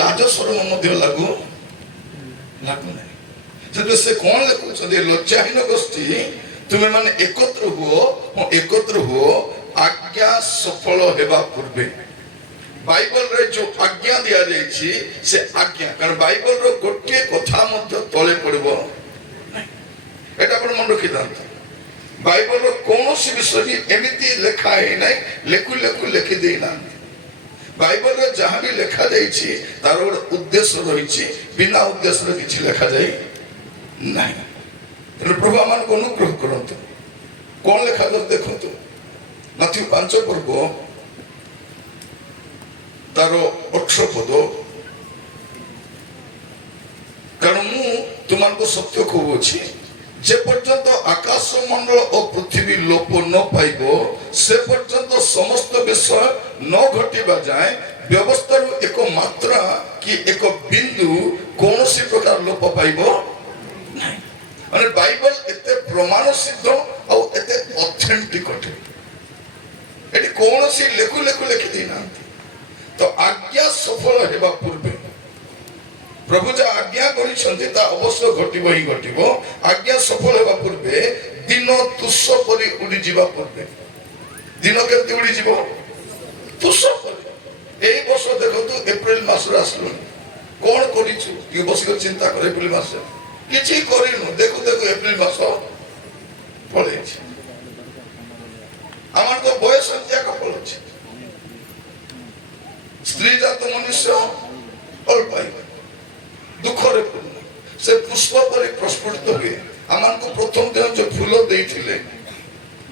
ଲାଜ ସରମ ମଧ୍ୟ ଲାଗୁନାହିଁ। ସେଥିପାଇଁ ସେ କଣ ଲେଖୁଛନ୍ତି, ଲଜ୍ଜାହୀନ ଗୋଷ୍ଠୀ ତୁମେ ମାନେ ଏକତ୍ର ହୁଅ ଆଜ୍ଞା ସଫଳ ହେବା ପୂର୍ବେ। ବାଇବଲରେ ଯୋଉ ଆଜ୍ଞା ଦିଆଯାଇଛି ସେ ଆଜ୍ଞା, କାରଣ ବାଇବଲର ଗୋଟିଏ କଥା ମଧ୍ୟ ତଳେ ପଡିବ ନାହିଁ। ଏଟା ଆପଣ ମନେ ରଖିଥାନ୍ତୁ। ବାଇବଲର କୌଣସି ବିଷୟ ଏମିତି ଲେଖା ହେଇନାହିଁ ଲେଖି ଦେଇନାହାନ୍ତି। ବାଇବଲରେ ଯାହା ବି ଲେଖା ଯାଇଛି ତାର ଗୋଟେ ଉଦ୍ଦେଶ୍ୟ ରହିଛି, ବିନା ଉଦ୍ଦେଶ୍ୟରେ କିଛି ଲେଖାଯାଇ ନାହିଁ। ତେଣୁ ପ୍ରଭୁ ଆମମାନଙ୍କୁ ଅନୁଗ୍ରହ କରନ୍ତୁ। କଣ ଲେଖାଯାଉଛି ଦେଖନ୍ତୁ, ମାଥ୍ୟୁ 5 ପର୍ବ ତାର 18 ପଦ। କାରଣ ମୁଁ ତୁମମାନଙ୍କୁ ସତ୍ୟ କହୁଅଛି, ଯେ ପର୍ଯ୍ୟନ୍ତ ଆକାଶ ମଣ୍ଡଳ ଓ ପୃଥିବୀ ଲୋପ ନ ପାଇବ ସେ ପର୍ଯ୍ୟନ୍ତ ସମସ୍ତ ବିଷୟ ନ ଘଟିବା ଯାଏ ବ୍ୟବସ୍ଥାରୁ ଏକ ମାତ୍ରା କି ଏକ ବିନ୍ଦୁ କୌଣସି ପ୍ରକାର ଲୋପ ପାଇବ ନାହିଁ। ମାନେ ବାଇବଲ ଏତେ ପ୍ରମାଣ ସିଦ୍ଧ ଆଉ ଏତେ ଅଥେଣ୍ଟିକ ଅଟେ। ଏଠି କୌଣସି ଲେଖି ଦେଇନାହାନ୍ତି। ତ ଆଜ୍ଞା ସଫଳ ହେବା ପୂର୍ବେ ପ୍ରଭୁ ଯାହା ଆଜ୍ଞା କରିଛନ୍ତି ତା ଅବଶ୍ୟ ଘଟିବ ହିଁ ଘଟିବ। ଆଜ୍ଞା ସଫଳ ହେବା ପୂର୍ବେ ଦିନ ତୁଷ ପରି ଉଡ଼ିଯିବା ପୂର୍ବେ। ଦିନ କେମିତି ଉଡ଼ିଯିବ? ତୁଷ ପରି। ଏଇ ବର୍ଷ ଦେଖନ୍ତୁ ଏପ୍ରିଲ ମାସରେ ଆସିଲୁଣି, କଣ କରିଛୁ ଟିକେ ବସିକରି ଚିନ୍ତା କର। ଏପ୍ରିଲ ମାସ କିଛି କରିନୁ, ଦେଖୁ ଏପ୍ରିଲ ମାସ ପଳେଇଛି। ଆମର ବୟସ ତ୍ୟାଗ ପଳଉଛି। ସ୍ତ୍ରୀ ଜାତ ମନୁଷ୍ୟ ଅଳ୍ପ ଦୁଃଖରେ ପୂର୍ଣ୍ଣ, ସେ ପୁଷ୍ପ ପରି ପ୍ରସ୍ଫୁଟିତ ହୁଏ। ଆମକୁ ପ୍ରଥମ ଦିନ ଯୋଉ ଫୁଲ ଦେଇଥିଲେ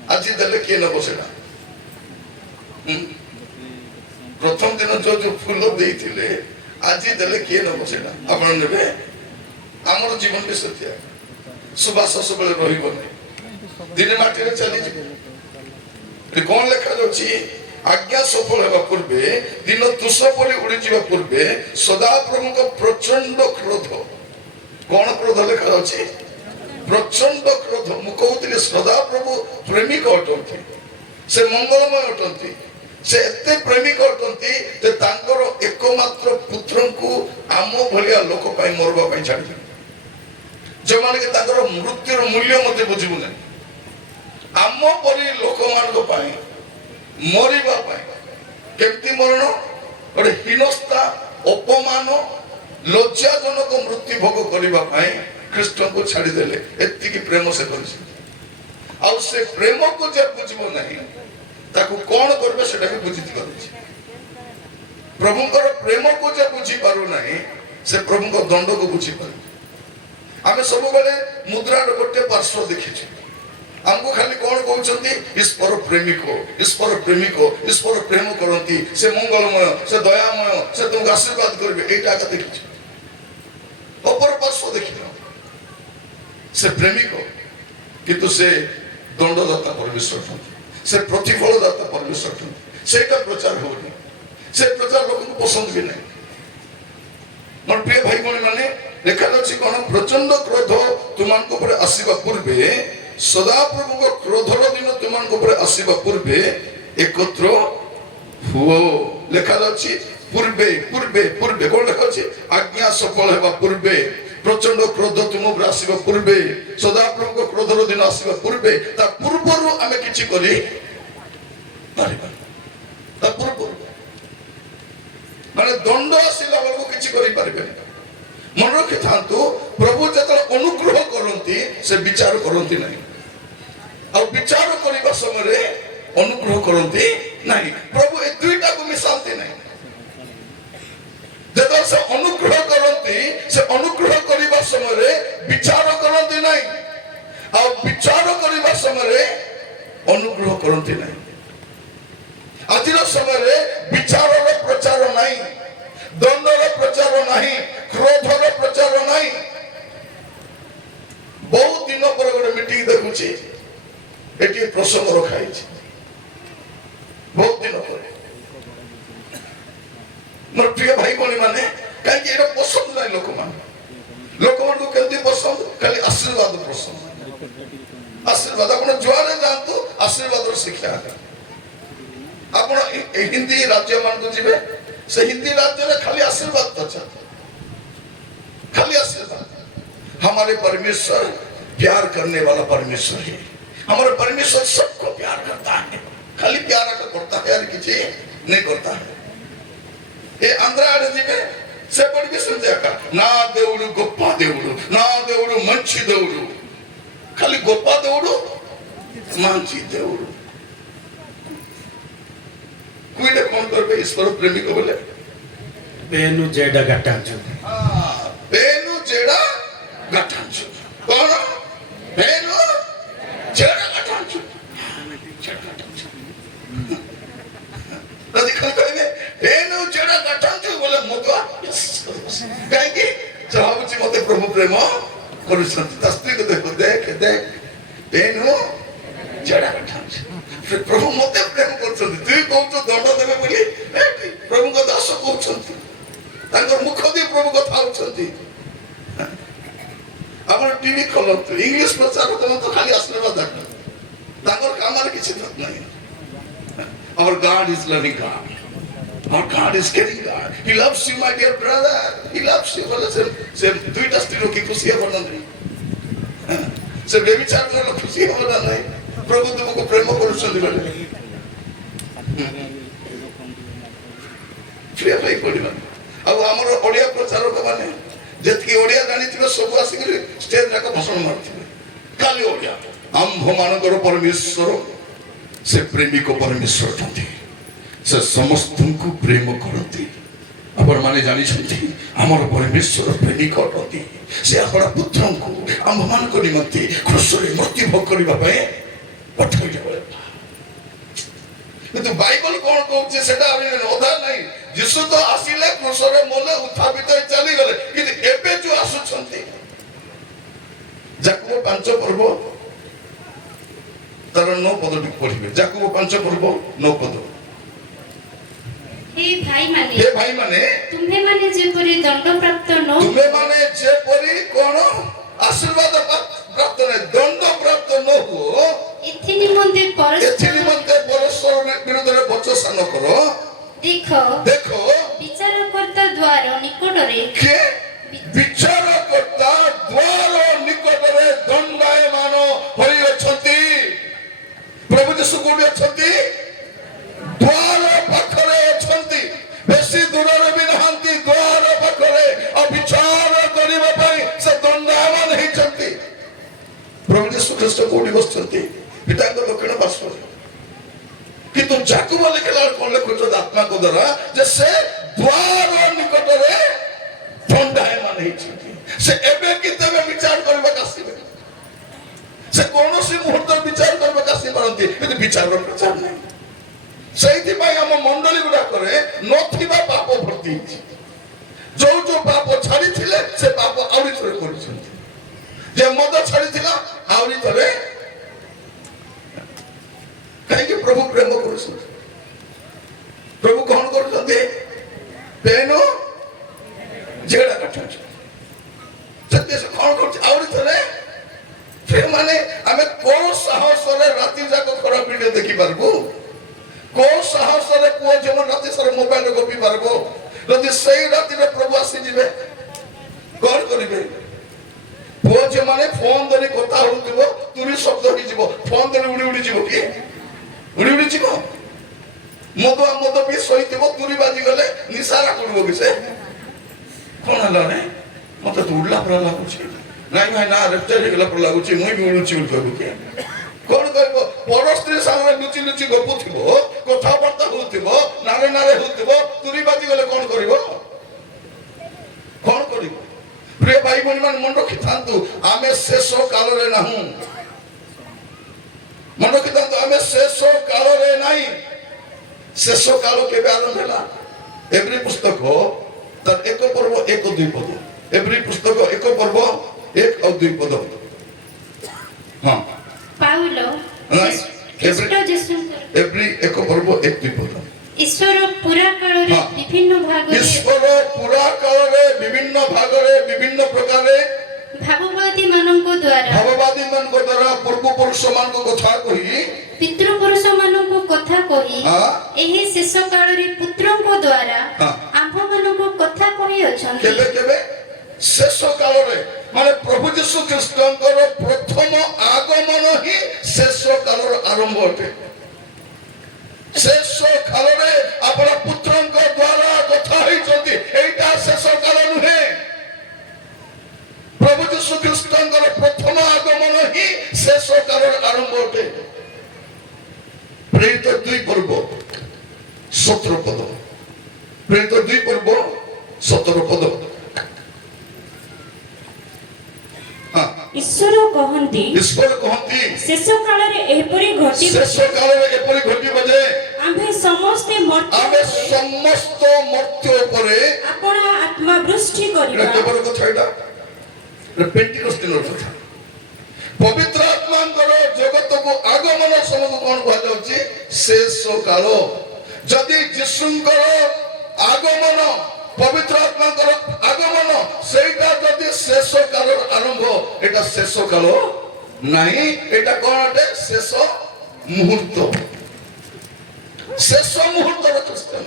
ଆଜି ଦେଲେ କିଏ ନେବ ସେଟା? ପ୍ରଥମ ଦିନ ଯୋଉ ଫୁଲ ଦେଇଥିଲେ ଆଜି ଦେଲେ କିଏ ନେବ ସେଟା? ଆପଣ ନେବେ? ଆମର ଜୀବନ ବି ସେତିଆ, ସୁବାସ ସବୁବେଳେ ରହିବନି, ଦିନେ ମାଟିରେ ଚାଲିଯିବ। କଣ ଲେଖାଯାଉଛି? ଆଜ୍ଞା ସଫଳ ହେବା ପୂର୍ବେ ଦିନ ତୁଷ ପରି ଉଡ଼ିଯିବା ପୂର୍ବେ ସଦାପ୍ରଭୁଙ୍କ ପ୍ରଚଣ୍ଡ କ୍ରୋଧ। କଣ କ୍ରୋଧ ଲେଖାଯାଉଛି? ପ୍ରଚଣ୍ଡ କ୍ରୋଧ। ମୁଁ କହୁଥିଲି ସଦାପ୍ରଭୁ ପ୍ରେମିକ ଅଟନ୍ତି, ସେ ମଙ୍ଗଳମୟ ଅଟନ୍ତି। ସେ ଏତେ ପ୍ରେମିକ ଅଟନ୍ତି ଯେ ତାଙ୍କର ଏକମାତ୍ର ପୁତ୍ରଙ୍କୁ ଆମ ଭଳିଆ ଲୋକ ପାଇଁ ମରିବା ପାଇଁ ଛାଡ଼ିଛନ୍ତି, ଯେଉଁମାନେ କି ତାଙ୍କର ମୃତ୍ୟୁର ମୂଲ୍ୟ ମଧ୍ୟ ବୁଝିବୁ ନାହିଁ। ଆମ ପରି ଲୋକମାନଙ୍କ ପାଇଁ ମରିବା ପାଇଁ, କେମିତି ମରଣ? ଗୋଟେ ହୀନସ୍ତା, ଅପମାନ, ଲଜ୍ଜାଜନକ ମୃତ୍ୟୁ ଭୋଗ କରିବା ପାଇଁ ଖ୍ରୀଷ୍ଟଙ୍କୁ ଛାଡ଼ିଦେଲେ। ଏତିକି ପ୍ରେମ ସେ କରିଛନ୍ତି। ଆଉ ସେ ପ୍ରେମକୁ ଯେ ବୁଝିବ ନାହିଁ ତାକୁ କଣ କରିବେ ସେଟା ବି ବୁଝିତି କରୁଛି। ପ୍ରଭୁଙ୍କର ପ୍ରେମକୁ ଯେ ବୁଝିପାରୁନାହିଁ ସେ ପ୍ରଭୁଙ୍କ ଦଣ୍ଡକୁ ବୁଝିପାରିବ। ଆମେ ସବୁବେଳେ ମୁଦ୍ରାର ଗୋଟେ ପାର୍ଶ୍ୱ ଦେଖିଛୁ। ଆମକୁ ଖାଲି କଣ କହୁଛନ୍ତି? ଈଶ୍ୱର ପ୍ରେମିକ, ଈଶ୍ୱର ପ୍ରେମିକ, ଈଶ୍ୱର ପ୍ରେମ କରନ୍ତି, ସେ ମଙ୍ଗଳମୟ, ସେ ଦୟାମୟ, ସେ ତୁମକୁ ଆଶୀର୍ବାଦ କରିବେ। ଏଇଟା ଏକା ଦେଖିଛୁ। ଅପର ପାର୍ଶ୍ୱ ଦେଖିନ। ସେ ପ୍ରେମିକ କିନ୍ତୁ ସେ ଦଣ୍ଡଦାତା ପରମେଶ୍ୱର ଅଛନ୍ତି, ସେ ପ୍ରତିଫଳଦାତା ପରମେଶ୍ୱର ଅଛନ୍ତି। ସେଇଟା ପ୍ରଚାର ହଉନି, ସେ ପ୍ରଚାର ଲୋକଙ୍କୁ ପସନ୍ଦ ବି ନାହିଁ। ମୋର ପ୍ରିୟ ଭାଇ ଭଉଣୀ ମାନେ, ଲେଖାଯାଉଛି କଣ? ପ୍ରଚଣ୍ଡ କ୍ରୋଧ ତୁମମାନଙ୍କ ଉପରେ ଆସିବା ପୂର୍ବେ, ସଦାପ୍ରଭୁଙ୍କ କ୍ରୋଧର ଦିନ ତୁମମାନଙ୍କ ଉପରେ ଆସିବା ପୂର୍ବେ ଏକତ୍ର ହୁଅ। ଲେଖାଯାଉଛି ପୂର୍ବେ ପୂର୍ବେ ପୂର୍ବେ। କଣ ଲେଖାଯାଉଛି? ଆଜ୍ଞା ସଫଳ ହେବା ପୂର୍ବେ, ପ୍ରଚଣ୍ଡ କ୍ରୋଧ ତୁମ ଉପରେ ଆସିବା ପୂର୍ବେ, ସଦାପ୍ରଭୁଙ୍କ କ୍ରୋଧର ଦିନ ଆସିବା ପୂର୍ବେ। ତା ପୂର୍ବରୁ ଆମେ କିଛି କରି ପାରିବା। ତା ପୂର୍ବରୁ ମାନେ ଦଣ୍ଡ ଆସିଲା ବେଳକୁ କିଛି କରିପାରିବେନି। ମନେ ରଖିଥାନ୍ତୁ, ପ୍ରଭୁ ଯେତେବେଳେ ଅନୁଗ୍ରହ କରନ୍ତି ସେ ବିଚାର କରନ୍ତି ନାହିଁ, ଆଉ ବିଚାର କରିବା ସମୟରେ ଅନୁଗ୍ରହ କରନ୍ତି ନାହିଁ। ପ୍ରଭୁ ଏ ଦୁଇଟାକୁ ମିଶାନ୍ତି ନାହିଁ। ଯେତେବେଳେ ସେ ଅନୁଗ୍ରହ କରନ୍ତି, ସେ ଅନୁଗ୍ରହ କରିବା ସମୟରେ ବିଚାର କରନ୍ତି ନାହିଁ, ଆଉ ବିଚାର କରିବା ସମୟରେ ଅନୁଗ୍ରହ କରନ୍ତି ନାହିଁ। ଆଜିର ସମୟରେ ବିଚାରର ପ୍ରଚାର ନାହିଁ, ଦଣ୍ଡର ପ୍ରଚାର ନାହିଁ, କ୍ରୋଧର ପ୍ରଚାର ନାହିଁ। ବହୁତ ଦିନ ପରେ ଗୋଟେ ମିଟିଂ ଦେଖୁଛି, ଏଠି ପ୍ରସଙ୍ଗ ରଖାଯାଇଛି। ବହୁତ ଦିନ ପରେ ମୋର ପ୍ରିୟ ଭାଇ ଭଉଣୀ ମାନେ, କାହିଁକି ଏଇଟା ପସନ୍ଦ ନାହିଁ ଲୋକମାନଙ୍କୁ କେମିତି ପସନ୍ଦ? ଖାଲି ଆଶୀର୍ବାଦ ପସନ୍ଦ। ଆଶୀର୍ବାଦ, ଆପଣ ଯୁଆଡେ ଯାଆନ୍ତୁ ଆଶୀର୍ବାଦର ଶିକ୍ଷା। ଆପଣ ହିନ୍ଦୀ ରାଜ୍ୟ ମାନଙ୍କୁ ଯିବେ, से हिंदी राज्य में खाली आशीर्वाद तो चाहते, खाली आशीर्वाद। हमारे परमेश्वर प्यार करने वाला परमेश्वर है। हमारा परमेश्वर सबको प्यार करता है, खाली प्यार करता है यार किसी नहीं करता है। ये आंध्र आदि में से परमेश्वर देखा ना देवुडु गोप्पा देवुडु ना देवुडु मंची देवुडु, खाली गोप्पा देवुडु मंची देवुडु। कोई ने कौन कर बे ईश्वर प्रेमी को बोले बेनु जेडा गटांचु। बेनु जेडा गटांचु कौन? बेनु जेडा गटांचु। तो दिखा कोई ने बेनु जेडा गटांचु बोले मुद्दा कहीं की जवाब ची मते प्रभु प्रेम करुछंती तस्ती को देखो देख देख बेनु जेडा गटांचु प्रभु मते प्रेम करुछंती तू कहू तो दंड देबे बोली प्रभु को दास कहउछंती तांकर मुख दे प्रभु को थाउछंती। ଆମର टीवी खोलନ୍ତୁ इंग्लिश प्रचार तो खाली आशीर्वाद दाखल तांकर कामर किछि नहीं। Our God is loving God, our God is caring God, He loves you my dear brother, He loves you। बोले से दुईटा स्त्री की खुशी हो ना नहीं, से बेविचार कर खुशी हो ना नहीं, प्रभु तुमको प्रेम करुछंती बोले फ्री भाई पड़िबा। अब हमर ओडिया प्रचारक माने जेतकी ओडिया जानिथिबे सब आसिकरी स्टेज जाक भाषण मारथिबे खाली ओडिया। आम्भ मानकर परमेश्वर से प्रेमी को परमेश्वर अटंती, से समस्त को प्रेम करती। अपन माने जानी छथि हमर परमेश्वर प्रेमी को अटंती, से अपन पुत्र को आम्भ मान को निमंती क्रूसरे मृत्यु भोग करबा पे पठाइले बोले। किंतु बाइबल कोन कहउछे सेटा आबे ओधा नहीं। यीशु तो आसिले क्रूसरे मोले उत्थापित चली गले, किंतु एबे जो आसुछंती याकूब 5 पर्व तार 9 पद पढ़िबे। याकूब 5 पर्व 9 पद। हे भाई माने तुम्हें माने जेपरि दंड प्राप्त न, तुम्हें माने जेपरि कोन आशीर्वाद प्राप्त न दंड प्राप्त न हो, एथि निमंते परस्पर विरुद्ध रे बचसा न करो। देखो देखो विचारकर्ता द्वार निकटरे के विचारकर्ता द्वार निकटरे दंडायमान होई अछंती। प्रभु यीशु कोडी अछंती द्वार पाखरे अछंती, बेसी दूर रे भी नहंती द्वार पाखरे और विचार करिबा पई से दंडायमान होई छंती। प्रभु यीशु ख्रीष्ट कोडी बसछंती पिता को दक्षिण पार्श्व, किंतु याकूब लिखला कोन लिखुछ आत्मा को द्वारा जे से द्वार निकटरे दंडायमान होई छंती। से एबे कि तबे विचार करबा कासिबे, से कोनोसी मुहूर्त विचार करबा कासि पारंती, किंतु विचार प्रचार नहीं। सेहिति पई हम मंडली गुडा करे नथिबा पाप भर्ती छि, जो जो पाप छाड़ी थिले से पाप आउरी थरे करिसंती। जे मद छाड़ी थिला आउरी थरे कहीं प्रभु प्रेम करुछंती। प्रभु कौन करुछंती पेनो जेड़ा कटाछ सत्य से कौन करुछ आउरी थरे फिर माने हमें को साहस रे राति जाक खराब वीडियो देखि पारबो, को साहस रे को जमन राति सर मोबाइल रे गपि पारबो। यदि सही राति रे प्रभु आसी जिवे कौन करिवे? को जे माने फोन धरि कथा होउतिबो तुरी शब्द होई जिवो, फोन धरि उडी उडी जिवो कि उडी उडी जिवो। मद भी सहितिबो तुरी बाजी गले निसारा करबो कि से कोन हला ने मते तो उडला पर लागुछि नहीं भाई ना रेप्चर हे गला पर लागुछि मुई भी उडुछि उड कहबो कि कोन कहबो परस्त्री सामने लुचि लुचि गपुथिबो कथा बार्ता होउतिबो नारे नारे होउतिबो तुरी बाजी गले कोन करिवो कोन करिवो। प्रिय भाई बहन मान मन रखि थांतु आमे शेष काल रे नाहु, मन रखि थांतु आमे शेष काल रे नाही। शेष काल केबे आरंभ होला? एब्री पुस्तक हो तर 1 पर्व 1 और 2 पद। एब्री पुस्तक 1 पर्व 1 और 2 पद। हां पाउलो एब्री 1 पर्व 1 2 पद। ईश्वर पूरा काल रे विभिन्न भाग रे ईश्वर पूरा काल रे विभिन्न भाग रे विभिन्न प्रकार रे भाववादी माननको द्वारा पूर्व पुरुष मान को कथा कही पितृ पुरुष माननको कथा कही एही शेष काल रे पुत्रनको द्वारा ହୋଇଅଛନ୍ତି। କେବେ କେବେ ଶେଷ କାଳରେ ମାନେ ପ୍ରଭୁ ଯୀଶୁ ଖ୍ରୀଷ୍ଟଙ୍କର ପ୍ରଥମ ଆଗମନ ହିଁ ଶେଷ କାଳର ଆରମ୍ଭ ଅଟେ। ଶେଷ କାଳରେ ଆପଣ ପୁତ୍ରଙ୍କ ଦ୍ୱାରା କଥା ହେଇଛନ୍ତି, ଏଇଟା ଶେଷ କାଳ ନୁହେଁ। ପ୍ରଭୁ ଯୀଶୁ ଖ୍ରୀଷ୍ଟଙ୍କର ପ୍ରଥମ ଆଗମନ ହିଁ ଶେଷ କାଳର ଆରମ୍ଭ ଅଟେ। ପ୍ରେରିତ 2 ପର୍ବ 17 ପଦ, ପ୍ରେରିତ 2 ପର୍ବ 17 ପଦ। ଈଶ୍ୱର କହନ୍ତି ଶେଷ କାଳରେ ଏପରି ଘଟିବ ଯେ ଆମ୍ଭେ ସମସ୍ତେ ଆମେ ସମସ୍ତ ମର୍ତ୍ତ୍ୟ ଉପରେ ଆପଣ ଆତ୍ମା ବୃଷ୍ଟି କରିବା। କେବଳ କଥା ଏଇଟା ପେଣ୍ଟିକୋଷ୍ଟ ଦିନର କଥା। ପବିତ୍ର ଆତ୍ମାଙ୍କର ଜଗତକୁ ଆଗମନ ସମୟକୁ କଣ କୁହାଯାଉଛି? ଶେଷ କାଳ। ଯଦି ଯୀଶୁଙ୍କର ଆଗମନ, ପବିତ୍ର ଆତ୍ମାଙ୍କର ଆଗମନ ସେଇଟା ଯଦି ଶେଷ କାଳର ଆରମ୍ଭ, ଏଟା ଶେଷ କାଳ ନାହିଁ, ଏଟା କଣ ଅଟେ? ଶେଷ ମୁହୂର୍ତ୍ତ। ଶେଷ ମୁହୂର୍ତ୍ତର ଖ୍ରୀଷ୍ଟିଆନ।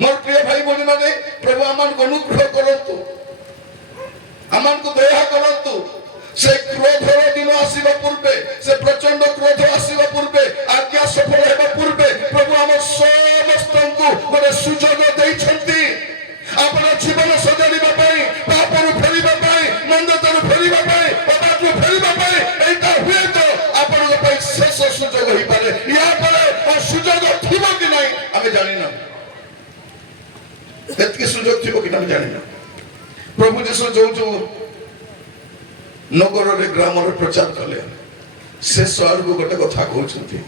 ମୋର ପ୍ରିୟ ଭାଇ ଭଉଣୀ ମାନେ, ପ୍ରଭୁ ଆମମାନଙ୍କୁ ଅନୁଗ୍ରହ କରନ୍ତୁ, ଆମମାନଙ୍କୁ ଦୟା କରନ୍ତୁ। ସେ କ୍ରୋଧର ଦିନ ଆସିବା ପୂର୍ବେ, ସେ ପ୍ରଚଣ୍ଡ କ୍ରୋଧ ଆସିବା ପୂର୍ବେ, ଆଜ୍ଞା ସଫଳ ହେବା ପୂର୍ବେ ପ୍ରଭୁ ଆମ ସମସ୍ତଙ୍କୁ ଗୋଟେ ସୁଯୋଗ ଦେଇଛନ୍ତି ଆପଣ ଜୀବନ ସଜାଡ଼ିବା ପାଇଁ, ପାପରୁ ଫେରିବା ପାଇଁ, ମନ୍ଦତାରୁ ଫେରିବା ପାଇଁ, ଅବାଟରୁ ଫେରିବା ପାଇଁ। ଏଇଟା ହୁଏତ ଆପଣଙ୍କ ପାଇଁ ଶେଷ ସୁଯୋଗ ହେଇପାରେ। ୟା ପରେ ସୁଯୋଗ ଥିବ କି ନାହିଁ ଆମେ ଜାଣିନା। ଏତିକି ସୁଯୋଗ ଥିବ କି ଆମେ ଜାଣିନା। ପ୍ରଭୁ ଯୀଶୁ ଯୋଉ ନଗରରେ ଗ୍ରାମରେ ପ୍ରଚାର କଲେ, ଶେଷ ଆଡ଼କୁ ଗୋଟେ କଥା କହୁଛନ୍ତି,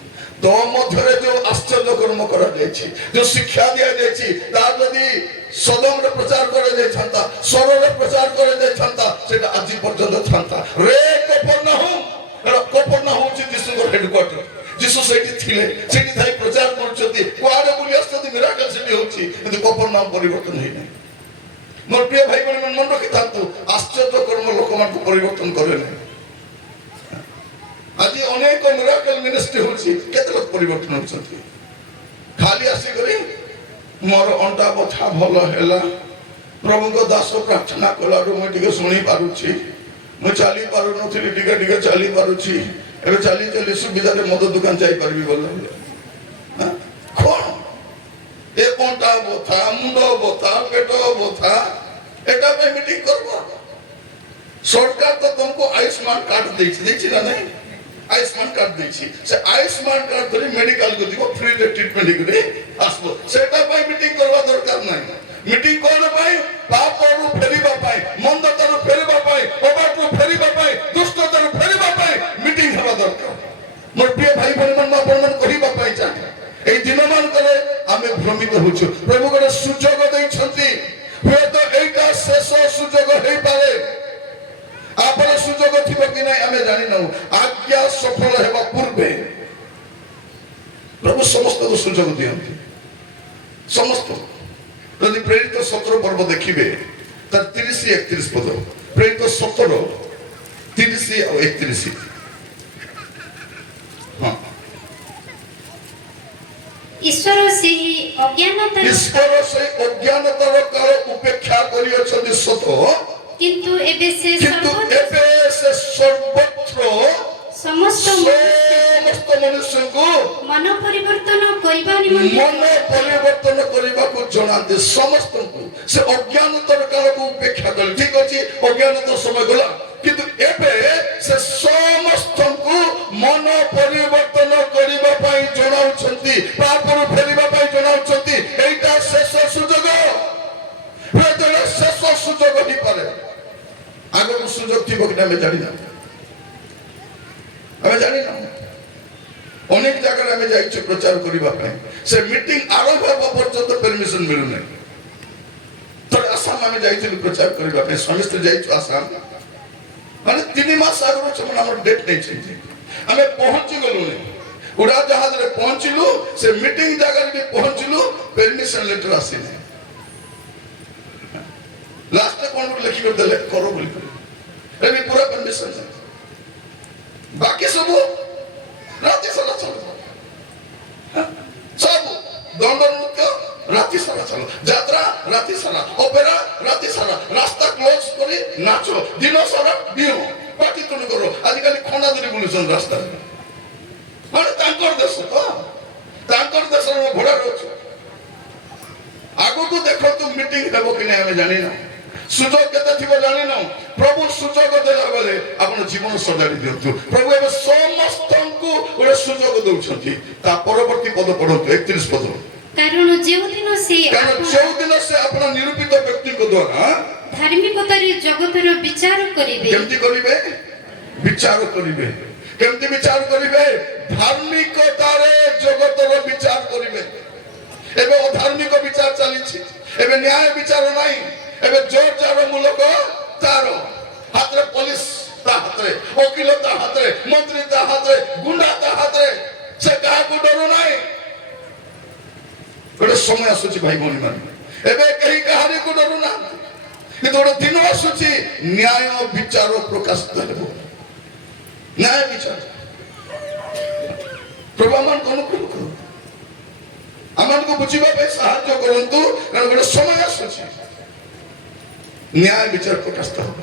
ତୋ ମଧ୍ୟରେ ଯୋଉ ଆଶ୍ଚର୍ଯ୍ୟ କର୍ମ କରାଯାଇଛି, ଯୋଉ ଶିକ୍ଷା ଦିଆଯାଇଛି, ତାହା ଯଦି ସଦମରେ ପ୍ରଚାର କରାଯାଇଥାନ୍ତା, ସରରେ ପ୍ରଚାର କରାଯାଇଥାନ୍ତା, ସେଟା ଆଜି ପର୍ଯ୍ୟନ୍ତ ଥାନ୍ତା। ରେ କପରନାହୁମ, କପରନାହୁମ ହଉଛି ଯୀଶୁଙ୍କର ହେଡକ୍ୱାର୍ଟର। ଯୀଶୁ ସେଇଠି ଥିଲେ, ସେଇଠି ଥାଇ ପ୍ରଚାର କରୁଛନ୍ତି, କୁଆଡେ ବୁଲି ଆସୁଛନ୍ତି, ମିରାକଲ ସେଠି ହଉଛି, କିନ୍ତୁ କପରନାହୁମ ପରିବର୍ତ୍ତନ ହେଇନାହିଁ। ମୋର ପ୍ରିୟ ଭାଇ ଭଉଣୀ ମନେ ରଖିଥାନ୍ତୁ, ଆଶ୍ଚର୍ଯ୍ୟ କର୍ମ ଲୋକମାନଙ୍କୁ ପରିବର୍ତ୍ତନ କରେ ନାହିଁ। ଆଜି ଅନେକ ମିରାକଲ ମିନିଷ୍ଟ୍ରି ହଉଛି, କେତେ ଲୋକ ପରିବର୍ତ୍ତନ ହଉଛନ୍ତି? ଖାଲି ଆସିକରି ମୋର ଅଣ୍ଟା ବଥା ଭଲ ହେଲା, ପ୍ରଭୁଙ୍କ ଦାସ ପ୍ରାର୍ଥନା କଲାରୁ ମୁଁ ଟିକେ ଶୁଣି ପାରୁଛି, ମୁଁ ଚାଲି ପାରୁନଥିଲି, ଟିକେ ଟିକେ ଚାଲି ପାରୁଛି, ଏବେ ଚାଲି ଚାଲି ସୁବିଧାରେ ମଦ ଦୋକାନ ଯାଇପାରିବି ବୋଲେ କଣ? ଏ ଅଣ୍ଟା ବଥା, ମୁଣ୍ଡ ବଥା, ପେଟ ବଥା, এটা ପାଇଁ ମିଟିଂ করব। সরকার তো তোমাকে আয়ুষ্মান কার্ড ଦେଇଛି না নাই? আয়ুষ্মান কার্ড ଦେଇଛି, সে আয়ুষ্মান কার্ড ধরে মেডিকাল গো দিব, ফ্রি রে ট্রিটমেন্ট করে আসবো। সেটা ପାଇଁ মিটিং করবা দরকার নাই। মিটিং কোন ପାଇଁ? পাপରୁ ফেরিবা ପାଇଁ, মন্দতাରୁ ফেরিবা ପାଇଁ, অবাটରୁ ফেরিবা ପାଇଁ, দুষ্টতাରୁ ফেরিবা ପାଇଁ মিটিং হওয়া দরকার। মোর প্রিয় ভাই বোন মান আপনাদের কহিবা ପାଇଁ চাহে, এই দিনମାନଙ୍କରେ ଆମେ ଭ୍ରମିତ ହଉଛୁ। ପ୍ରଭୁ ଗୋଟେ ସୁଯୋଗ ଦେଇଛନ୍ତି, ହୁଏତ ଏଇଟା ଶେଷ ସୁଯୋଗ ହେଇପାରେ। ଆପଣ ସୁଯୋଗ ଥିବ କି ନାହିଁ ଆମେ ଜାଣିନାହୁଁ। ଆଜ୍ଞା ସଫଳ ହେବା ପୂର୍ବେ ପ୍ରଭୁ ସମସ୍ତଙ୍କୁ ସୁଯୋଗ ଦିଅନ୍ତି, ସମସ୍ତଙ୍କୁ। ଯଦି ପ୍ରେରିତ 17 ପର୍ବ ଦେଖିବେ, ତାର 30-31 ପଦ, ପ୍ରେରିତ 17 30 ଆଉ 31। ହଁ, ଈଶ୍ୱର ସେହି ଅଜ୍ଞାନତାର କାଳ ଉପେକ୍ଷା କରିଅଛନ୍ତି ସତ, କିନ୍ତୁ ଏବେ ସେ ସର୍ବତ୍ର ସମସ୍ତ ମନୁଷ୍ୟଙ୍କୁ ମନ ପରିବର୍ତ୍ତନ କରିବାକୁ ଜଣାନ୍ତି। ସମସ୍ତଙ୍କୁ ସେ ଅଜ୍ଞାନତାର କାଳକୁ ଉପେକ୍ଷା କଲେ। ଠିକ ଅଛି, ଅଜ୍ଞାନତା ସମୟ ଗଲା, କିନ୍ତୁ ଏବେ ସେ ସମସ୍ତଙ୍କୁ ମନ ପରିବର୍ତ୍ତନ କରିବା ପାଇଁ ଜଣାଉଛନ୍ତି, ପାପରୁ ଫେରିବା ପାଇଁ ଜଣାଉଛନ୍ତି। ଏଇଟା ଶେଷ ସୁଯୋଗ, ଶେଷ ସୁଯୋଗ ହେଇପାରେ। ଆଗକୁ ସୁଯୋଗ ଥିବ କି ଆମେ ଜାଣିନା, ଆମେ ଜାଣିନା। ଅନେକ ଜାଗାରେ ଆମେ ଯାଇଛୁ ପ୍ରଚାର କରିବା ପାଇଁ, ସେ ମିଟିଂ ଆରମ୍ଭ ହେବା ପର୍ଯ୍ୟନ୍ତ ପରମିଶନ ମିଳୁନାହିଁ। ଥରେ ଆସାମ ଆମେ ଯାଇଥିଲୁ ପ୍ରଚାର କରିବା ପାଇଁ, ସମସ୍ତେ ଯାଇଛୁ ଆସାମ, ମାନେ 3 ମାସ ଆଗରୁ ସେମାନେ ଆମର ଡେଟ୍ ନେଇଛନ୍ତି। ଆମେ ପହଞ୍ଚି ଗଲୁନି, ଉଡ଼ାଜାହାଜରେ ପହଞ୍ଚିଲୁ, ସେ ମିଟିଂ ଜାଗାରେ ବି ପହଞ୍ଚିଲୁ, ପରମିଶନ ଲେଟର ଆସିନି। ଲାଷ୍ଟରେ କଣ ଲେଖି କରିଦେଲେ, କର ବୋଲି ଏବେ ପୁରା ପରମିଶନ ନାହିଁ। ବାକି ସବୁ ରାତି ସାରା ସବୁ ଦଣ୍ଡ ନୃତ୍ୟ রাতি সারা চাল যাত্রা রাতি সারা অপেরা রাতি সারা রাস্তা ক্লোজ করে নাচ দিন সারা বিহু পার্টি তুলি কর আজকালি খଣ୍ଡା ଧରି ବୁଲୁଛନ୍ତି ରାସ୍ତାରେ ମାନେ ତାଙ୍କର ଦେଶ ତ ତାଙ୍କର ଦେଶର ଭଡ଼ାରେ ଅଛୁ ଆଗକୁ ଦେଖନ୍ତୁ ମିଟିଂ ହେବ କି ନାହିଁ ଆମେ ଜାଣିନୁ ସୁଯୋଗ କେତେ ଥିବ ଜାଣିନୁ ପ୍ରଭୁ ସୁଯୋଗ ଦେଲା ବେଳେ ଆପଣ ଜୀବନ ସଜାଡ଼ି ଦିଅନ୍ତୁ ପ୍ରଭୁ ଏବେ ସମସ୍ତଙ୍କୁ ଗୋଟେ ସୁଯୋଗ ଦଉଛନ୍ତି ତା ପରବର୍ତ୍ତୀ ପଦ ପଢନ୍ତୁ 31 ପଦ କାରଣ ଯେଉଁଦିନ ସେ ଆପଣ ନିରୂପିତ ବ୍ୟକ୍ତିଙ୍କ ଦ୍ୱାରା ଧାର୍ମିକତାରେ ଜଗତର ବିଚାର କରିବେ କେମିତି କରିବେ ବିଚାର କରିବେ କେମିତି ବିଚାର କରିବେ ଧାର୍ମିକତାରେ ଜଗତର ବିଚାର କରିବେ ଏବେ ଅଧାର୍ମିକ ବିଚାର ଚାଲିଛି ଏବେ ନ୍ୟାୟ ବିଚାର ନାହିଁ ଏବେ ଜୋର ଯାର ମୂଲକ ତାର ହାତରେ ପୋଲିସ ତା ହାତରେ ଓକିଲ ତା ହାତରେ ମନ୍ତ୍ରୀ ତା ହାତରେ ଗୁଣ୍ଡା ତା ହାତରେ ସେ କାହାକୁ ଡରୁ ନାହିଁ ଗୋଟେ ସମୟ ଆସୁଛି ଭାଇ ଭଉଣୀ ମାନେ ଏବେ କେହି କାହାରିକୁ ଡରୁ ନାହାନ୍ତି କିନ୍ତୁ ଗୋଟେ ଦିନ ଆସୁଛି ନ୍ୟାୟ ବିଚାର ପ୍ରକାଶିତ ହେବ ନ୍ୟାୟ ବିଚାର ପ୍ରଭୁ ଆମମାନଙ୍କୁ ଅନୁକୂଳ କରନ୍ତୁ ଆମମାନଙ୍କୁ ବୁଝିବା ପାଇଁ ସାହାଯ୍ୟ କରନ୍ତୁ କାରଣ ଗୋଟେ ସମୟ ଆସୁଛି ନ୍ୟାୟ ବିଚାର ପ୍ରକାଶିତ ହେବ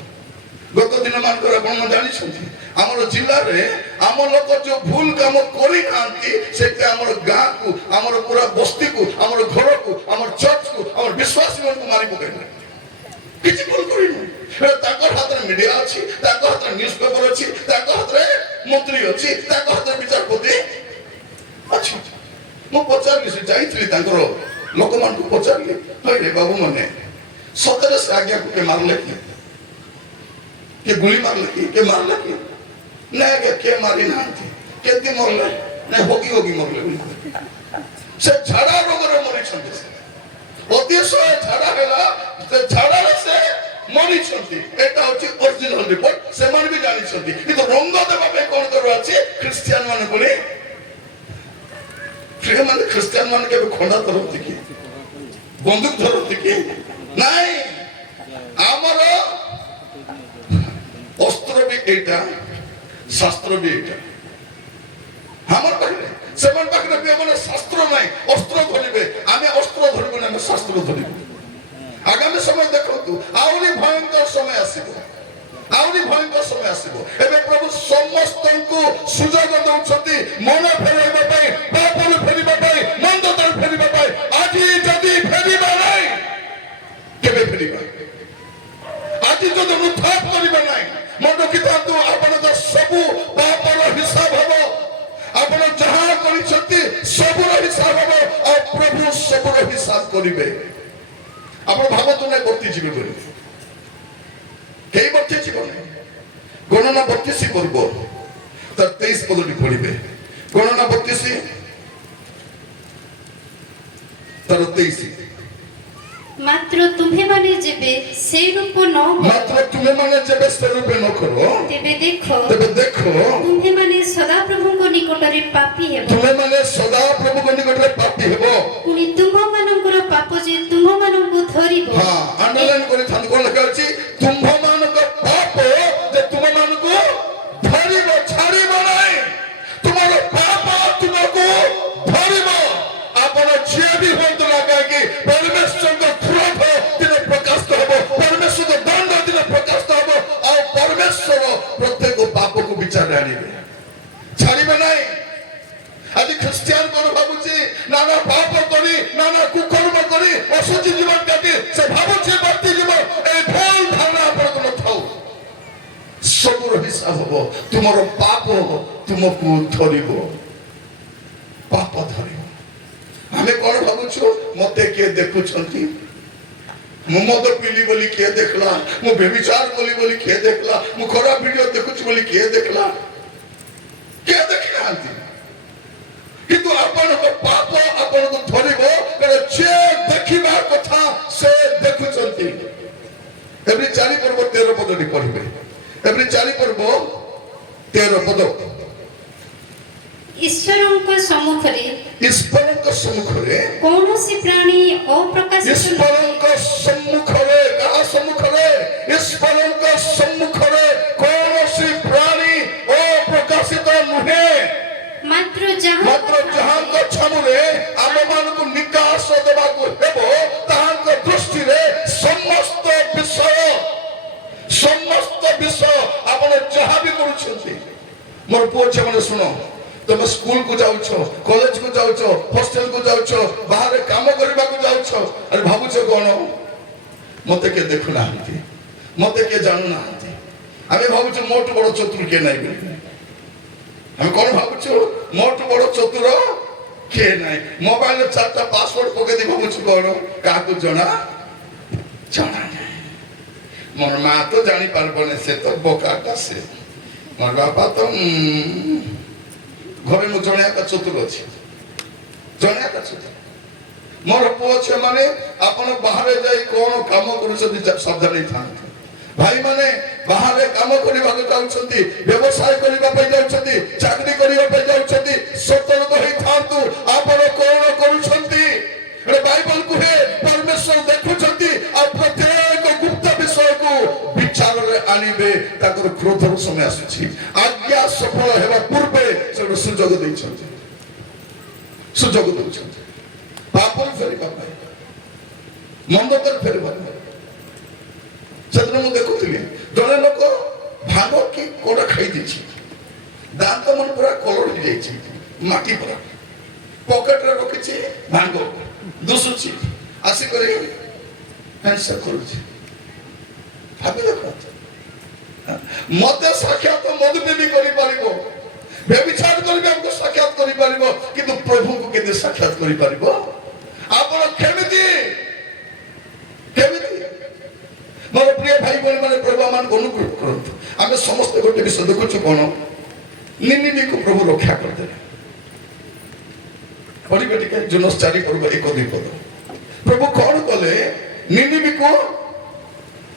ଗତ ଦିନ ମାନଙ୍କର ଆପଣ ଜାଣିଛନ୍ତି ଆମର ଜିଲ୍ଲାରେ ଆମ ଲୋକ ଯୋଉ ଭୁଲ କାମ କରିନାହାନ୍ତି ସେଇଟା ଆମର ଗାଁକୁ ଆମର ପୁରା ବସ୍ତିକୁ ଆମର ଘରକୁ ଆମର ଚର୍ଚ୍ଚକୁ ଆମର ବିଶ୍ୱାସୀମାନଙ୍କୁ ମାରି ପକାଇଲେ କିଛି ଭୁଲ କରିନୁ ତାଙ୍କର ହାତରେ ମିଡିଆ ଅଛି ତାଙ୍କ ହାତରେ ନ୍ୟୁଜ ପେପର ଅଛି ତାଙ୍କ ହାତରେ ମନ୍ତ୍ରୀ ଅଛି ତାଙ୍କ ହାତରେ ବିଚାରପତି ଅଛି ମୁଁ ପଚାରିଲି ସେ ଯାଇଥିଲି ତାଙ୍କର ଲୋକମାନଙ୍କୁ ପଚାରିଲି କହିଲେ ବାବୁ ମାନେ ସତରେ ସେ ଆଜ୍ଞାକୁ କିଏ ମାରିଲେ କିଏ ଗୁଳି ମାରିଲେ କିଏ ମାରିଲେ କିଏ ନା ଆଜ୍ଞା କିଏ ମାରି ନାହାନ୍ତି କେମିତି ମରିଲେ ନା ହଗି ହଗି ମରିଲେ ବୋଲି ସେ ଝାଡା ରୋଗରେ ମରିଛନ୍ତି ଅତିଶୟ ଝାଡା ହେଲା ସେ ଝାଡାରେ ସେ ମରିଛନ୍ତି ଏଟା ହଉଛି ଅରିଜିନାଲ ରିପୋର୍ଟ ସେମାନେ ବି ଜାଣିଛନ୍ତି କିନ୍ତୁ ରଙ୍ଗ ଦେବା ପାଇଁ କଣ କରିବା ଅଛି ଖ୍ରୀଷ୍ଟିଆନ ମାନଙ୍କୁ ମାନେ ଖ୍ରୀଷ୍ଟିଆନ ମାନେ କେବେ ଖଣ୍ଡା ଧରନ୍ତି କି ବନ୍ଧୁକ ଧରନ୍ତି କି ନାଇଁ ଆମର ଅସ୍ତ୍ର ବି ଏଇଟା ଶାସ୍ତ୍ର ବି ଏଇଟା ଆମର ପାଖରେ ସେମାନେ ପାଖରେ ବି ମାନେ ଶାସ୍ତ୍ର ନାହିଁ ଅସ୍ତ୍ର ଧରିବେ ଆମେ ଅସ୍ତ୍ର ଧରିବୁନି ଆମେ ଶାସ୍ତ୍ର ଧରିବୁ ଆଗାମୀ ସମୟ ଦେଖନ୍ତୁ ଆହୁରି ଭୟଙ୍କର ସମୟ ଆସିବ ଏବେ ପ୍ରଭୁ ସମସ୍ତଙ୍କୁ ସୁଯୋଗ ଦଉଛନ୍ତି ମନ ଫେରାଇବା ପାଇଁ ପାପରୁ ଫେରିବା ପାଇଁ ମନ୍ଦତାରୁ ଫେରିବା ପାଇଁ ଆଜି ଯଦି ଫେରିବା ନାହିଁ କେବେ ଫେରିବା ଆଜି ଯଦି ଉତ୍ଥାପ କରିବା ନାହିଁ ମନେ ରଖିଥାନ୍ତୁ ଆପଣଙ୍କ ସବୁ ପାପର ହିସାବ ହବ ଆପଣ ଯାହା କରିଛନ୍ତି ସବୁର ହିସାବ ହବ ଆଉ ପ୍ରଭୁ ସବୁର ହିସାବ କରିବେ ଆପଣ ଭାବନ୍ତୁ ନାହିଁ ବର୍ତ୍ତି ଯିବେ ବୋଲି କେହି ବର୍ତ୍ତି ଯିବ ନାହିଁ ଗଣନା 32 ପର୍ବ ତାର 23 ପଦଟି ପଢିବେ ଗଣନା 32 ତାର 23 ମାତ୍ର ତୁମ୍ଭେମାନେ ଯେବେ ସେ ରୂପ ନ କର ତେବେ ଦେଖ ତୁମ୍ଭେମାନେ ସଦାପ୍ରଭୁଙ୍କ ନିକଟରେ ପାପୀ ହେବ ପୁଣି ତୁମ୍ଭମାନଙ୍କର ପାପ ଯେ ତୁମ୍ଭମାନଙ୍କୁ ଧରିବ ଆଣ୍ଡରଲାଇନ କରିଥାନ୍ତି କଣ ଲେଖା ଅଛି ତୁମ୍ଭମାନଙ୍କ ପାପ ଯେ ତୁମମାନଙ୍କୁ ଧରିବ ଛାଡ଼ିବ ନାହିଁ ତୁମର ପାପ ତୁମକୁ ଧରିବ ଆପଣ ଝିଅ ବି ହୁଅନ୍ତୁ ନା କାହିଁକି ପରମେଶ୍ୱରଙ୍କ କ୍ରୋଧ ଦିନେ ପ୍ରକାଶିତ ହେବ ପରମେଶ୍ୱରଙ୍କ ଦଣ୍ଡ ଦିନେ ପ୍ରକାଶିତ ହେବ ଆଉ ପରମେଶ୍ୱର ପ୍ରତ୍ୟେକ ପାପକୁ ବିଚାରରେ ଆଣିବେ ଛାଡ଼ିବେ ନାହିଁ ଆଜି ଖ୍ରୀଷ୍ଟିଆନ କଣ ଭାବୁଛି ନାନା ପାପ କରି ନାନା କୁକର୍ମ କରି ଅଶୁଚି ଜୀବନ କାଟି ସେ ଭାବୁଛି ବର୍ତ୍ତି ଯିବ এই ଭୁଲ ଧାରଣା ଆପଣଙ୍କୁ ନଥାଉ ସବୁର ହିସାବ ହବ ତୁମର ପାପ ତୁମକୁ ଧରିବ ପାପ ଧରିବ ଆମେ କଣ ଭାବୁଛୁ ମତେ କିଏ ଦେଖୁଛନ୍ତି ମୁଁ ମଦ ପିଲି ବୋଲି କିଏ ଦେଖିଲା ମୁଁ ବ୍ୟଭିଚାର କଲି ବୋଲି କିଏ ଦେଖିଲା ମୁଁ ଖରାପ ଭିଡିଓ ଦେଖୁଛି ବୋଲି କିଏ ଦେଖିଲା କିଏ ଦେଖିନାହାନ୍ତି କିନ୍ତୁ ଆପଣଙ୍କ ପାପ ଆପଣଙ୍କୁ ଧରିବ କାରଣ ଯିଏ ଦେଖିବା କଥା ସେ ଦେଖୁଛନ୍ତି ଏଭଳି 4 ପର୍ବ 13 ପଦଟି ପଢିବେ ଏଭଳି 4 ପର୍ବ 13 ପଦ ଈଶ୍ୱରଙ୍କ ସମ୍ମୁଖରେ କୌଣସି ପ୍ରାଣୀ ଅପ୍ରକାଶିତ ଈଶ୍ୱରଙ୍କ ସମ୍ମୁଖରେ କୌଣସି ପ୍ରାଣୀ ଅପ୍ରକାଶିତ ନୁହେଁ ମାତ୍ର ଯାହାଙ୍କ ଛାମୁରେ ଆମମାନଙ୍କୁ ନିକାଶ ଦେବାକୁ ହେବ ଯାଉଛନ୍ତି ମୋର ପୁଅ ଝିଅମାନେ ଶୁଣ ତମେ ସ୍କୁଲକୁ ଯାଉଛ କଲେଜକୁ ଯାଉଛ ହଷ୍ଟେଲକୁ ଯାଉଛ ବାହାରେ କାମ କରିବାକୁ ଯାଉଛ ଆରେ ଭାବୁଛ କଣ ମତେ କିଏ ଦେଖୁନାହାନ୍ତି ମତେ କିଏ ଜାଣୁନାହାନ୍ତି ଆମେ ଭାବୁଛୁ ମୋଠୁ ବଡ ଚତୁର କିଏ ନାହିଁ ବୋଲି ଆମେ କଣ ଭାବୁଛୁ ମୋଠୁ ବଡ ଚତୁର କିଏ ନାହିଁ ମୋବାଇଲରେ 4ଟା ପାସୱାର୍ଡ ପକେଇ ଦେଇ ଭାବୁଛୁ କଣ କାହାକୁ ଜଣା ଜଣା ନାହିଁ ମୋର ମା ତ ଜାଣିପାରିବନି ସେ ତ ବୋକାଟା ସେ ମୋର ବାପା ତ ଘରେ ମୁଁ ଜଣେ ଏକା ଚତୁର ଅଛି ଜଣେ ଏକା ଚତୁର ମୋର ପୁଅ ଝିଅ ମାନେ ଆପଣ ବାହାରେ ଯାଇ କଣ କାମ କରୁଛନ୍ତି ସାବଧାନ ହେଇଥାନ୍ତି ଭାଇମାନେ ବାହାରେ କାମ କରିବାକୁ ଯାଉଛନ୍ତି ବ୍ୟବସାୟ କରିବା ପାଇଁ ଯାଉଛନ୍ତି ଚାକରି କରିବା ପାଇଁ ଯାଉଛନ୍ତି ସତର୍କ ହେଇଥାନ୍ତୁ ଆପଣ କଣ କରୁଛନ୍ତି ବାଇବଲ କୁହେ ପରମେଶ୍ୱର ଦେଖୁଛନ୍ତି ଆଉ ପ୍ରତ୍ୟେକ ଗୁପ୍ତ ବିଷୟକୁ ବିଚାରରେ ଆଣିବେ ତାଙ୍କର କ୍ରୋଧର ସମୟ ଆସୁଛି ଆଜ୍ଞା ସଫଳ ହେବା ପୂର୍ବେ ସେ ଗୋଟେ ସୁଯୋଗ ଦେଇଛନ୍ତି ସୁଯୋଗ ଦେଉଛନ୍ତି ପାପରୁ ଫେରିବା ପାଇଁ ମନ୍ଦତାରୁ ଫେରିବା ପାଇଁ ସେଦିନ ମୁଁ ଦେଖୁଥିଲି ଜଣେ ଲୋକ ଭାଙ୍ଗ କି କୋଡ଼ା ଖାଇ ଦେଇଛି ଦାନ୍ତ ମନ ପୁରା କଲର ହେଇଯାଇଛି ମାଟି ପୁରା ପକେଟରେ ରଖିଛି ଭାଙ୍ଗ ଦୁସୁଛି ଆସିକରି ହ୍ୟାଣ୍ଡସେକ୍ କରୁଛି ଭାବି ଦେଖନ୍ତୁ ମତେ ସାକ୍ଷାତ ମଧୁମେହ କରିପାରିବ ବ୍ୟଭିଚାର କରିବେ ଆମକୁ ସାକ୍ଷାତ କରିପାରିବ କିନ୍ତୁ ପ୍ରଭୁଙ୍କୁ କେତେ ସାକ୍ଷାତ କରିପାରିବ ଆପଣ କେମିତି କେମିତି ମୋର ପ୍ରିୟ ଭାଇ ଭଉଣୀ ମାନେ ପ୍ରଭୁ ଆମମାନଙ୍କୁ ଅନୁଗ୍ରହ କରନ୍ତୁ ଆମେ ସମସ୍ତେ ଗୋଟେ ବିଷୟ ଦେଖୁଛୁ କଣ ନିନିବିକୁ ପ୍ରଭୁ ରକ୍ଷା କରିଦେଲେ ପଢିବେ ଟିକେ ଜୁନସ୍ 4 ପର୍ବ 1-2 ପଦ ପ୍ରଭୁ କଣ କଲେ ନିନିବିକୁ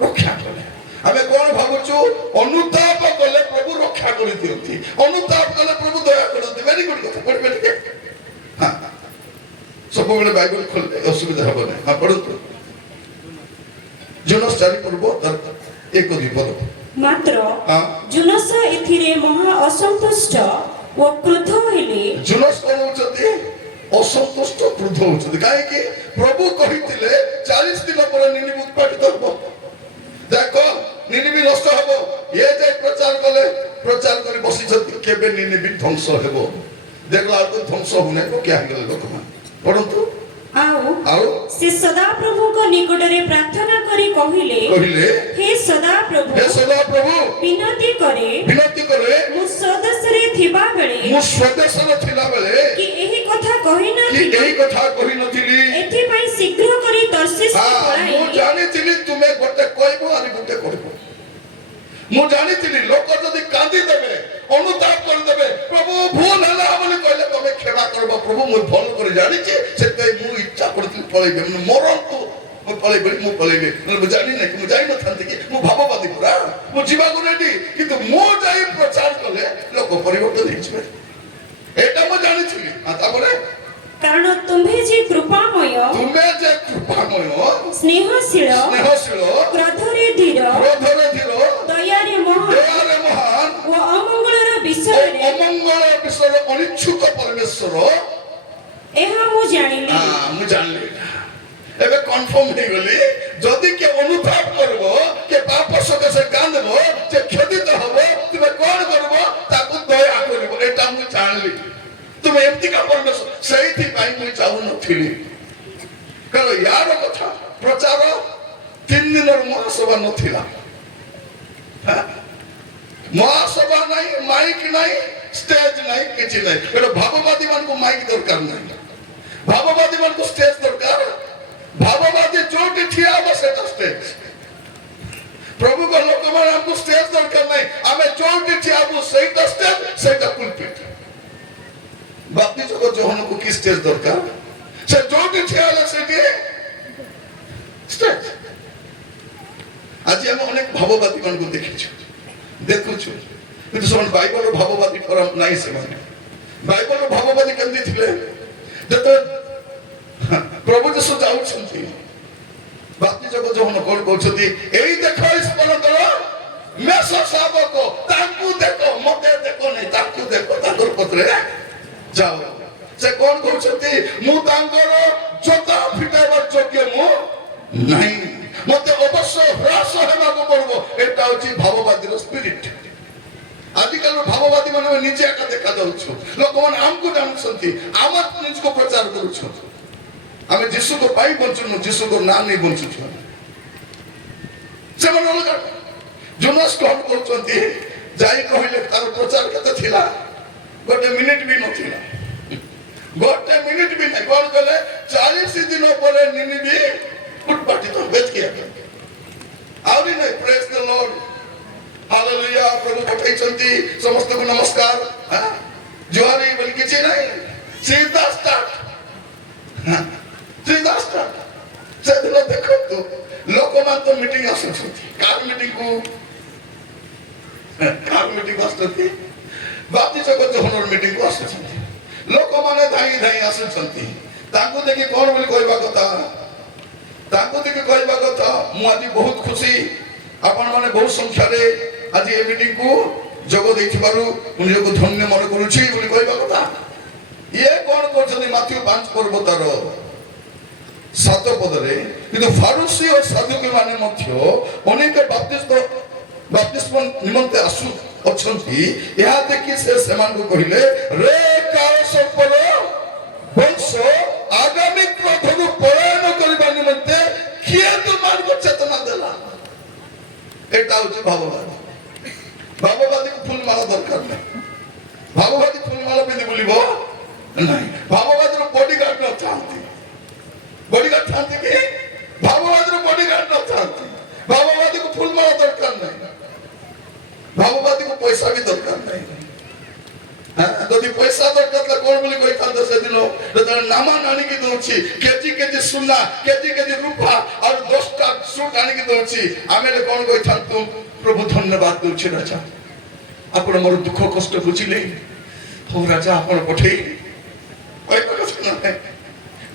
ରକ୍ଷା କଲେ ଆମେ କଣ ଭାବୁଛୁ ଅନୁତାପ କଲେ ପ୍ରଭୁ ରକ୍ଷା କରିଦିଅନ୍ତି ଅନୁତାପ କଲେ ପ୍ରଭୁ ଦୟା କରନ୍ତି ଭେରି ଗୁଡ୍ କଥା ପଢିବେ ଟିକେ ସବୁବେଳେ ବାଇବଲ ଖୋଲିଲେ ଅସୁବିଧା ହବ ନାହିଁ ହଁ ପଢନ୍ତୁ ଜୁନସ୍ 4 ପର୍ବ 1-2 ପଦ ମାତ୍ର ଜୁନସ ଏଥିରେ ମହା ଅସନ୍ତୁଷ୍ଟ ଓ କ୍ରୋଧ ହେଲେ ଜୁନସ୍ କଣ ହଉଛନ୍ତି ଅସନ୍ତୁଷ୍ଟ କ୍ରୋଧ ହଉଛନ୍ତି କାହିଁକି ପ୍ରଭୁ କହିଥିଲେ 40 ଦିନ ପରେ ନିନିବି ଉତ୍ପାଟିତ ହବ ଦେଖ ନିନିବି ନଷ୍ଟ ହବ ଇଏ ଯାଇ ପ୍ରଚାର କରି ବସିଛନ୍ତି କେବେ ନିନିବି ଧ୍ୱଂସ ହେବ ଦେଖିଲା ବେଳକୁ ଧ୍ୱଂସ ହଉନାହିଁ ପକ୍କା ହେଇଗଲେ ଲୋକମାନେ ପଢନ୍ତୁ ଆଉ ସେ ସଦାପ୍ରଭୁଙ୍କ ନିକଟରେ ପ୍ରାର୍ଥନା କରି କହିଲେ ହେ ସଦାପ୍ରଭୁ ବିନତି କରେ ମୁଁ ସ୍ୱଦେଶରେ ଥିବାବେଳେ କି ଏହି କଥା କହିନଥିଲି ଏଥିପାଇଁ ଶୀଘ୍ର କରି ତର୍ଷୀଶକୁ ପଳାଇ ମୁଁ ଜାଣିଥିଲି ତୁମେ ଗୋଟେ କହିବ ଆରି ଗୋଟେ କରିବ ମୁଁ ଜାଣିଥିଲି ଲୋକ ଯଦି କାନ୍ଦି ଦେବେ ଅନୁତାପ କରିଦେବେ ପ୍ରଭୁ ଭୁଲ ହେଲା ବୋଲି କହିଲେ ତମେ କ୍ଷମା କରିବ ପ୍ରଭୁ ମୁଁ ଭଲ କରି ଜାଣିଛି ସେଥିପାଇଁ ମୁଁ ଇଚ୍ଛା କରୁଥିଲି ପଳେଇବେ ମରନ୍ତୁ ମୁଁ ପଳେଇବି ମୁଁ ଜାଣି ନାହିଁ ମୁଁ ଯାଇନଥାନ୍ତି କି ମୁଁ ଭାବବାଦୀ ପୁରା ମୁଁ ଯିବାକୁ ରେଡି କିନ୍ତୁ ମୁଁ ଯାଇ ପ୍ରଚାର କଲେ ଲୋକ ପରିବର୍ତ୍ତନ ହେଇଯିବେ ଏଇଟା ମୁଁ ଜାଣିଥିଲି ତାପରେ କାରଣ ତୁମେ ଯେ କୃପାମୟ ସ୍ନେହଶୀଳ କ୍ରୋଧରେ ଧୀର ଦୟାରେ ମହାନ ଓ ଅମଙ୍ଗଳର ବିଷୟରେ ଅନିଚ୍ଛୁକ ପରମେଶ୍ୱର ଏହା ମୁଁ ଜାଣିଲି ଏବେ କନଫର୍ମ ହେଇଗଲି ଯଦି କିଏ ଅନୁତାପ କରିବ କିଏ ପାପ ସକାଶେ କାନ୍ଦିବ ଯେ କ୍ଷତିତ ହବ ତୁମେ କଣ କରିବ ତାକୁ ଦୟା କରିବ ଏଟା ମୁଁ ଜାଣିଲି ତୁମେ ଏମିତିକା ପରମେଶ୍ୱର ସେଇଥିପାଇଁ ମୁଁ ଚାହୁଁନଥିଲି କାରଣ ୟାର କଥା ପ୍ରଚାର 3 ଦିନର ମହାସଭା ନଥିଲା ମହାସଭା ନାହିଁ ମାଇକ ନାହିଁ ଷ୍ଟେଜ ନାହିଁ କିଛି ନାହିଁ ଏଟା ଭାବବାଦୀ ମାନଙ୍କୁ ମାଇକ ଦରକାର ନାହିଁ ଭାବବାଦୀ ମାନଙ୍କୁ ଷ୍ଟେଜ ଦରକାର ଭାବବାଦୀ ଯୋଉଠି ଠିଆ ହବ ସେଟା ଷ୍ଟେଜ ପ୍ରଭୁଙ୍କ ଲୋକମାନେ ଆମକୁ ଷ୍ଟେଜ ଦରକାର ନାହିଁ ଆମେ ଯୋଉଠି ଠିଆ ହବୁ ସେଇଟା ଷ୍ଟେଜ ସେଇଟା ପୁଲପିଟ ବାପ୍ତିଜ ଯୋହନକୁ କି ଷ୍ଟେଜ ଦରକାର ସେ ଯୋଉଠି ଠିଆ ହେଲା ସେଠି ଷ୍ଟେଜ ଆଜି ଆମେ ଅନେକ ଭାବବାଦୀ ମାନଙ୍କୁ ଦେଖୁଛୁ କିନ୍ତୁ ସେମାନେ ବାଇବଲର ଭାବବାଦୀ ଫରମ ନାହିଁ ସେମାନେ ବାଇବଲର ଭାବବାଦୀ କେମିତି ଥିଲେ ଯେତେବେଳେ ପ୍ରଭୁ ଯୀଶୁ ଯାଉଛନ୍ତି ବାପ୍ତିଜ ଯୋହନ କଣ କହୁଛନ୍ତି ଏଇ ଦେଖ ଈଶ୍ୱରଙ୍କର ମେଷ ଶାବକ ତାଙ୍କୁ ଦେଖ ମତେ ଦେଖ ନାହିଁ ତାଙ୍କୁ ଦେଖ ତାଙ୍କର ପତ୍ରରେ ଯାଅ ସେ କଣ କହୁଛନ୍ତି ମୁଁ ତାଙ୍କର ଜୋତା ଫିଟାଇବାର ଯୋଗ୍ୟ ମୁଁ ନାହିଁ ମତେ ଅବଶ୍ୟ ହ୍ରାସ ହେବାକୁ ପଡିବ ଏଟା ହଉଛି ଭାବବାଦୀର ସ୍ପିରିଟ ଆଜିକାଲି ଭାବବାଦୀ ମାନେ ନିଜେ ଏକା ଦେଖା ଯାଉଛୁ, ଲୋକମାନେ ଆମକୁ ଜାଣୁଛନ୍ତି, ଆମ ନିଜକୁ ପ୍ରଚାର କରୁଛୁ। ଆମେ ଯୀଶୁଙ୍କ ପାଇଁ ବଞ୍ଚୁନୁ, ଯୀଶୁଙ୍କ ନାଁ ନେଇ ବଞ୍ଚୁଛୁ। ସେମାନେ ଅଲଗା ଜୋନାସ କଣ କରୁଛନ୍ତି, ଯାଇ କହିଲେ ତାର ପ୍ରଚାର କେତେ ଥିଲା, ଗୋଟେ ମିନିଟ ବି ନଥିଲା, ଗୋଟେ ମିନିଟ ବି ନାହିଁ। କଣ କଲେ 40 ଦିନ ପରେ ନିନିବି ଉତ୍ପାଟିତ ବେତକିଆ ଆହୁରି ନାହିଁ। ପ୍ରେଜ ଦ ଲର୍ଡ, ହାଲେଲୁୟା। ପ୍ରଭୁ ପଠାଇଛନ୍ତି, ସମସ୍ତଙ୍କୁ ନମସ୍କାର ଜୁହାରି ବୋଲି କିଛି ନାହିଁ, ସିଧା ଷ୍ଟାର୍ଟ, ସିଧା ଷ୍ଟାର୍ଟ। ସେଦିନ ଦେଖନ୍ତୁ ଲୋକମାନେ ତ ମିଟିଂ ଆସୁଛନ୍ତି, କାହାର ମିଟିଂକୁ, କାହାର ମିଟିଂ ଆସୁଛନ୍ତି, ବାପ୍ତିସ୍ମ ଯୋହନର ମିଟିଂକୁ ଆସୁଛନ୍ତି। ଲୋକମାନେ ଧାଇଁ ଧାଇଁ ଆସୁଛନ୍ତି, ତାଙ୍କୁ ଦେଖି କଣ ବୋଲି କହିବା କଥା, ତାଙ୍କୁ ଦେଖି କହିବା କଥା, ମୁଁ ଆଜି ବହୁତ ଖୁସି, ଆପଣମାନେ ବହୁ ସଂଖ୍ୟାରେ ଆଜି ଏ ମିଟିଂକୁ ଯୋଗ ଦେଇଥିବାରୁ ମୁଁ ନିଜକୁ ଧନ୍ୟ ମନେ କରୁଛି ବୋଲି କହିବା କଥା। ଇଏ କଣ କରୁଛନ୍ତି, ମାଥିଉ 5 ପର୍ବ ତାର 7 ପଦରେ, କିନ୍ତୁ ଫାରୁସୀ ଓ ସାଦୁକୀ ମାନେ ମଧ୍ୟ ଅନେକ ବାପ୍ତିସ୍ମ ନିମନ୍ତେ ଆସୁ ଅଛନ୍ତି। ଏହା ଦେଖି ସେ ସେମାନଙ୍କୁ କହିଲେ, ରେ କାଳସର୍ପର ବଂଶ, ଆଗାମୀ କ୍ରୋଧରୁ ପଳାୟନ କରିବା ନିମନ୍ତେ କିଏ ତୁମମାନଙ୍କୁ ଚେତନା ଦେଲା? এটা হচ্ছে ভাববাদী। ভাববাদীকে ফুলমালা দরকার নাই, ভাববাদী ফুলমালা পিঁধি বুলিব নাই। ভাববাদীর বডিগার্ড নথাନ୍ତି, বডিগার্ড থাନ୍ତି কি? ভাববাদীর বডিগার্ড নথাନ୍ତି। ভাববাদীকে ফুলমালা দরকার নাই, ভাববাদীকে পয়সা भी দরকার নাই। যদি পয়সা দরকার ଥିଲା কোন ବୋଲି କହିଥାନ୍ତେ ସେଦିନ, ଯେତେବେଳେ ନାମାନ ଆଣିକି ଦଉଛି, କେଜି କେଜି ସୁନା, କେଜି କେଜି ରୂପା ଆଉ 10ଟା ସୁଟ ଆଣିକି ଦଉଛି, ଆମେ କଣ କହିଥାନ୍ତୁ, ପ୍ରଭୁ ଧନ୍ୟବାଦ ଦଉଛି ରାଜା, ଆପଣ ମୋର ଦୁଃଖ କଷ୍ଟ ବୁଝିଲେ, ହଉ ରାଜା ଆପଣ ପଠେଇ କହିବା କଥା ନାହିଁ।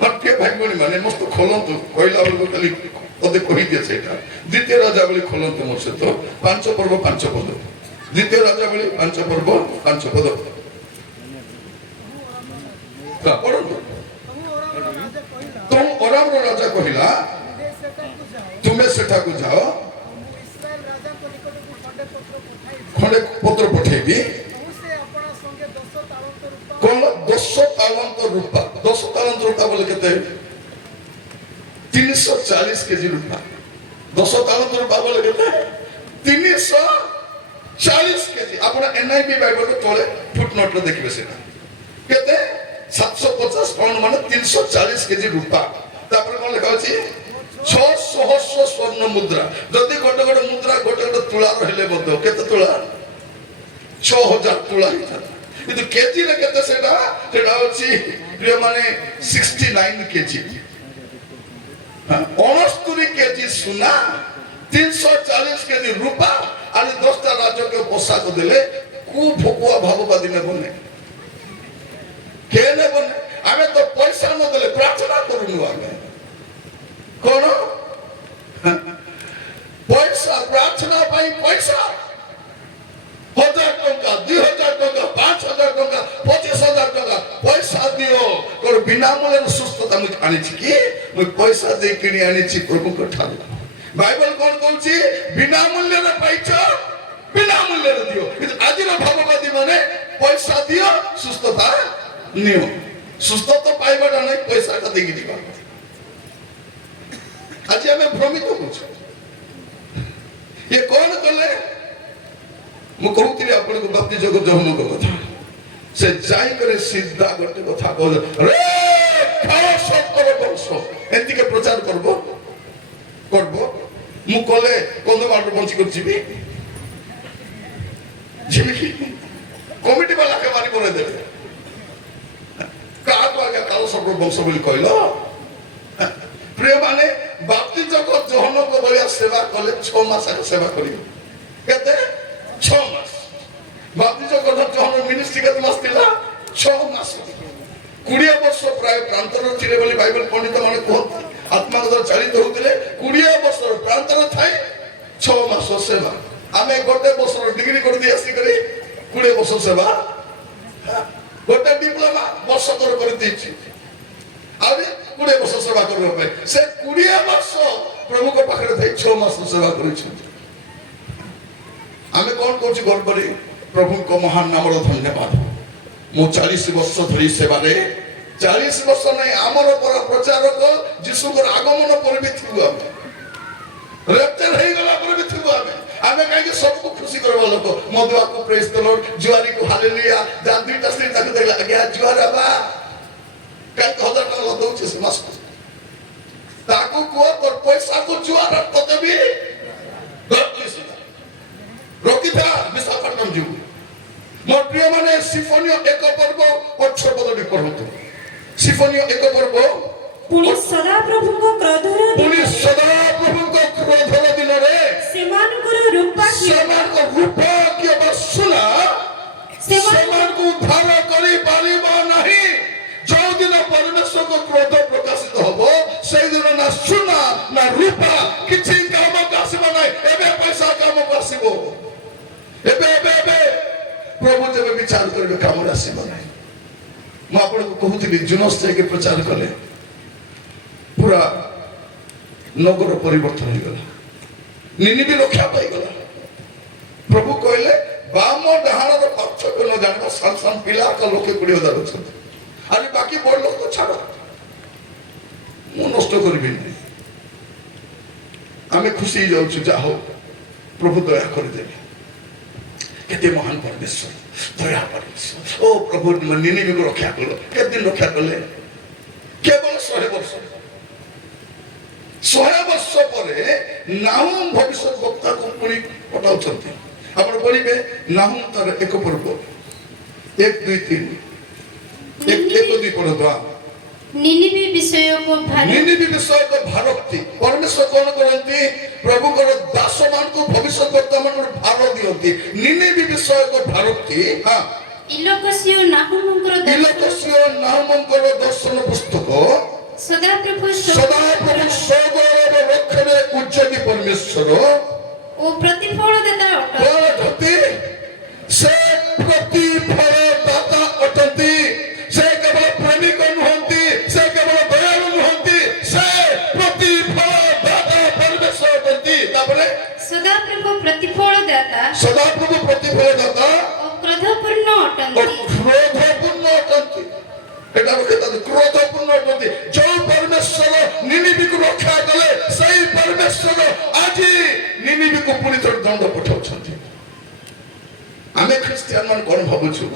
ମୋର ପ୍ରିୟ ଭାଇ ଭଉଣୀ ମାନେ ମସ୍ତ ଖୋଲନ୍ତୁ, କହିଲା ବେଳକୁ ଖାଲି ପଦେ କହିଦିଏ ସେଇଟା। ଦ୍ୱିତୀୟ ରାଜା ଭଳି ଖୋଲନ୍ତୁ ମୋ ସହିତ, 5 ପର୍ବ 5 ପଦ। ଦ୍ୱିତୀୟ ରାଜା ଭଳି 5 ପର୍ବ 5 ପଦ ପଢନ୍ତୁ। ତୁ ଅରାମର ରାଜା କହିଲା, ତୁମେ ସେଠାକୁ ଯାଅ, ଖଣ୍ଡେ ପତ୍ର ପଠେଇବି, କଣ 10 ତାଳନ୍ତ ରୂପା। 10 ତାଳନ୍ତ ରୂପା ବୋଲେ କେତେ? 340 କେଜି ରୂପା। 10 ତାଳନ୍ତ ରୂପା ବୋଲେ କେତେ? 340 କେଜି। ଆପଣ NIV ବାଇବଲ ତଳେ ଫୁଟନୋଟ ଦେଖିବେ ସେଟା କେତେ? 750 ପାଉଣ୍ଡ ମାନେ 340 କେଜି ରୂପା। ତାପରେ କଣ ଲେଖା ଅଛି? 6 ସହସ୍ର ସ୍ୱର୍ଣ୍ଣ ମୁଦ୍ରା। ଯଦି ଗୋଟେ ଗୋଟେ ମୁଦ୍ରା ଗୋଟେ ଗୋଟେ ତୁଳା ରହିଲେ ମଧ୍ୟ କେତେ ତୁଳା? 6000 ତୁଳା ହେଇଥାନ୍ତା। କିନ୍ତୁ କେଜିରେ କେତେ ସେଟା? ସେଟା ଅଛି ପ୍ରିୟ ମାନେ 69 କେଜି। 69 କେଜି ସୁନା, 340 କେଜି ରୂପା আর 10টা রাজ্যকে পোশাক দিলে কু ভকুয়া ভাববাদী নেবনে, কে নেবনে? আমি তো পয়সা ন দেলে প্রার্থনা করুনু, আমি কোন পয়সা প্রার্থনা পাই পয়সা 1000 টঙ্কা, 2000 টঙ্কা, 5000 টঙ্কা, 25000 টঙ্কা পয়সা দিও। তোর বিনামূল্যের সুস্থতা আমি আনিছি কি? আমি পয়সা দিয়ে কিনে আনিছি প্রভুଙ୍କ ଠାରୁ। বাইবেল কোন বলছি? বিনামূল্যের পাইছ, বিনামূল্যের দিও। কিন্তু আজির ভাববাদী মানে পয়সা দিও, সুস্থতা নিও। সুস্থতা পাইবাটা নাই, পয়সাটা ଦେଇକି ଯିବା। ଆଜି ଆମେ ଭ୍ରମିତ ହଉଛୁ। ଇଏ କଣ କଲେ? ମୁଁ କହୁଥିଲି ଆପଣଙ୍କୁ ବାପ୍ତି ଯୋଗ ଯୌନଙ୍କ କଥା। ସେ ଯାଇକରି ସିଧା ଗୋଟେ କଥା କହିଲେ, ରେ କାଳସର୍ପର ବଂଶ, ଏତିକି ପ୍ରଚାର করব করব। ମୁଁ କଲେ କନ୍ଧମାଳରୁ ବଞ୍ଚି କରି ଯିବି, ଯିବି କି? କମିଟି ବାଲାকে ମାରି ମରେଇ ଦେବେ। କାହାକୁ ଆଜ୍ଞା କାଳସର୍ପ ବଂଶ ବୋଲି କହିଲ? ପ୍ରିୟ ମାନେ ବାପ୍ତି ଯୋଗ ଯୌନଙ୍କ ଭଳିଆ ସେବା କଲେ 6 ମାସ ସେବା କରିବ। କେତେ? 6 ମାସ। ବାପ୍ତି ଯୋଗ ଯୌନ ମିନିଷ୍ଟ୍ରି କେତେ ମାସ ଥିଲା? 6 ମାସ। 20 ବର୍ଷ ପ୍ରାୟ ପ୍ରାନ୍ତର ଥିଲେ ବୋଲି ବାଇବେଲ ପଣ୍ଡିତ ମାନେ କୁହନ୍ତି। ଆତ୍ମାଙ୍କ ଦ୍ୱାରା ଚାଳିତ ହଉଥିଲେ। 20 ବର୍ଷର ପ୍ରାନ୍ତର ଥାଏ, 6 ମାସ ସେବା। ଆମେ ଗୋଟେ ବର୍ଷର ଡିଗ୍ରୀ କରିଦେଇ ଆସିକରି 20 ବର୍ଷ ସେବା, ଗୋଟେ ଡିପ୍ଲୋମା ବର୍ଷକର କରିଦେଇଛି, ଆହୁରି 20 ବର୍ଷ ସେବା କରିବା ପାଇଁ। ସେ 20 ବର୍ଷ ପ୍ରଭୁଙ୍କ ପାଖରେ ଥାଇ 6 ମାସ ସେବା କରିଛନ୍ତି। ଆମେ କଣ କରୁଛୁ? ଗଡ଼ବଡ଼ି ପ୍ରଭୁଙ୍କ ମହାନ ନାମର ଧନ୍ୟବାଦ। ମୁଁ 40 ବର୍ଷ ଧରି ସେବାରେ 40 ବର୍ଷ ନାହିଁ ଆମର ପରା ପ୍ରଚାରକ ଯୀଶୁଙ୍କର ଆଗମନ ପରେ ବି ଥିବୁ ଆମେ ରେପ୍ଚର ହେଇଗଲା ପରେ ବି ଥିବୁ ଆମେ କାହିଁକି ସବୁକୁ ଖୁସି କରିବା ଲୋକ ମଧୁଆକୁ ପ୍ରେଜ ଦ ଲର୍ଡ ଜୁଆରୀକୁ ହାଲେଲୁୟା ଯା ଦୁଇଟା ସ୍ତ୍ରୀ ତାକୁ ଦେଖିଲା ଆଜ୍ଞା ଜୁଆର ବାବା କାହିଁକି 1000 ଟଙ୍କା ଲଦଉଛି ସେ ମାସକୁ ତାକୁ କୁହ ତୋର ପଇସାକୁ ଜୁଆର ତତେ ବି ରଖିଥା ବିଶାଖାପଟ୍ଟନମ ଯିବୁ। ମୋ ପ୍ରିୟ ମାନେ ସିଫୋନିୟ 1 ପର୍ବ 8 ପଦଟି ପଢନ୍ତୁ। ସିଫୋନିୟ 1 ପର୍ବ ପୁଣି ସଦାପ୍ରଭୁଙ୍କ କ୍ରୋଧର ଦିନରେ ସେମାନଙ୍କର ରୂପା କିଏ ବା ସୁନା ସେମାନଙ୍କୁ ଉଦ୍ଧାର କରିପାରିବ ନାହିଁ। ଯୋଉଦିନ ପରମେଶ୍ୱରଙ୍କ କ୍ରୋଧ ପ୍ରକାଶିତ ହବ ସେଇଦିନ ନା ସୁନା ନା ରୂପା କିଛି କାମକୁ ଆସିବ ନାହିଁ। ଏବେ ପଇସା କାମକୁ ଆସିବ। ଏବେ ପ୍ରଭୁ ଯେବେ ବିଚାର କରିବେ କାମରେ ଆସିବ ନାହିଁ। ମୁଁ ଆପଣଙ୍କୁ କହୁଥିଲି ଜୁନସ୍ ଯାଇକି ପ୍ରଚାର କଲେ ପୁରା ନଗର ପରିବର୍ତ୍ତନ ହେଇଗଲା। ନିନିବି ରକ୍ଷା ପାଇଗଲା। ପ୍ରଭୁ କହିଲେ ବାମ ଡାହାଣର ପାର୍ଥକ୍ୟ ନ ଜାଣିବା ସାନ ପିଲା ଲୋକେ 20,000 ଅଛନ୍ତି। ଆଜି ବାକି ବଡ଼ ଲୋକ ତ ଛାଡ଼ ମୁଁ ନଷ୍ଟ କରିବିନି। ଆମେ ଖୁସି ହେଇଯାଉଛୁ ଯାହା ହଉ ପ୍ରଭୁ ଦୟା କରିଦେବେ। କେତେ ମହାନ ପରମେଶ୍ୱର ଦୟା ପରମେଶ୍ୱର। ଓ ପ୍ରଭୁ ନିନିବିକୁ ରକ୍ଷା କଲ। କେତେ ଦିନ ରକ୍ଷା କଲେ? କେବଳ 100 ବର୍ଷ। 100 ବର୍ଷ ପରେ ନାହୁମ ଭବିଷ୍ୟତ ବକ୍ତାକୁ ପୁଣି ପଠାଉଛନ୍ତି। ଆପଣ ପଢିବେ ନାହୁମ ତାର 1 ପର୍ବ 1, 2, 3 1, 2 ପଢନ୍ତୁ। ନିନିବି ବିଷୟକୁ ଭାରକ୍ତି ପରମେଶ୍ୱର କଣ କରନ୍ତି? ପ୍ରଭୁଙ୍କର ଦାସମାନଙ୍କୁ ଭବିଷ୍ୟତ ବକ୍ତାମାନଙ୍କୁ ଭାର ଦିଅନ୍ତି। ନିନିବି ବିଷୟକ ଭାରକ୍ତି ଇଲୋକସିଓ ନାହୁମଙ୍କର ଦର୍ଶନ ପୁସ୍ତକ ସଦାପ୍ରଭୁ ସ୍ୱର୍ଗର ରକ୍ଷରେ ଉଜ୍ଜୟୀ ପରମେଶ୍ୱର ଓ ପ୍ରତିଫଳ ଦାତା ଅଟନ୍ତି। ସେ ପ୍ରତିଫଳଦାତା ଅଟନ୍ତି। ସେ କେବଳ ପ୍ରେମିକ ନୁହନ୍ତି, ସେ କେବଳ ଦୟାଳୁ ନୁହନ୍ତି, ସେ ପ୍ରତିଫଳଦାତା ପରମେଶ୍ୱର ଅଟନ୍ତି। ତାପରେ ସଦାପ୍ରଭୁ ପ୍ରତିଫଳ ଦାତା ଓ କ୍ରୋଧପୂର୍ଣ୍ଣ ଅଟନ୍ତି। এটা রক্ষে ক্রোধপূর্ণ অটନ୍ତି। ଯୋଉ ପରମେଶ୍ୱର ନିନିବିକୁ ରକ୍ଷା କଲେ ସେଇ ପରମେଶ୍ୱର ଆଜି ନିନିବିକୁ ପୁଣି ଥରେ ଦଣ୍ଡ ପଠାଉଛନ୍ତି। ଆମେ ଖ୍ରୀଷ୍ଟିଆନ ମାନେ କଣ ଭାବୁଛୁ?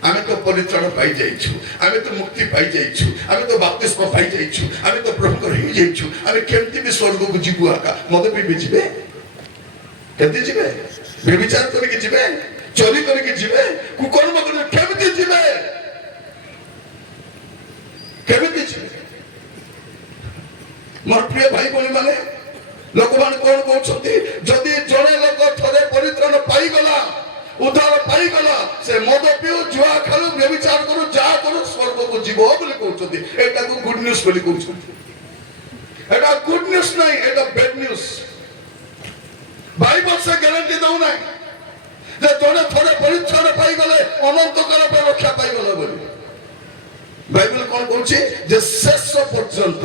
ଆମେ ତ ପରିତ୍ରାଣ ପାଇଯାଇଛୁ, ଆମେ ତ ମୁକ୍ତି ପାଇଯାଇଛୁ, ଆମେ ତ ବାପ୍ତିସ୍ମ ପାଇଯାଇଛୁ, ଆମେ ତ ପ୍ରଭୁଙ୍କର ହେଇଯାଇଛୁ, ଆମେ କେମିତି ବି ସ୍ୱର୍ଗକୁ ଯିବୁ? ଆକା ମଦ ପିଇବି ଯିବେ? କେମିତି ଯିବେ? ବ୍ୟଭିଚାର କରିକି ଯିବେ? ଚୋରି କରିକି ଯିବେ? କୁକର୍ମ କରିକି କେମିତି ଯିବେ? କେମିତି ଯିବେ? ମୋର ପ୍ରିୟ ଭାଇ ଭଉଣୀ ମାନେ ଲୋକମାନେ କଣ କହୁଛନ୍ତି? ଯଦି ଜଣେ ଲୋକ ଥରେ ପରିତ୍ରାଣ ପାଇଗଲା, ଉଦ୍ଧାର ପାଇଗଲା, ସେ ମଦ ପିଉ, ଜୁଆ ଖେଳୁ, ବ୍ୟଭିଚାର କରୁ, ଯାହା କରୁ ସ୍ୱର୍ଗକୁ ଯିବ ବୋଲି କହୁଛନ୍ତି। ଏଟାକୁ ଗୁଡ ନ୍ୟୁଜ ବୋଲି କହୁଛନ୍ତି। এটা গুড নিউজ নাই, এটা ব্যাড নিউজ। বাইবেল সে গ্যারান্টি দেউ নাই যে জনে থরে পরিচ্ছন্ন পাইগলে অনন্তকাল পর রক্ষা পাইগলে বলি। বাইবেল কোন বলছে যে শেষ পর্যন্ত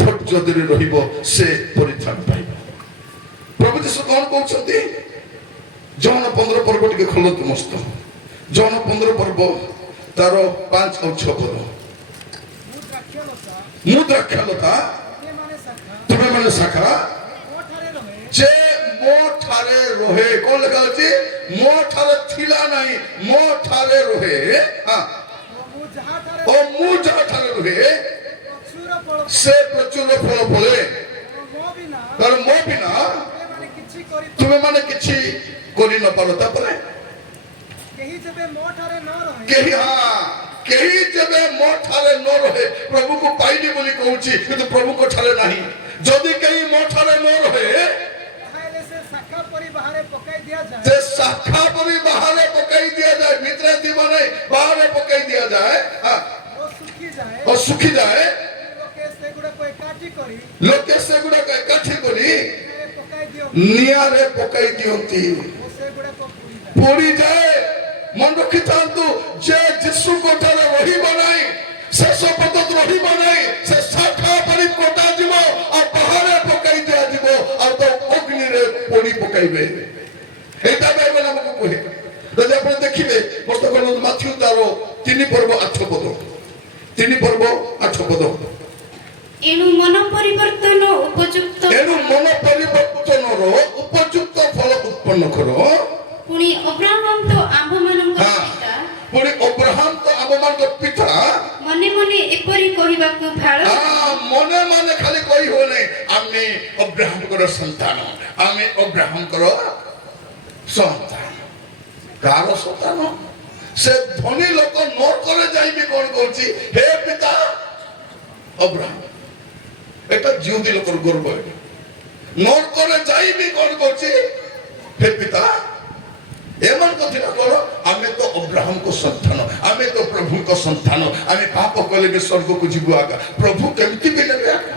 ধৈর্য ধরে রহিব সে পরিত্রাণ পাইব। প্রভু যীশু কোন কହୁଛନ୍ତି? জোহন 15 পর্ব টিকে খোলନ୍ତୁ মস্ত। জোহন 15 পর্ব তার 5 ଆଉ 6 পদ। ମୁଁ ଦ୍ରାକ୍ଷାଲତା ତୁମେ ମାନେ ଶାଖା, ଯେ ମୋ ଠାରେ ରହେ। କଣ ଲେଖା ଅଛି? ମୋ ଠାରେ ଥିଲା ନାହିଁ, ମୋ ଠାରେ ରହେ। ଓ ମୁଁ ଯାହା ଠାରେ ରହେ ସେ ପ୍ରଚୁର ଫଳ ଫଳେ। କାରଣ ମୋ ବିନା ତୁମେ ମାନେ କିଛି କରି ନ ପାର। ତାପରେ କେହି ଯେବେ ମୋ ଠାରେ ନ ରହେ, ପ୍ରଭୁକୁ ପାଇଲି ବୋଲି କହୁଛି କିନ୍ତୁ ପ୍ରଭୁଙ୍କ ଠାରେ ନାହିଁ। ଯଦି କେହି ମୋ ଠାରେ ନ ରହେ ସେ ଶାଖା ପରି ବାହାରେ ପକାଇ ଦିଆଯାଏ। ଭିତରେ ଥିବ ନାହିଁ, ବାହାରେ ପକାଇ ଦିଆଯାଏ ଓ ଶୁଖିଯାଏ। ଲୋକେ ସେଗୁଡାକ ଏକାଠି କରି ନିଆଁରେ ପକାଇ ଦିଅନ୍ତି, ପୋଡିଯାଏ। ମନେ ରଖିଥାନ୍ତୁ, ଯେ ଯୀଶୁଙ୍କ ଠାରେ ରହିବ ନାହିଁ, ଶେଷ ପର୍ଯ୍ୟନ୍ତ ରହିବ ନାହିଁ, ସେ ଶାଖା ପରି କଟାଯିବ ଆଉ ବାହାରେ ପକାଇ ଦିଆଯିବ ଆଉ ତ ଅଗ୍ନିରେ ପୋଡି ପକାଇବେ। এইটা বাইবেল আমাকে কহে। যদি ଆପଣ ଦେଖିବେ ବର୍ତ୍ତମାନ ମାଥ୍ୟୁ ତାର 3 ପର୍ବ 8 ପଦ 3 ପର୍ବ 8 ପଦ ଏଣୁ ମନ ପରିବର୍ତ୍ତନ ଉପଯୁକ୍ତ ଏଣୁ ମନ ପରିବର୍ତ୍ତନର ଉପଯୁକ୍ତ ଫଳ ଉତ୍ପନ୍ନ କର। ପୁଣି ଅବ୍ରାହମ ତ ଆମ୍ଭମାନଙ୍କ ପିତା ପୁଣି ଅବ୍ରାହମ ତ ଆମମାନଙ୍କ ପିତା ମନେ ମନେ ଏପରି କହିବାକୁ ଭାଳ ମନେ ମନେ ଖାଲି କହି ହୁଏନି ଆମେ ଅବ୍ରାହମଙ୍କର ସନ୍ତାନ ଆମେ ଅବ୍ରାହମଙ୍କର ସନ୍ତାନ କାହାର ସନ୍ତାନ ସେ ଧନୀ ଲୋକ ନରକରେ ଯାଇକି କଣ କରୁଛି ହେ ପିତା ଅବ୍ରାହମ এটা জিহুদি লোকের গর্ব নরকরে যাইবি কোন করছি হে পিতা এমন কথা করো আমি তো অব্রাহমଙ୍କ সন্তান আমি তো প্রভুଙ୍କ সন্তান আমি পাপ কলে ବି স্বর্গକୁ ଯିବୁ ଆକା ପ୍ରଭୁ କେମିତି ବି ନେବେ ଆକା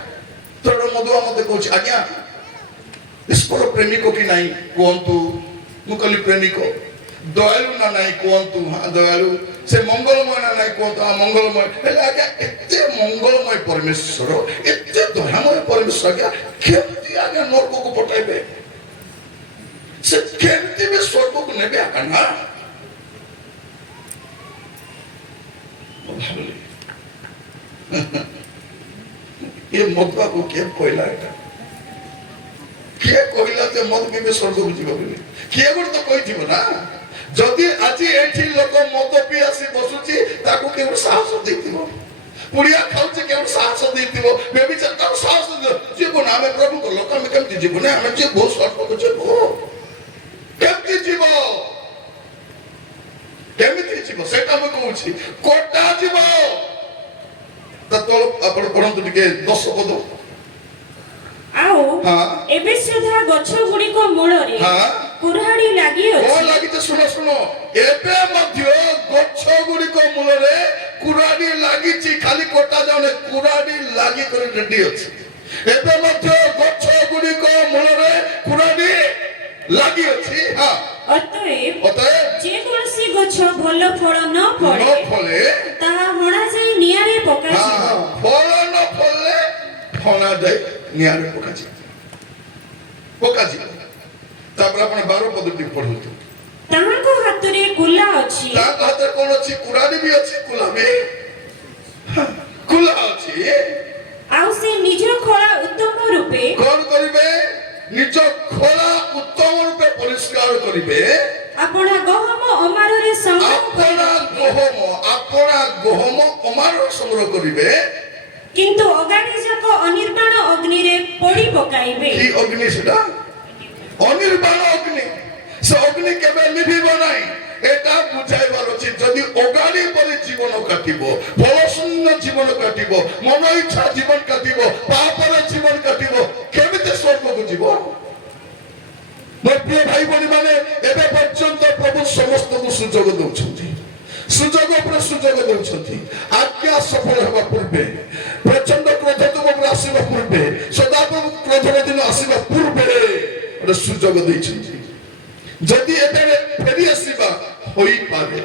ତୋର ମଧୁଆ ମତେ କହୁଛି ଆଜ୍ଞା ଈଶ୍ୱର ପ୍ରେମିକ କି ନାହିଁ କୁହନ୍ତୁ ମୁଁ କହିଲି ପ୍ରେମିକ ଦୟାଳୁ ନା ନାହିଁ କୁହନ୍ତୁ ହଁ ଦୟାଳୁ ସେ ମଙ୍ଗଳମୟ ନା ନାହିଁ କୁହନ୍ତୁ ହଁ ମଙ୍ଗଳମୟ ହେଲେ ଆଜ୍ଞା ଏତେ ମଙ୍ଗଳମୟ ପରମେଶ୍ୱର ଏତେ ଦୟାମୟ ପରମେଶ୍ୱର ଆଜ୍ଞା କେମିତି ଆଜ୍ଞା ନରକକୁ ପଠାଇବେ ସେ କେମିତି ବି ସ୍ୱର୍ଗକୁ ନେବେ ଆଜ୍ଞା ନା ମୁଁ ଭାବିଲି ଏ ମଧୁଆକୁ କିଏ କହିଲା ଏଟା କିଏ କହିଲା ଯେ ମଦ ପିଇବେ ସ୍ୱର୍ଗକୁ ଯିବ ବୋଲି କିଏ ଗୋଟେ ତ କହିଥିବ ନା যদি আজি এଠି লোক মদ পি আসি বসুছি তাকে কেউ সাহস ଦେଇଥିବ পুড়িয়া খাଉଛି কেউ সাহস ଦେଇଥିବ বেবিচার তার সাহস জীবন আমি প্রভুଙ୍କ লোক আমি কেমতি জীবন আমি যে বহু স্বর্গକୁ ଯିବୁ কেমতি ଯିବ কেମିତି ଯିବ সেটা আমি কହୁছি কোটা ଯିବ তো ଆପଣ ପଢନ୍ତୁ ଟିକେ 10 ପଦ ଆଉ ଏବେ ସୁଦ୍ଧା ଗଛ ଗୁଡ଼ିକ ମୂଳରେ କୁରାଢ଼ୀ ଲାଗି ଅଛି କଣ ଲାଗିଛି ଶୁଣ ଶୁଣ ଏବେ ମଧ୍ୟ ଗଛ ଗୁଡ଼ିକ ମୂଳରେ କୁରାଢ଼ୀ ଲାଗିଛି ଖାଲି କୋଟା ଯାଉନି କୁରାଢ଼ୀ ଲାଗି କରି ରେଡି ଅଛି ଏବେ ମଧ୍ୟ ଗଛ ଗୁଡ଼ିକ ମୂଳରେ କୁରାଢ଼ୀ ଲାଗି ଅଛି ଅତଏବ ଯେକୌଣସି ଗଛ ଭଲ ଫଳ ନ ଫଳେ ତାହା ହଣା ଯାଇ ନିଆଁରେ ପକାଯିବ ଫଳ ନ ଫଳିଲେ ହଣା ଯାଇ ନିଆଁରେ ପକାଯିବ ତାପରେ ଆପଣ 12 ପଦଟି ପଢନ୍ତୁ ତାଙ୍କ ହାତରେ କୁଲା ଅଛି ତାଙ୍କ ହାତରେ କଣ ଅଛି କୁରାଢ଼ୀ ବି ଅଛି କୁଲା ଅଛି ଆଉ ସେ ନିଜ ଖୋଳା ଉତ୍ତମ ରୂପେ କଣ କରିବେ ନିଜ ଖୋଳା ଉତ୍ତମ ରୂପେ ପରିଷ୍କାର କରିବେ ଆପଣା ଗହମ ଅମାରରେ ଗହମ ଅମାର ସଂଗ୍ରହ କରିବେ କିନ୍ତୁ ଅଗାଡି ଯାକ ଅନିର୍ବାଣ ଅଗ୍ନିରେ ପୋଡ଼ି ପକାଇବେ କି ଅଗ୍ନି ସେଟା অনির্বাণ অগ্নি সে অগ্নি কেবে নিভিব নাই এটা বুঝাইবার আছে যদি অগাড়ি বলে জীবন কাটিব ফলশূন্য জীবন কাটিব মন ইচ্ছা জীবন কাটিব পাপরে জীবন কাটিব কেমিতে স্বর্গକୁ ଯିବ ମୋ ପ୍ରିୟ ଭାଇ ଭଉଣୀ ମାନେ ଏବେ ପର୍ଯ୍ୟନ୍ତ ପ୍ରଭୁ ସମସ୍ତଙ୍କୁ ସୁଯୋଗ ଦେଉଛନ୍ତି ସୁଯୋଗ ଉପରେ ସୁଯୋଗ ଦେଉଛନ୍ତି ଆଜ୍ଞା ସଫଳ ହେବା ପୂର୍ବେ ପ୍ରଚଣ୍ଡ କ୍ରୋଧ ତୁମକୁ ଆସିବା ପୂର୍ବେ ସଦାପ୍ରଭୁ କ୍ରୋଧର ଦିନ ଆସିବା ପୂର୍ବେ ସୁଯୋଗ ଦେଇଛନ୍ତି ଯଦି ଏବେ ଫେରି ଆସିବା ହୋଇପାରେ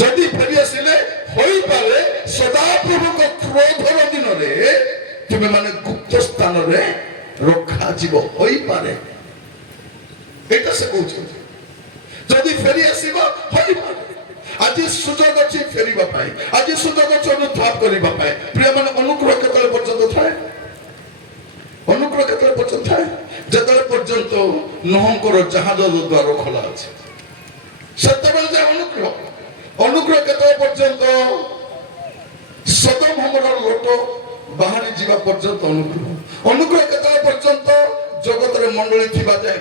ଯଦି ଫେରି ଆସିଲେ ହୋଇପାରେ ସଦାପ୍ରଭୁଙ୍କ କ୍ରୋଧର ଦିନରେ ତୁମେ ମାନେ ଗୁପ୍ତ ସ୍ଥାନରେ ରଖାଯିବ ହୋଇପାରେ এটা সে কହୁଛନ୍ତି যদি ফেরি আসিব ହୋଇପାରେ ଆଜି ସୁଯୋଗ ଅଛି ଫେରିବା ପାଇଁ ଆଜି ସୁଯୋଗ ଅଛି ଅନୁତାପ କରିବା ପାଇଁ ପ୍ରିୟ ମାନେ ଅନୁଗ୍ରହ କେତେବେଳେ ପର୍ଯ୍ୟନ୍ତ ଥାଏ ଅନୁଗ୍ରହ କେତେବେଳେ ପର୍ଯ୍ୟନ୍ତ ଥାଏ ଯେତେବେଳେ ପର୍ଯ୍ୟନ୍ତ ନୋହଙ୍କର ଜାହାଜର ଦ୍ୱାର ଖୋଲା ଅଛି ସେତେବେଳେ ଯେ ଅନୁଗ୍ରହ କେତେବେଳେ ପର୍ଯ୍ୟନ୍ତ ସଦମ ଗମୋରାର ଲୋଟ ବାହାରି ଯିବା ପର୍ଯ୍ୟନ୍ତ ଅନୁଗ୍ରହ କେତେବେଳେ ପର୍ଯ୍ୟନ୍ତ ଜଗତରେ ମଣ୍ଡଳୀ ଥିବା ଯାଏ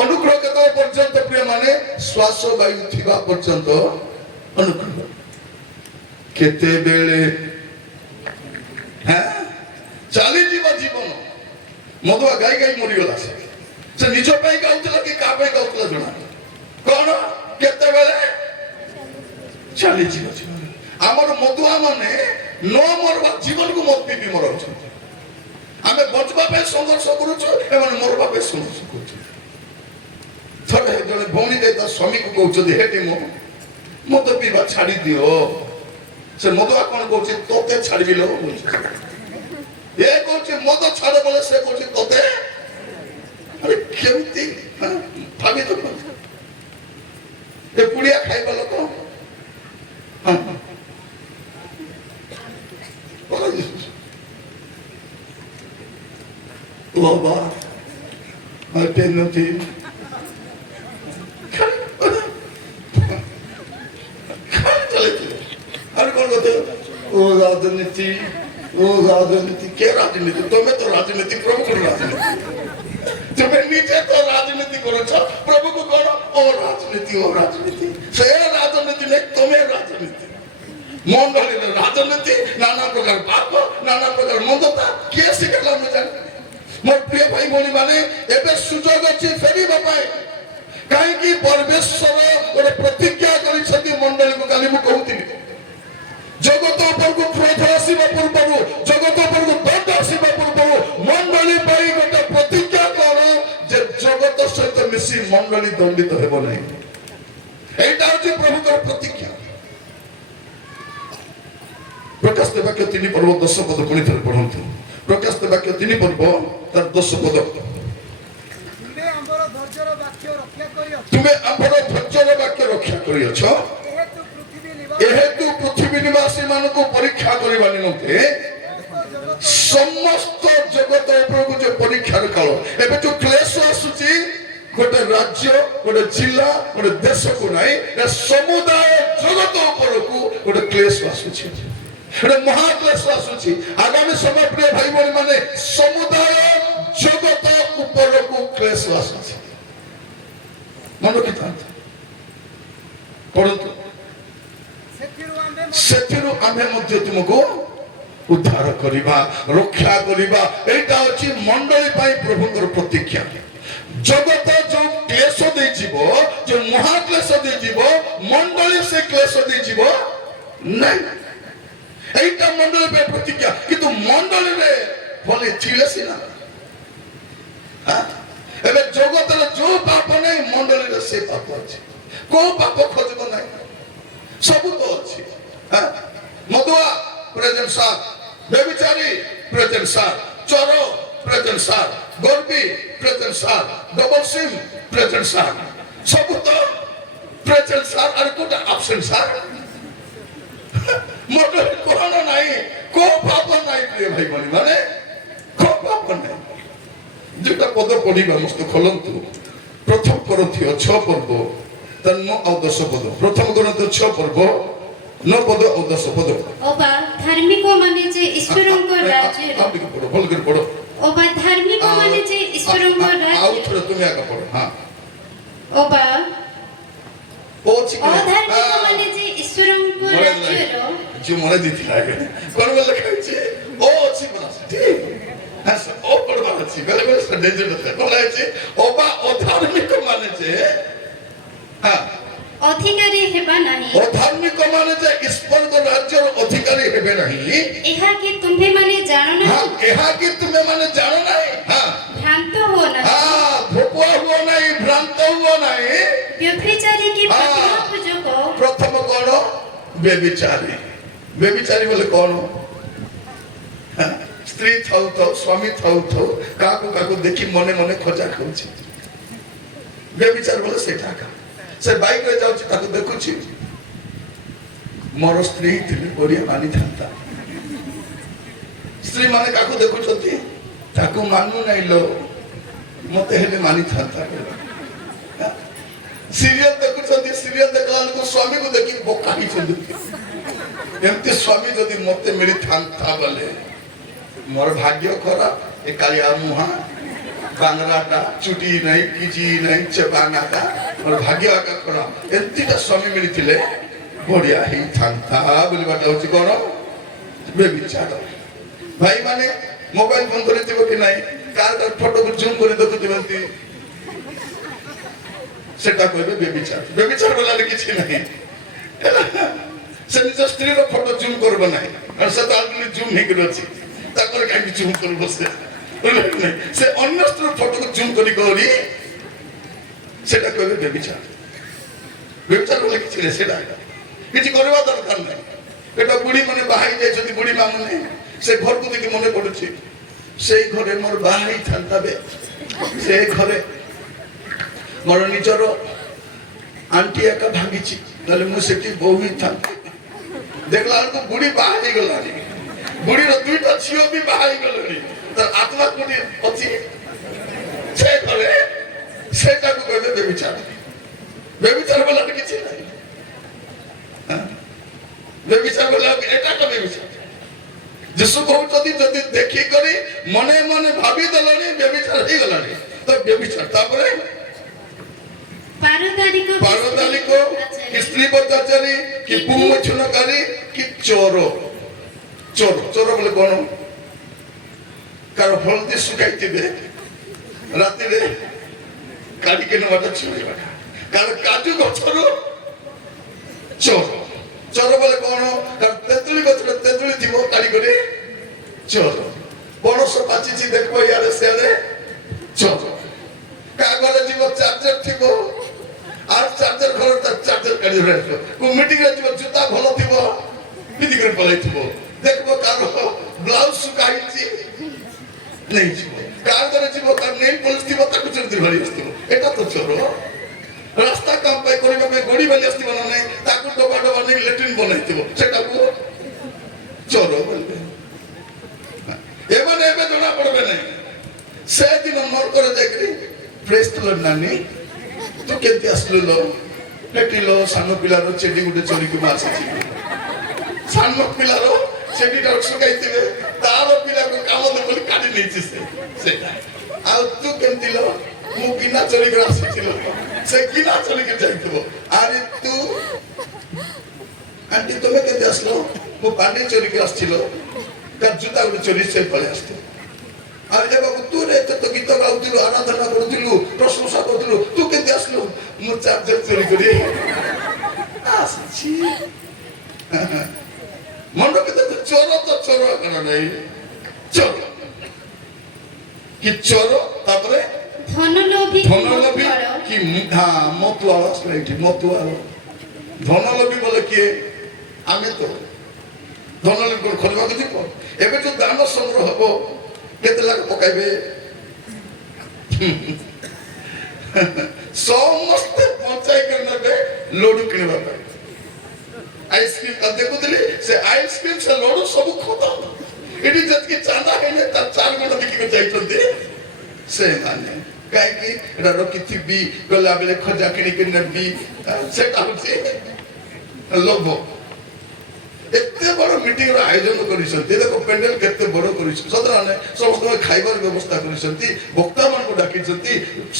ଅନୁଗ୍ରହ କେତେବେଳେ ପର୍ଯ୍ୟନ୍ତ ପ୍ରିୟ ମାନେ ଶ୍ୱାସ ବାୟୁ ଥିବା ପର୍ଯ୍ୟନ୍ତ ଅନୁଗ୍ରହ କେତେବେଳେ ଚାଲିଯିବ ଜୀବନ ମଧୁଆ ଗାଇ ଗାଇ ମରିଗଲା ସେ ନିଜ ପାଇଁ ଗାଉଥିଲା କି କାହା ପାଇଁ ଗାଉଥିଲା ଜଣା କଣ କେତେବେଳେ ଚାଲିଯିବ ଜୀବନ ଆମର ମଧୁଆ ମାନେ ନ ମରବା ଜୀବନକୁ ମତ ପିପି ମରାଉଛନ୍ତି ଆମେ ବଞ୍ଚିବା ପାଇଁ ସଂଘର୍ଷ କରୁଛୁ ଏମାନେ ମରବା ପାଇଁ ସଂଘର୍ଷ କରୁଛନ୍ତି ଥରେ ଜଣେ ଭଉଣୀ ତା ସ୍ୱାମୀକୁ କହୁଛନ୍ତି ହେଠି ମଦ ପିଇବା ଛାଡି ଦିଅ ସେ ମଧୁଆ କଣ କହୁଛି ତୋତେ ଛାଡିବି ଲୋ ଏ କହୁଛି ମଦ ଛାଡ ବୋଲେ ସେ କହୁଛି ତୋତେ ଆରେ କେମିତି ଭାବି ତ ବାବା alternative ଚାଲିଥିଲେ আর কোন কথা ও রাজনীতি কে রাজনীতি তুমি তো রাজনীতি প্রভুর রাজনীতি তুমি নিজে তো রাজনীতি করেছ প্রভুকে করো ও রাজনীতি সে রাজনীতি নেই তুমি রাজনীতি মন্ডলীর রাজনীতি নানা প্রকার পাপ নানা প্রকার মন্দতা কে শিখালো আমি জানি ମୋର ପ୍ରିୟ ଭାଇ ଭଉଣୀ ମାନେ ଏବେ ସୁଯୋଗ ଅଛି ଫେରିବା ପାଇଁ କାହିଁକି ପରମେଶ୍ୱର ଗୋଟେ ପ୍ରତିଜ୍ଞା କରିଛନ୍ତି ମଣ୍ଡଳୀକୁ କାଲି ମୁଁ କହୁଥିଲି ଜଗତ ଉପରକୁ କ୍ରୋଧ ଆସିବା ପୂର୍ବରୁ ଜଗତ ଉପରକୁ ଦଣ୍ଡ ଆସିବା ପୂର୍ବରୁ ମଣ୍ଡଳୀ ପାଇଁ ଗୋଟେ ପ୍ରତିଜ୍ଞା କର ଯେ ଜଗତ ସହିତ ମିଶି ମଣ୍ଡଳୀ ଦଣ୍ଡିତ ହେବ ନାହିଁ ଏଇଟା ହଉଛି ପ୍ରଭୁଙ୍କର ପ୍ରତିଜ୍ଞା ପ୍ରକାଶ ବାକ୍ୟ 3 ପର୍ବ 10 ପଦ ପୁଣି ଥରେ ପଢନ୍ତୁ ପ୍ରକାଶ ବାକ୍ୟ 3 ପର୍ବ ତାର 10 ପଦ ତୁମେ ଆମର ଧୈର୍ଯ୍ୟର ବାକ୍ୟ ରକ୍ଷା କରିଅଛ ଏହେତୁ ପୃଥିବୀ ନିବାସୀ ମାନଙ୍କୁ ପରୀକ୍ଷା କରିବା ନିମନ୍ତେ ସମସ୍ତ ଜଗତ ଉପରକୁ ଯୋଉ ପରୀକ୍ଷାର କାଳ ଏବେ ଯୋଉ କ୍ଲେଶ ଆସୁଛି ଗୋଟେ ରାଜ୍ୟ ଗୋଟେ ଜିଲ୍ଲା ଗୋଟେ ଦେଶକୁ ନାହିଁ ସମୁଦାୟ ଜଗତ ଉପରକୁ ଗୋଟେ କ୍ଲେଶ ଆସୁଛି ଗୋଟେ ମହାକ୍ଲେଶ ଆସୁଛି ଆଗାମୀ ସମୟ ପ୍ରିୟ ଭାଇ ଭଉଣୀ ମାନେ ସମୁଦାୟ ଜଗତ ଉପରକୁ କ୍ଲେଶ ଆସୁଛି ମନେ ରଖିଥାନ୍ତୁ ପଢନ୍ତୁ ସେଥିରୁ ଆମେ ମଧ୍ୟ ତୁମକୁ ଉଦ୍ଧାର କରିବା ରକ୍ଷା କରିବା ଏଇଟା ଅଛି ମଣ୍ଡଳୀ ପାଇଁ ପ୍ରଭୁଙ୍କର ପ୍ରତିଜ୍ଞା ଜଗତ ଯୋଉ କ୍ଲେଶ ଦେଇଯିବ ଯୋଉ ମହାକ୍ଲେଶ ଦେଇଯିବ ମଣ୍ଡଳୀ ସେ କ୍ଲେଶ ଦେଇଯିବ ନାଇଁ এইটা মন্ডলীর ପାଇଁ ପ୍ରତିଜ୍ଞା କିନ୍ତୁ ମଣ୍ଡଳୀରେ ଭଲେ ଥିଲେ ସିନା ଏବେ ଜଗତରେ ଯୋଉ ପାପ ନାହିଁ ମଣ୍ଡଳୀରେ ସେ ପାପ ଅଛି କୋଉ ପାପ ଖୋଜିବ ନାହିଁ ସବୁ ତ ଅଛି ମଦୁଆ ପ୍ରେଜେଣ୍ଟ ସାର୍ ବ୍ୟଭିଚାରୀ ପ୍ରେଜେଣ୍ଟ ସାର୍ ଚୋର ପ୍ରେଜେଣ୍ଟ ସାର୍ ଗର୍ବି present sir double sim present sir ସବୁ ତ ପ୍ରେଜେଣ୍ଟ ସାର୍ আর কোটা আবসেন্ট ସାର୍ মোটর কোন নাই কো পাপ নাই প্রিয় ভাই বলি মানে কো পাপ নাই যেটা পদ পড়িবা মস্ত খলন্তু প্রথম করন্থীয় 6 পর্ব তার 9 ଆଉ 10 পদ প্রথম করন্থীয় 6 পর্ব 9 পদ ଆଉ 10 পদ অবা ধার্মিক মানে যে ঈশ্বরଙ୍କ রাজ্যের আপনি পড়ো ভাল করে পড়ো অবা ধার্মিক মানে যে ঈশ্বরଙ୍କ রাজ্য ଆଉ ଥରେ তুমি আগে পড়ো হ্যাঁ অবা ও ঠিক অধার্মিক মানে যে ঈশ্বরଙ୍କ রাজ্যের যে মনে দিতে লাগে কোন বলে খাইছে ও আছে বলা ঠিক হ্যাঁ ও পড়বা আছে বেলে বেলে ডেঞ্জার আছে বলা আছে ওবা অধার্মিক মানে যে হ্যাঁ অধিকারী হেবা নাহি অধার্মিক মানে যে ঈশ্বরଙ୍କ রাজ্যর অধিকারী হেবে নাহি ইহা কি তুমি মানে জানো না হ্যাঁ ইহা কি তুমি মানে জানো না হ্যাঁ ভ্রান্ত হো না হ্যাঁ ভোকুয়া হুও নাই ভ্রান্ত হুও নাই ব্যভিচারী কি প্রথম পূজক প্রথম কোন ব্যভিচারী ব্যভিচারী বলে কোন স্ত্রী থাউ থাউ স্বামী থাউ থাউ কাকু কাকু দেখি মনে মনে খোঁজা খাଉଛି ব্যভিচার বলে সেটা সে বাইকরে যাଉଛି তাকে দেখুছি মোর স্ত্রী ଥିଲେ ଓଡ଼ିଆ ମାନିଥାନ୍ତା ସ୍ତ୍ରୀ ମାନେ କାକୁ ଦେଖୁଛନ୍ତି ତାକୁ ମାନୁ ନାହିଁ ଲୋ ମତେ ହେଲେ ମାନିଥାନ୍ତା ସିରିଏଲ ଦେଖୁଛନ୍ତି ସିରିଏଲ ଦେଖିଲା ବେଳକୁ ସ୍ୱାମୀକୁ ଦେଖି ବୋକା ହେଇଛନ୍ତି ଏମିତି ସ୍ୱାମୀ ଯଦି ମତେ ମିଳିଥାନ୍ତା ବୋଲେ ମୋର ଭାଗ୍ୟ ଖରାପ ଏ କାଳିଆ ମୁହାଁ ବାଙ୍ଗରାଟା ଚୁଟି ନାହିଁ କିଛି ନାହିଁ ଚେପାନାଟା ମୋର ଭାଗ୍ୟ ଆକା ଖରାପ ଏମିତିଟା ସ୍ୱାମୀ ମିଳିଥିଲେ ବଢିଆ ହେଇଥାନ୍ତା ବୋଲିବାଟା ହଉଛି କଣ ବ୍ୟଭିଚାର ଭାଇ ମାନେ ମୋବାଇଲ ଫୋନ କରିଥିବ କି ନାହିଁ କାହାର ଫଟୋକୁ ଜୁମ କରି ଦେଖୁଥିବେ সেটা কইবে ব্যভিচার ব্যভিচার বলার কিছু নাই সে নিজ স্ত্রীর ফটো জুম করবে না আর সে তো অলরেডি জুম হয়ে গেছে তারপরে কাকে জুম করব সে অন্য স্ত্রীর ফটোকে জুম করি সেটা কইবে ব্যভিচার ব্যভিচার বলে কিছু নেই সেটা কিছু করিবা দরকার নাই এটা বুড়ি মানে বাহাই যাইছন্তি বুড়ি মা মানে সে ঘরକୁ দেখি মনে পড়ুছি সেই ঘরে মোর বাহাই থান্তাবে সে ঘরে ମୋର ନିଜର ଆଣ୍ଟି ଏକା ଭାଙ୍ଗିଛି ନହେଲେ ମୁଁ ସେଠି ବୋହୁ ହିଁ ଥାନ୍ତି ଦେଖିଲା ବେଳକୁ ବୁଢୀ ବାହା ହେଇଗଲାଣି ବୁଢୀର 2ଟା ଝିଅ ବି ବାହା ହେଇଗଲେଣି ତାର ଆତ୍ମା କୋଉଠି ଅଛି সেটাকে কইবে বেবিচার। বেবিচার বলে আর কিছু নাই। বেবিচার বলে এটা তো বেবিচার। যিশু কହୁଛନ୍ତି যদি দেখি କରି মনে মনে ভাবি দেলনি বেবিচার হই গলানি তো বেবিচার। তারপরে পারদালিক কি স্ত্রী পত্যাচারী কি পুমছনকারী কি চোর। চোর চোর বলে কোন কার হলদি শুকাইতিবে রাতিরে কাটিকে নেওয়াটা চুরিবা কার কাজু গছর চোর। চোর বলে কোন কার তেঁতুলি গছর তেঁতুলি থিব কাটি করে চোর। পরশ পাচিছি দেখবো ইয়ারে সিয়ারে চোর। কাগজে দিব চার্জার থিব আর চার্জার ঘর তার চার্জার কাটি ধরে আসবে। কোন মিটিং এ দিব জুতা ভালো থিব পিটি করে পলাই থিব। দেখবো কার ব্লাউজ শুকাইছি নেই থিব। কার ধরে দিব তার নেই পলিশ থিব তাকে চুরি ধরে আসতিব। এটা তো চোর। রাস্তা কাম পাই করিবা পাই গড়ি বানি আসতিব না নাই তাকে ডবা ডবা নেই ল্যাট্রিন বনাইতিব সেটাকে চোর বলবে। এবারে এবে জনা পড়বে নাই সেদিন নর করে যাই প্রেস তুল নানি তো কেমতি আসলো হেটিলো সানো পিলার চেডি গুটে চরিকি মাসিছি। সানো পিলার চেডিটা শুকাইতিবে তার পিলার কাম বলি কাটি নেইছিস সেটা। আর তু কেমতি লো মু কিনা চরি করে আসিছিল সে কিনা চরি করে যাইতিব। আরে তু আন্টি তুমি কেমতি আসলো মু পানি চরি করে আসছিল তার জুতা গুলো চরি সে পড়ে আসতো। আর এ বাবু তু রে তো গীত গাউতিলু আরাধনা করুতিলু প্রশংসা করুতিলু তু কেমতি আসলো মু চার্জার চরি করে আসছি। মনে কিন্তু চোর তো চোর কেন নাই চোর কি চোর। তারপরে ধনলোভী ধনলোভী কি হ্যাঁ মতুয়া এটি মতুয়া। ধনলোভী বলে কি আমি তো ধনলোভী করে খোলবাকে দিব। এবে যে দান সংগ্রহ হব কেতে লাখ পকাইবে ସମସ୍ତେ ପଞ୍ଚାଇ କରି ନେବେ ଲଡୁ କିଣିବା ପାଇଁ। ଆଇସ୍କ୍ରିମ ଦେଖୁଥିଲି ସେ ଆଇସ୍କ୍ରିମ ସେ ଲଡୁ ସବୁ ଖତମ। ଏଠି ଯେତିକି ଚାନ୍ଦା ହେଇନି ତାର 4 ଗୁଣ ବିକିକି ଯାଇଛନ୍ତି ସେମାନେ। କାହିଁକି ଏଟା ରଖିଥିବି ଗଲା ବେଳେ ଖଜା କିଣିକି ନେବି ସେଟା ହଉଛି ଲୋଭ। ଏତେ ବଡ ମିଟିଂ ର ଆୟୋଜନ କରିଛନ୍ତି। ଦେଖ ପେଣ୍ଡେଲ କେତେ ବଡ କରିଛନ୍ତି। ସତରେ ସମସ୍ତଙ୍କ ଖାଇବାର ବ୍ୟବସ୍ଥା କରିଛନ୍ତି। ବକ୍ତା ମାନଙ୍କୁ ଡାକିଛନ୍ତି।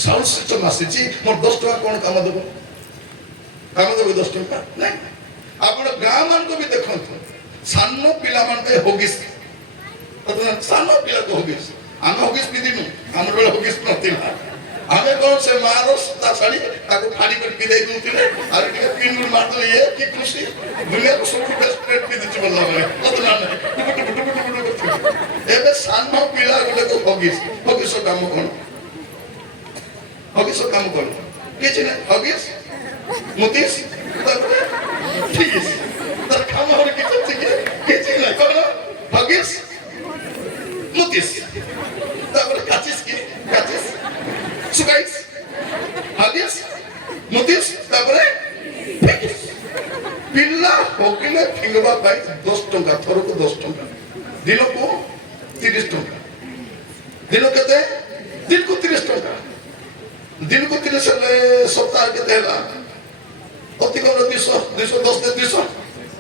ସାଉଣ୍ଡ ସିଷ୍ଟମ ଆସିଛି। ମୋର 10 ଟଙ୍କା କଣ କାମ ଦେବ? କାମ ଦେବ 10 ଟଙ୍କା ନାଇଁ। ଆପଣ ଗାଁ ମାନଙ୍କୁ ବି ଦେଖନ୍ତୁ ସାନ ପିଲାମାନଙ୍କ ହଗିସ୍ ସାନ ପିଲାକୁ ହଗିସ୍ ଆମେ ହଗିସ୍ ପିନ୍ଧିନୁ ଆମର ବେଳେ ହଗିସ୍ ନଥିଲା। ଆମେ କଣ ସେ ମାର ତା ଶାଢୀ ତାକୁ ଫାଡି କରି ପିନ୍ଧାଇ ଦଉଥିଲେ ଆଉ ଟିକେ ପିନ୍ ମାରିଦେଲେ ଇଏ କି ଖୁସି ଦୁନିଆର ସବୁଠୁ ବେଷ୍ଟ ପ୍ଲେଟ୍ ପିନ୍ଧିଛି ଭଲ ଭାବରେ କତନା ନାହିଁ। ଏବେ ସାନ ପିଲା ଗୋଟେ ହଗିସ୍ ହଗିସ୍ କାମ କଣ? ହଗିସ୍ କାମ କଣ? କିଛି ନାହିଁ। ହଗିସ୍ ମୁତିସ୍ ତାପରେ ଠିସ୍ ତାର କାମ ହରେ କିଛି ନାହିଁ। କଣ ହଗିସ୍ ମୁତିସ୍ ତାପରେ କାଚିସ୍ କି କାଚିସ୍ শুকাইস হাদিস মুদিস তারপরে পিল্লা হকিলে ফিঙ্গবা পাই 10 টଙ୍କା থরକୁ 10 ଟଙ୍କା দিনକୁ 30 ଟଙ୍କା। দিন কেতে দিনକୁ 30 ଟଙ୍କା। দিনକୁ 30 ହେଲେ ସପ୍ତାହ କେତେ ହେଲା? ଅତି କମ 200 210 200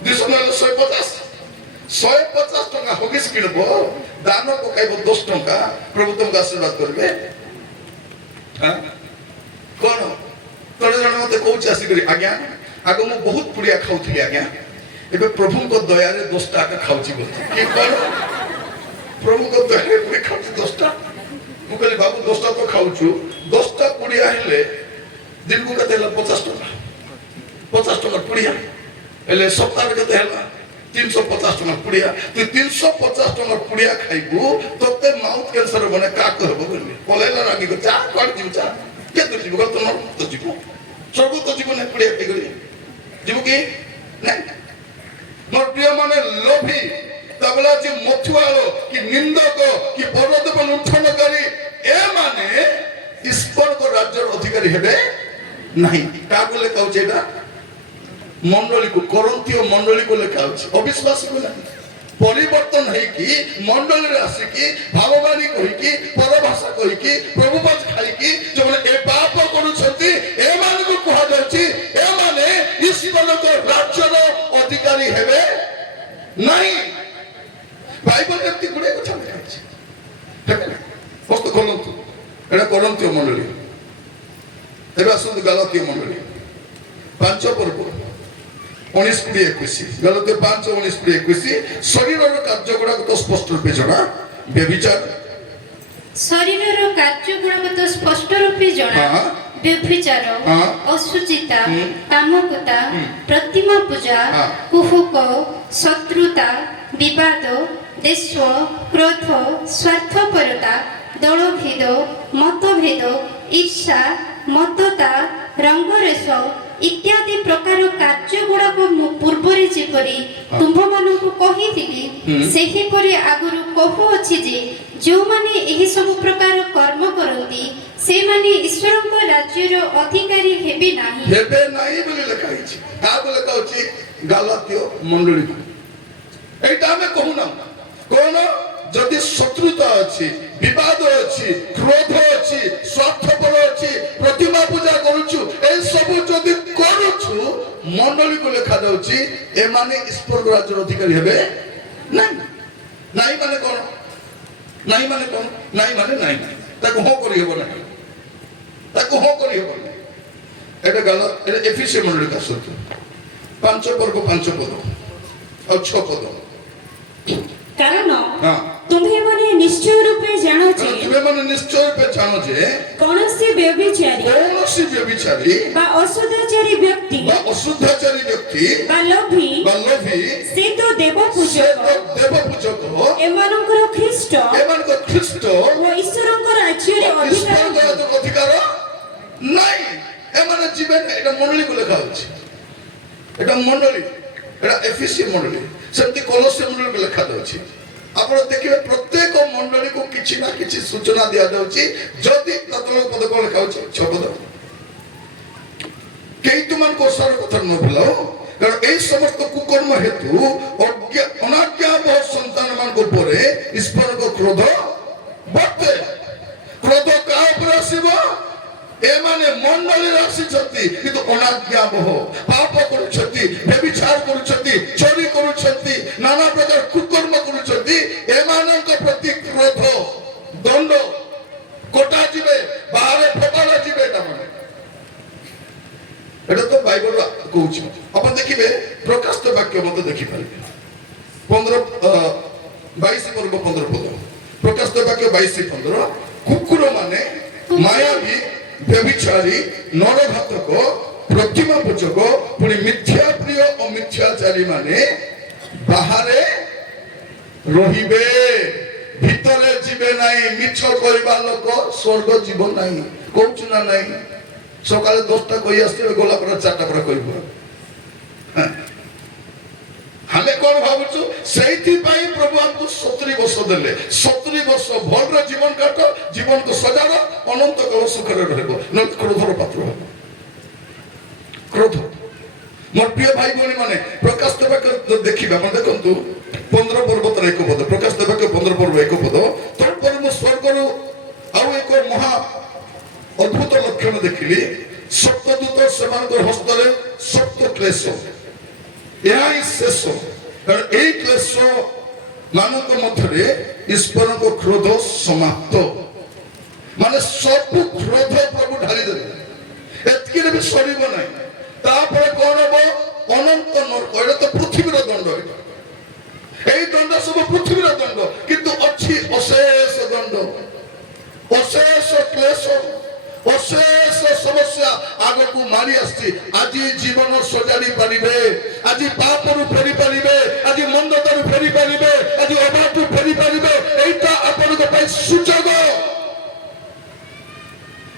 200 ନହେଲେ 150 150 ଟଙ୍କା ହଗିସ୍ କିଣିବ ଦାନ ପକାଇବ 10 ଟଙ୍କା ପ୍ରଭୁ ତମକୁ ଆଶୀର୍ବାଦ କରିବେ। କଣ ତଳେ ଜଣେ ମତେ କହୁଛି ଆସିକରି ଆଜ୍ଞା ଆଗ ମୁଁ ବହୁତ ପୁଡ଼ିଆ ଖାଉଥିଲି ଆଜ୍ଞା ଏବେ ପ୍ରଭୁଙ୍କ ଦୟାରେ 10 ଟା ଖାଉଛି ବୋଲି। କି କଣ ପ୍ରଭୁଙ୍କ ଦୟାରେ ପୁଣି ଖାଉଛି 10 ଟା? ମୁଁ କହିଲି ବାବୁ 10 ଟା ତ ଖାଉଛୁ 10 ଟା ପୁଡ଼ିଆ ହେଲେ ଦିନକୁ କେତେ ହେଲା? 50 ଟଙ୍କା। 50 ଟଙ୍କା ପୁଡ଼ିଆ ହେଲେ ସପ୍ତାହରେ କେତେ ହେଲା? 350 ଟଙ୍କା ପୁଡ଼ିଆ। ତୁ 350 ଟଙ୍କା ପୁଡ଼ିଆ ଖାଇବୁ ତତେ ମାଉଥ କ୍ୟାନ୍ସର ବନେ କାକୁ ହେବ ବୋଲି ପଳେଇଲା ରାଗିବ। ଚା କୁଆଡେ ଯିବୁ? ଚା କେତେ ଯିବୁ? ତମର ତ ଯିବୁ ସବୁ ତ ଯିବୁ ନା ପୁଡ଼ିଆ ଖାଇକରି ଯିବୁ କି ନାଇଁ? ମୋର ପ୍ରିୟ ମାନେ ଲୋଭୀ ତାବଲା ଯେ ମଥୁଆଳ କି ନିନ୍ଦକ କି ବରଦେବ ଲୁଣ୍ଠନକାରୀ ଏମାନେ ଈଶ୍ୱରଙ୍କ ରାଜ୍ୟର ଅଧିକାରୀ ହେବେ ନାହିଁ। କାହାକୁ ଲେଖା ହଉଛି ଏଇଟା? ମଣ୍ଡଳୀକୁ କରନ୍ତୀୟ ମଣ୍ଡଳୀକୁ ଲେଖା ହଉଛି। ଅବିଶ୍ୱାସୀକୁ ନାହିଁ। ପରିବର୍ତ୍ତନ ହେଇକି ମଣ୍ଡଳୀରେ ଆସିକି ଭାବବାଣୀ କହିକି ପରଭାଷା କହିକି ପ୍ରଭୁବାଦ ଖାଇକି ଯୋଉମାନେ ଏ ପାପ କରୁ ଅଧିକାରୀ ହେବେ ନାହିଁ। ବାଇବଲ ଏମିତି ଗୁଡ଼େ କଥା ଲେଖା ଅଛି। ମସ୍ତ ଖୋଲନ୍ତୁ, ଏଇଟା କରନ୍ତୀୟ ମଣ୍ଡଳୀ। ଏବେ ଆସନ୍ତୁ ଗାଲାତୀୟ ମଣ୍ଡଳୀ 5 ପର୍ବ 19-21, ଗାଲାତୀୟ 5:19-21। ଶରୀରର କାର୍ଯ୍ୟ ଗୁଡାକ ତ ସ୍ପଷ୍ଟ ରୂପେ ଜଣା, ବ୍ୟଭିଚାର, ଶରୀରର କାର୍ଯ୍ୟ ଗୁଣକ ତ ସ୍ପଷ୍ଟ ରୂପେ ଜଣା, ହଁ। ବ୍ୟଭିଚାର, ହଁ। ଅଶୁଚିତା, କାମକୁତା, ପ୍ରତିମା ପୂଜା, ହଁ। କୁହୁକ, ଶତ୍ରୁତା, ବିବାଦ, ଦେଶ, କ୍ରୋଧ, ସ୍ୱାର୍ଥପରତା, ଦଳଭେଦ, ମତଭେଦ, ঈର୍ଷା, ମତତା, ରଙ୍ଗରସ ଇତ୍ୟାଦି ପ୍ରକାର କାର୍ଯ୍ୟ ଗୁଡ଼ାକ ମୁଁ ପୂର୍ବରେ ଯେପରି ତୁମ୍ଭମାନଙ୍କୁ କହିଥିଲି, ସେହିପରି ଆଗରୁ କହୁଅଛି ଯେ ଯେଉଁମାନେ ଏହି ସବୁ ପ୍ରକାର କର୍ମ କରନ୍ତି ସେମାନେ ଈଶ୍ୱରଙ୍କ ରାଜ୍ୟର ଅଧିକାରୀ ହେବେ ନାହିଁ। ହେବେ ନାହିଁ ବୋଲି ଲେଖା ହେଇଛି। କାହାକୁ ଲେଖା ଅଛି? ଗାଲାତୀୟ ମଣ୍ଡଳୀକୁ। এইটা ଆମେ କହୁନା। କଣ? ଯଦି ଶତ୍ରୁତା ଅଛି, ବିବାଦ ଅଛି, କ୍ରୋଧ ଅଛି, ସ୍ୱାର୍ଥପର ଅଛି, ପ୍ରତିମା ପୂଜା କରୁଛୁ, এই ସବୁ ଯଦି କରୁଛୁ, ମଣ୍ଡଳୀକୁ ଲେଖା ଯାଉଛି ଏମାନେ ଈଶ୍ୱର ରାଜ୍ୟର ଅଧିକାରୀ ହେବେ ନାହିଁ। ନାହିଁ ମାନେ କଣ? ନାହିଁ ମାନେ କଣ? ନାହିଁ ମାନେ ନାହିଁ, ତାକୁ ହଁ କରିହେବ ନାହିଁ, ତାକୁ ହଁ କରିହେବ ନାହିଁ। এটা এটা এফিসিয়া মণ্ডলীকে আসন্তু 5 পর্ব 5 পদ ଆଉ 6 পদ। କାରଣ ହଁ। ତୁମ୍ଭେମାନେ ନିଶ୍ଚୟ ରୂପେ ଜାଣ ଯେ ତୁମେମାନେ ନିଶ୍ଚୟ ରୂପେ ଜାଣ ଯେ କୌଣସି ବ୍ୟଭିଚାରୀ କୌଣସି ବ୍ୟଭିଚାରୀ ବା ଅସଦାଚାରୀ ବ୍ୟକ୍ତି ବା ଅଶୁଦ୍ଧାଚାରୀ ବ୍ୟକ୍ତି ବା ଲୋଭୀ ବା ଲୋଭୀ ସେ ତ ଦେବ ସେ ପୂଜକ ଦେବ ପୂଜକ ଏମାନଙ୍କର ଖ୍ରୀଷ୍ଟ ଏମାନଙ୍କ ଖ୍ରୀଷ୍ଟ ଓ ଈଶ୍ୱରଙ୍କ ରାଜ୍ୟରେ ଈଶ୍ୱରଙ୍କ ଅଧିକାର ଅଧିକାର ନାହିଁ। ଏମାନେ ଯିବେ ନାହିଁ। এটা ମଣ୍ଡଳୀକୁ ଲେଖା ଅଛି। এটা ମଣ୍ଡଳୀ, এটা ଏଫିସିୟ ମଣ୍ଡଳୀ, ସେମିତି କଲୋସିୟ ମଣ୍ଡଳୀକୁ ଲେଖା ଯାଉଛି। ଆପଣ ଦେଖିବେ ପ୍ରତ୍ୟେକ ମଣ୍ଡଳୀକୁ କିଛି ନା କିଛି ସୂଚନା ଦିଆଯାଉଛି। ଯଦି ପଦ କଣ ଲେଖା ହଉଛି? 6 ପଦ। କେହି ତୁମମାନଙ୍କୁ ଅସାର କଥା ନ ଭୁଲାଅ, କାରଣ এই ସମସ୍ତ କୁକର୍ମ ହେତୁ ଅନାଜ୍ଞାବହ ସନ୍ତାନ ମାନଙ୍କ ଉପରେ ଈଶ୍ୱରଙ୍କ କ୍ରୋଧ ବର୍ତ୍ତେ। କ୍ରୋଧ କାହା ଉପରେ ଆସିବ? ଏମାନେ ମଣ୍ଡଳୀରେ ଆସିଛନ୍ତି କିନ୍ତୁ ଅନାଜ୍ଞାବହ ପାପ କରୁଛନ୍ତି, ବ୍ୟଭିଚାର କରୁଛନ୍ତି, ଚୋରି କରୁଛନ୍ତି, ନାନା ପ୍ରକାର କୁକର୍ମ କରୁଛନ୍ତି। ଏମାନଙ୍କ ପ୍ରତି କ୍ରୋଧ, ଦଣ୍ଡ, କଟା ଯିବେ, ବାହାରେ ଫୋପାଡ଼ା ଯିବେ। এটা তো বাইবেল কହୁଛି। ଆପଣ ଦେଖିବେ ପ୍ରକାଶିତ ବାକ୍ୟ ମଧ୍ୟ ଦେଖିପାରିବେ 22 ପର୍ବ 15 ପଦ। ପ୍ରକାଶିତ ବାକ୍ୟ 22-15। କୁକୁର ମାନେ, ମାୟାବୀ, ବ୍ୟଭିଚାରୀ, ନରଘାତକ, ପ୍ରତିମା ପୂଜକ, ପୁଣି ମିଥ୍ୟା ପ୍ରିୟ ଓ ମିଥ୍ୟାଚାରୀ ମାନେ ବାହାରେ ରହିବେ, ଭିତରେ ଯିବେ ନାହିଁ। ମିଛ କହିବା ଲୋକ ସ୍ୱର୍ଗ ଯିବ ନାହିଁ। କହୁଛୁ ନା ନାହିଁ? ସକାଳେ 10ଟା କହି ଆସିଥିବେ, ଗଲା ପରେ 4ଟା ପରେ କହିବ। ଆମେ କଣ ଭାବୁଛୁ? ସେଇଥିପାଇଁ ପ୍ରଭୁ ଆମକୁ 70 ବର୍ଷ ଦେଲେ। 70 ବର୍ଷ ଭଲରେ ଜୀବନ କାଟ, ଜୀବନକୁ ସଜାଡ, ଅନନ୍ତ କାଳ ସୁଖରେ ରହିବ, ନହେଲେ କ୍ରୋଧର ପାତ୍ର ହେବ। କ୍ରୋଧ। ମୋର ପ୍ରିୟ ଭାଇ ଭଉଣୀ ମାନେ, ପ୍ରକାଶିତ ବାକ୍ୟ ଦେଖିବେ। ଆପଣ ଦେଖନ୍ତୁ 15 ପର୍ବ 1 ପଦ। ପ୍ରକାଶିତ ବାକ୍ୟ 15 ପର୍ବ 1 ପଦ। ତତ୍ପରେ ମୁଁ ସ୍ୱର୍ଗରୁ ଆଉ ଏକ ମହା ଅଦ୍ଭୁତ ଲକ୍ଷଣ ଦେଖିଲି। ସପ୍ତଦୂତ ସେମାନଙ୍କର ହସ୍ତରେ ସପ୍ତ କ୍ଲେଶ। ଏହା ହିଁ ଶେଷ, କାରଣ ଏହି କ୍ଲେଶ ମାନଙ୍କ ମଧ୍ୟରେ ଈଶ୍ୱରଙ୍କ କ୍ରୋଧ ସମାପ୍ତ। ମାନେ ସବୁ କ୍ରୋଧ ପ୍ରଭୁ ଢାଳିଦେବେ, ଏତିକିରେ ବି ସରିବ ନାହିଁ। ତାପରେ କଣ ହବ? ଅନନ୍ତ ନରକ। ଏଇଟା ତ ପୃଥିବୀର ଦଣ୍ଡ। এই দণ্ড ସବୁ ପୃଥିବୀର ଦଣ୍ଡ, କିନ୍ତୁ ଅଛି ଅଶେଷ ଦଣ୍ଡ, ଅଶେଷ କ୍ଲେଶ, ଅଶେଷ ସମସ୍ୟା ଆଗକୁ ମାରି ଆସିଛି। ଆଜି ଜୀବନ ସଜାଡି ପାରିବେ, ଆଜି ପାପରୁ ଫେରି ପାରିବେ, ଆଜି ମନ୍ଦତାରୁ ଫେରି ପାରିବେ, ଆଜି ଅଭାବରୁ ଫେରି ପାରିବେ। এইটা ଆପଣଙ୍କ ପାଇଁ ସୁଯୋଗ।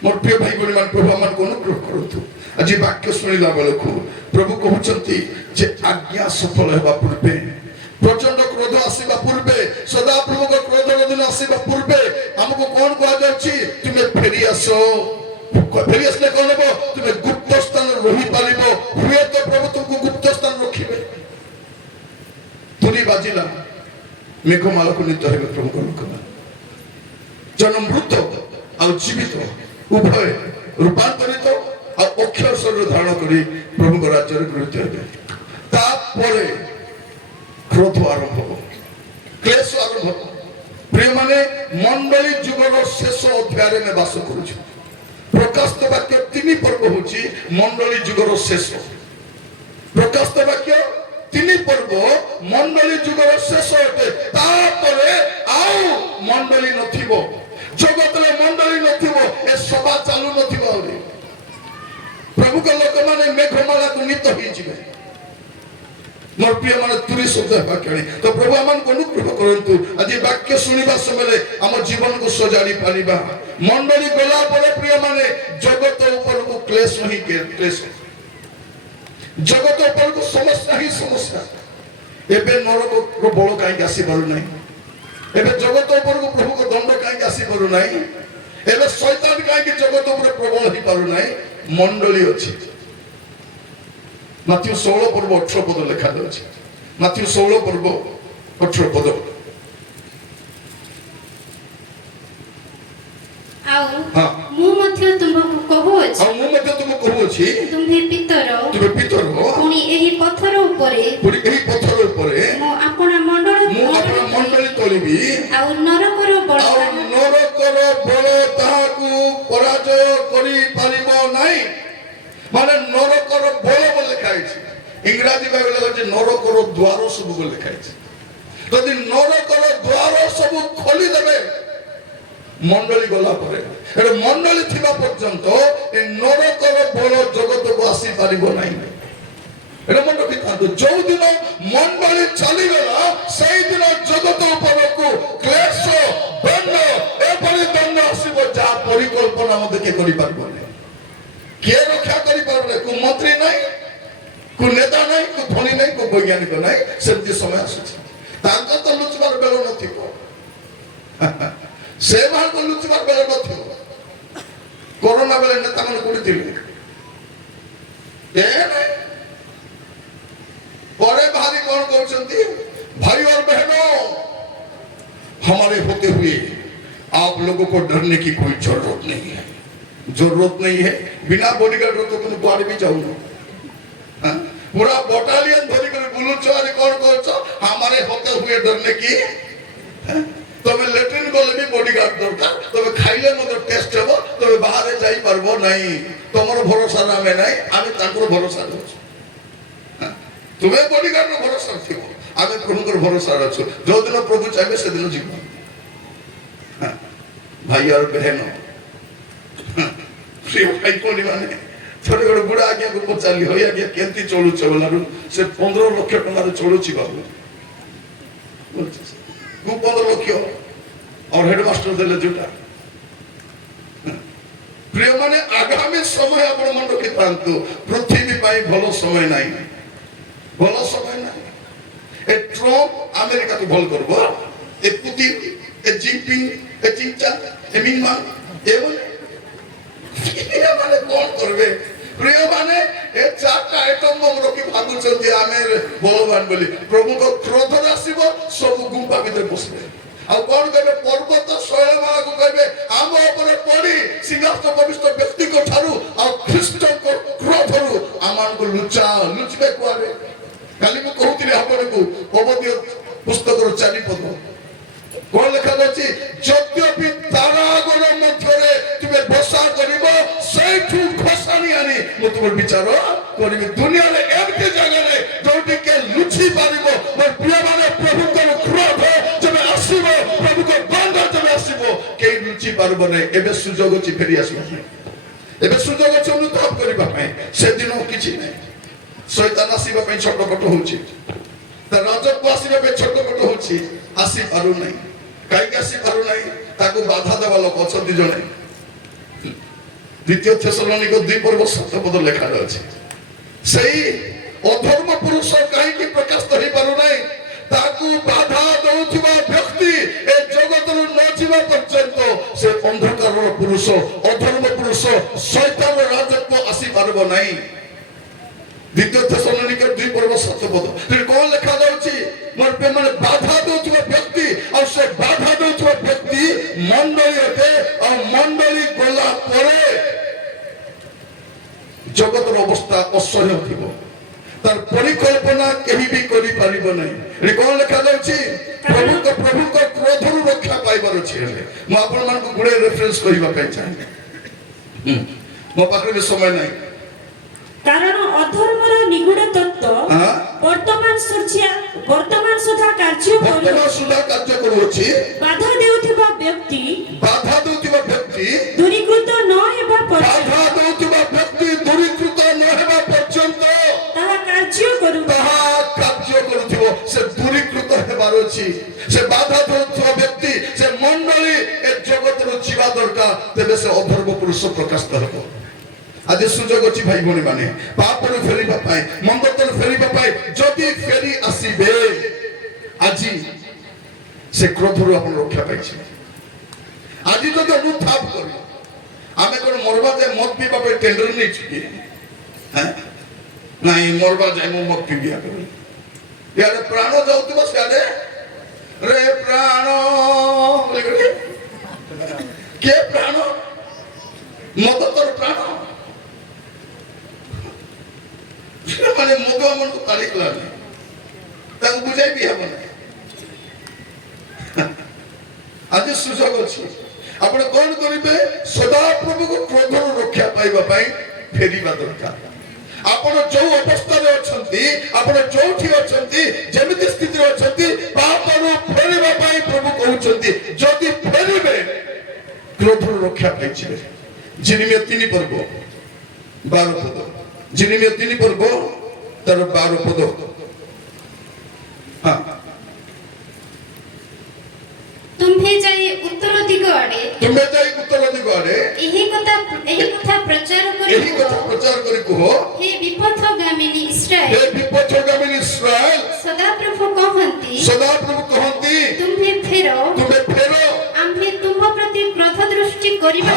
ମୋର ପ୍ରିୟ ଭାଇ ଭଉଣୀ ମାନେ, ପ୍ରଭୁ ଆମକୁ ଅନୁଗ୍ରହ କରନ୍ତୁ। ଆଜି ବାକ୍ୟ ଶୁଣିଲା ବେଳକୁ ପ୍ରଭୁ କହୁଛନ୍ତି ଯେ ଆଜ୍ଞା ସଫଳ ହେବା ପୂର୍ବେ, ପ୍ରଚଣ୍ଡ କ୍ରୋଧ ଆସିବା ପୂର୍ବେ, ସଦାପ୍ରଭୁଙ୍କ କ୍ରୋଧର ଦିନ ଆସିବା ପୂର୍ବେ ଆମକୁ କଣ କୁହାଯାଉଛି? ତୁମେ ଫେରି ଆସ। ଫେରି ଆସିଲେ କଣ ହବ? ତୁମେ ଗୁପ୍ତ ସ୍ଥାନରେ ରହିପାରିବ। ହୁଏତ ପ୍ରଭୁ ତୁମକୁ ଗୁପ୍ତ ସ୍ଥାନ ରଖିବେ। ତୁରି ବାଜିଲା, ମେଘମାଳକୁ ନିତ ହେବେ ପ୍ରଭୁଙ୍କ ଲୋକମାନେ। ଜନ ମୃତ ଆଉ ଜୀବିତ ଉଭୟ ରୂପାନ୍ତରିତ ଆଉ ଅକ୍ଷର ଶରୀର ଧାରଣ କରି ପ୍ରଭୁଙ୍କ ରାଜ୍ୟରେ ଗୃହୀତ ହେବେ। ତାପରେ କ୍ରୋଧ ଆରମ୍ଭ ହେବ, କ୍ଲେଶ ଆରମ୍ଭ ହେବ। ପ୍ରିୟମାନେ, ମଣ୍ଡଳୀ ଯୁଗର ଶେଷ ଅଧ୍ୟାୟରେ ଆମେ ବାସ କରୁଛୁ। ପ୍ରକାଶିତ ବାକ୍ୟ 3 ପର୍ବ ହେଉଛି ମଣ୍ଡଳୀ ଯୁଗର ଶେଷ। ପ୍ରକାଶିତ ବାକ୍ୟ 3 ପର୍ବ ମଣ୍ଡଳୀ ଯୁଗର ଶେଷ ଅଟେ। ତାପରେ ଆଉ ମଣ୍ଡଳୀ ନଥିବ, ଜଗତରେ ମଣ୍ଡଳୀ ନଥିବ, ଏ ସଭା ଚାଲୁ ନଥିବ। ଆହୁରି ପ୍ରଭୁଙ୍କ ଲୋକମାନେ ମେଘମାଳାକୁ ନୀତ ହେଇଯିବେ। ମୋର ପ୍ରିୟ ମାନେ ତୁରି ଶବ୍ଦ ହେବା କ୍ଷଣି ତ ପ୍ରଭୁ ଆମକୁ ଅନୁଗ୍ରହ କରନ୍ତୁ। ଆଜି ବାକ୍ୟ ଶୁଣିବା ସମୟରେ ଆମ ଜୀବନକୁ ସଜାଡ଼ି ପାରିବା। ମଣ୍ଡଳୀ ଗଲା ପରେ ପ୍ରିୟ ମାନେ ଜଗତ ଉପରକୁ କ୍ଲେଶ ହିଁ କ୍ଲେଶ, ଜଗତ ଉପରକୁ ସମସ୍ୟା ହିଁ ସମସ୍ୟା। ଏବେ ନରକର ବଳ କାହିଁକି ଆସିପାରୁନାହିଁ? ଏବେ ଜଗତ ଉପରକୁ ପ୍ରଭୁଙ୍କ ଦଣ୍ଡ କାହିଁକି ଆସିପାରୁନାହିଁ? ଏବେ ଶୈତାନ କାହିଁକି ଜଗତ ଉପରେ ପ୍ରବଳ ହେଇପାରୁନାହିଁ? ମଣ୍ଡଳୀ ଅଛି। ମାଥ୍ୟୁ 16 ପର୍ବ 18 ପଦ ଲେଖାଯାଉଛି। ମାଥ୍ୟୁ 16 ପର୍ବ 18 ପଦ। ଆଉ ମୁଁ ମଧ୍ୟ ତୁମକୁ କହୁଅଛି, ଆଉ ମୁଁ ମଧ୍ୟ ତୁମକୁ କହୁଅଛି, ତୁମ୍ଭେ ପିତର ପୁଣି ଏହି ପଥର ଉପରେ ମୁଁ ଆପଣା ମଣ୍ଡଳୀ ତୋଳିବି, ଆଉ ନରକର ବଳ ତାହାକୁ ପରାଜୟ କରିପାରିବ ନାହିଁ। ମାନେ ନରକର ବଳ ବୋଲି ଲେଖା ହେଇଛି। ଇଂରାଜୀ ବାଇବେଲ ଅଛି ନରକର ଦ୍ୱାର ସବୁ ବୋଲି ଲେଖା ହେଇଛି। ଯଦି ନରକର ଦ୍ୱାର ସବୁ ଖୋଲିଦେବେ ମଣ୍ଡଳୀ ଗଲା ପରେ, ଏଟା ମଣ୍ଡଳୀ ଥିବା ପର୍ଯ୍ୟନ୍ତ ଏ ନରକର ବଳ ଜଗତକୁ ଆସିପାରିବ ନାହିଁ। ଏଟା ମନେ ରଖିଥାନ୍ତୁ, ଯୋଉଦିନ ମଣ୍ଡଳୀ ଚାଲିଗଲା ସେଇଦିନ ଜଗତ ଉପରକୁ କ୍ଲେଶ, ଦଣ୍ଡ, ଏଭଳି ଦଣ୍ଡ ଆସିବ ଯାହା ପରିକଳ୍ପନା ମଧ୍ୟ କିଏ କରିପାରିବ ନାହିଁ। କିଏ ରକ୍ଷା କରିପାରୁ ନାହିଁ? କୋଉ ମନ୍ତ୍ରୀ ନାହିଁ, କୋଉ ନେତା ନାହିଁ, କୋଉ ଧନୀ ନାହିଁ, କୋଉ ବୈଜ୍ଞାନିକ ନାହିଁ। ସେମିତି ସମୟ ଆସୁଛି। ତାଙ୍କ ତ ଲୁଚିବାର ବେଳ ନଥିବ, ସେମାନଙ୍କ ଲୁଚିବାର ବେଳ ନଥିବ। କରୋନା ବେଳେ ନେତାମାନେ କୋଉଠି ଥିଲେ? ପରେ ବାହାରି କଣ କରୁଛନ୍ତି? भाई और बहनों, हमारे होते हुए आप लोगों को डरने की कोई जरूरत नहीं है। जरूरत नहीं है। बिना बॉडीगार्ड तो तुम बाहर भी जाओ, पूरा बटालियन धरी कर बुलुच अरे कौन हमारे होते हुए डरने की। तबे लेट्रिन गले भी बॉडीगार्ड दरकार, तबे खाइले मत टेस्ट हेबो, तबे बाहर जाई परबो नहीं। तमर भरोसा नामे नहीं, आमे तांकर भरोसा दउछ। तुम्हें बॉडीगार्ड भरोसा थिबो, आमे प्रभुकर भरोसा रछु। जो दिन प्रभु चाहे से दिन जीव। भाई और बहनों, प्रिय भाई कोनी माने थोड़े गोटे बुढ़ा आज्ञा को पचाली हो आज्ञा केमती चलु बोलारू से 15 लाख टंका चलुची बाबू को 15 लाख और हेडमास्टर देले जोटा। प्रिय माने आगामी समय आपण मन रखि थांतु, पृथ्वी पाई भलो समय नाही, भलो समय नाही। ए ट्रम्प अमेरिका को भल करबो, ए पुतिन, ए जिनपिंग, ए चिंचा, ए मिनमान ए बोले माने कौन करबे? प्रिय माने ए चारटा आइटम बम रखी भागुचंती आमे बलवान बोली। प्रभु को क्रोध आसीबो, सब गुंपा भीतर बसबे। आ कौन कहबे? पर्वत शैलमाला को कहबे आम ऊपर पड़ी सिंहासन प्रविष्ट व्यक्ति को ठारू आ ख्रीष्ट को क्रोधरू आमान को लुचबे कुआरे। काली मु कहूतिले आपण को पवदिय पुस्तक रो 4 पद कोन लिखा अछि? यद्यपि तारागण मध्यरे तुमे बसा करिवो, सेठू खसानी आनी मु तुम विचार करिवि। दुनिया रे एमते जगह रे जोटी के लुची पारिबो। मोर प्रिय माने प्रभु को क्रोध जब आसीबो, प्रभु को दंड जब आसीबो, के लुची पारबो नै। एबे सुजोग अछि फेरि आसीबो, एबे सुजोग अछि अनुताप करिबा पय। से दिन किछि नै। शैतान आसीबा पय छटपट होछि, त राजत्व आसीबा पय छटपट होछि, आसी पारु नै। कहीं आसी पारु नहीं, ताको बाधा देवा लोक अछंती जणे। द्वितीय थेसलोनिक 2 पर्व 7 पद लिखा अछि। सेही अधर्म पुरुष कहीं की प्रकाश हो पारु नहीं, ताको बाधा दउथिबा व्यक्ति ए जगत रो न जीवा पर्यंत से अंधकार रो पुरुष, अधर्म पुरुष, शैतान राजत्व आसी पारबो नहीं। द्वितीय थेसलोनिक 2 पर्व 7 पद फिर कौन लिखा जाउछि? मोर पे माने बाधा दउथिबा व्यक्ति और से बाधा दउथिबा व्यक्ति मंडली अटे। और मंडली गला परे जगत रो अवस्था असह्य थिबो। তার পরিকল্পনা কেহি বি করি পারিব নাই। এ কোন লেখা যাଉଛି প্রভুଙ୍କ ক্ରୋধରୁ রক্ষা পাইবার ଅଛି। ହେଲେ ମୁଁ ଆପଣମାନଙ୍କୁ ଗୁଡ଼େ ରେଫରେନ୍ସ କରିବା ପାଇଁ ଚାହେଁ। ମୋ ପାଖରେ ସମୟ ନାହିଁ। କାରଣ ଅଧର୍ମର ନିଗୁଡ ତତ୍ତ୍ୱ ବର୍ତ୍ତମାନ ସୁଦ୍ଧା କାର୍ଯ୍ୟ କରୁଅଛି। ବାଧା ଦେଉଥିବା ବ୍ୟକ୍ତି ଦୂରୀକୃତ ନ ହେବା ପର୍ଯ୍ୟନ୍ତ ତାହା କାର୍ଯ୍ୟ କରୁଥିବ। ସେ ଦୂରୀକୃତ ହେବାର ଅଛି। ସେ ବାଧା ଦେଉଥିବା ବ୍ୟକ୍ତି, ସେ ମଣ୍ଡଳୀ ଏ ଜଗତରୁ ଯିବା ଦରକାର। ତେବେ ସେ ଅଧର୍ମ ପୁରୁଷ ପ୍ରକାଶିତ ହେବ। আজ সুযোগ ଅଛି ভাই ভଉଣୀ ମାନେ ପାପରୁ ଫେରିବା ପାଇଁ, ମନ୍ଦତରୁ ଫେରିବା ପାଇଁ। ଯଦି ଫେରି ଆସିବେ ଆଜି ସେ କ୍ରୋଧରୁ ଆପଣ ରକ୍ଷା ପାଇছে। ଆଜି ଯଦି ଅନୁତାପ କରି ଆମେ କଣ ମରବା ଯାଏ ମଦ ପିଇବା ପାଇଁ ଟେଣ୍ଡର ନେଇଛୁ କି? ନାଇଁ ମରବା ଯାଏ ମୁଁ ମଦ ପିଇବା କରି ଇଆଡେ ପ୍ରାଣ ଯାଉଥିବ, ସିଆଡେ ରେ ପ୍ରାଣ କେ ପ୍ରାଣ ମଦ ତୋର ପ୍ରାଣ ମାନେ ମଦ ଆମକୁ ତାଳି କଲାନି, ତାକୁ ବୁଝାଇ ବି ହେବ ନାହିଁ। ଆଜି ସୁଯୋଗ ଅଛି। ଆପଣ କଣ କରିବେ? ସଦାପ୍ରଭୁଙ୍କ କ୍ରୋଧରୁ ରକ୍ଷା ପାଇବା ପାଇଁ ଫେରିବା ଦରକାର। ଆପଣ ଯୋଉ ଅବସ୍ଥାରେ ଅଛନ୍ତି, ଆପଣ ଯୋଉଠି ଅଛନ୍ତି, ଯେମିତି ସ୍ଥିତିରେ ଅଛନ୍ତି, ପାପରୁ ଫେରିବା ପାଇଁ ପ୍ରଭୁ କହୁଛନ୍ତି। ଯଦି ଫେରିବେ କ୍ରୋଧରୁ ରକ୍ଷା ପାଇଯିବେ। ଜିନିମିୟ 3 ପର୍ବ 12 ପଦ। जिनिमिय 3 पर्व तार 12 पद। तुम्हे जाई उत्तर दिग आड़े एही कथा प्रचार करी कहो हे विपथगामिनी इस्राएल सदा प्रभु कहंती तुम्हे फेरो आम्हे तुम प्रति क्रोध दृष्टि करिबा।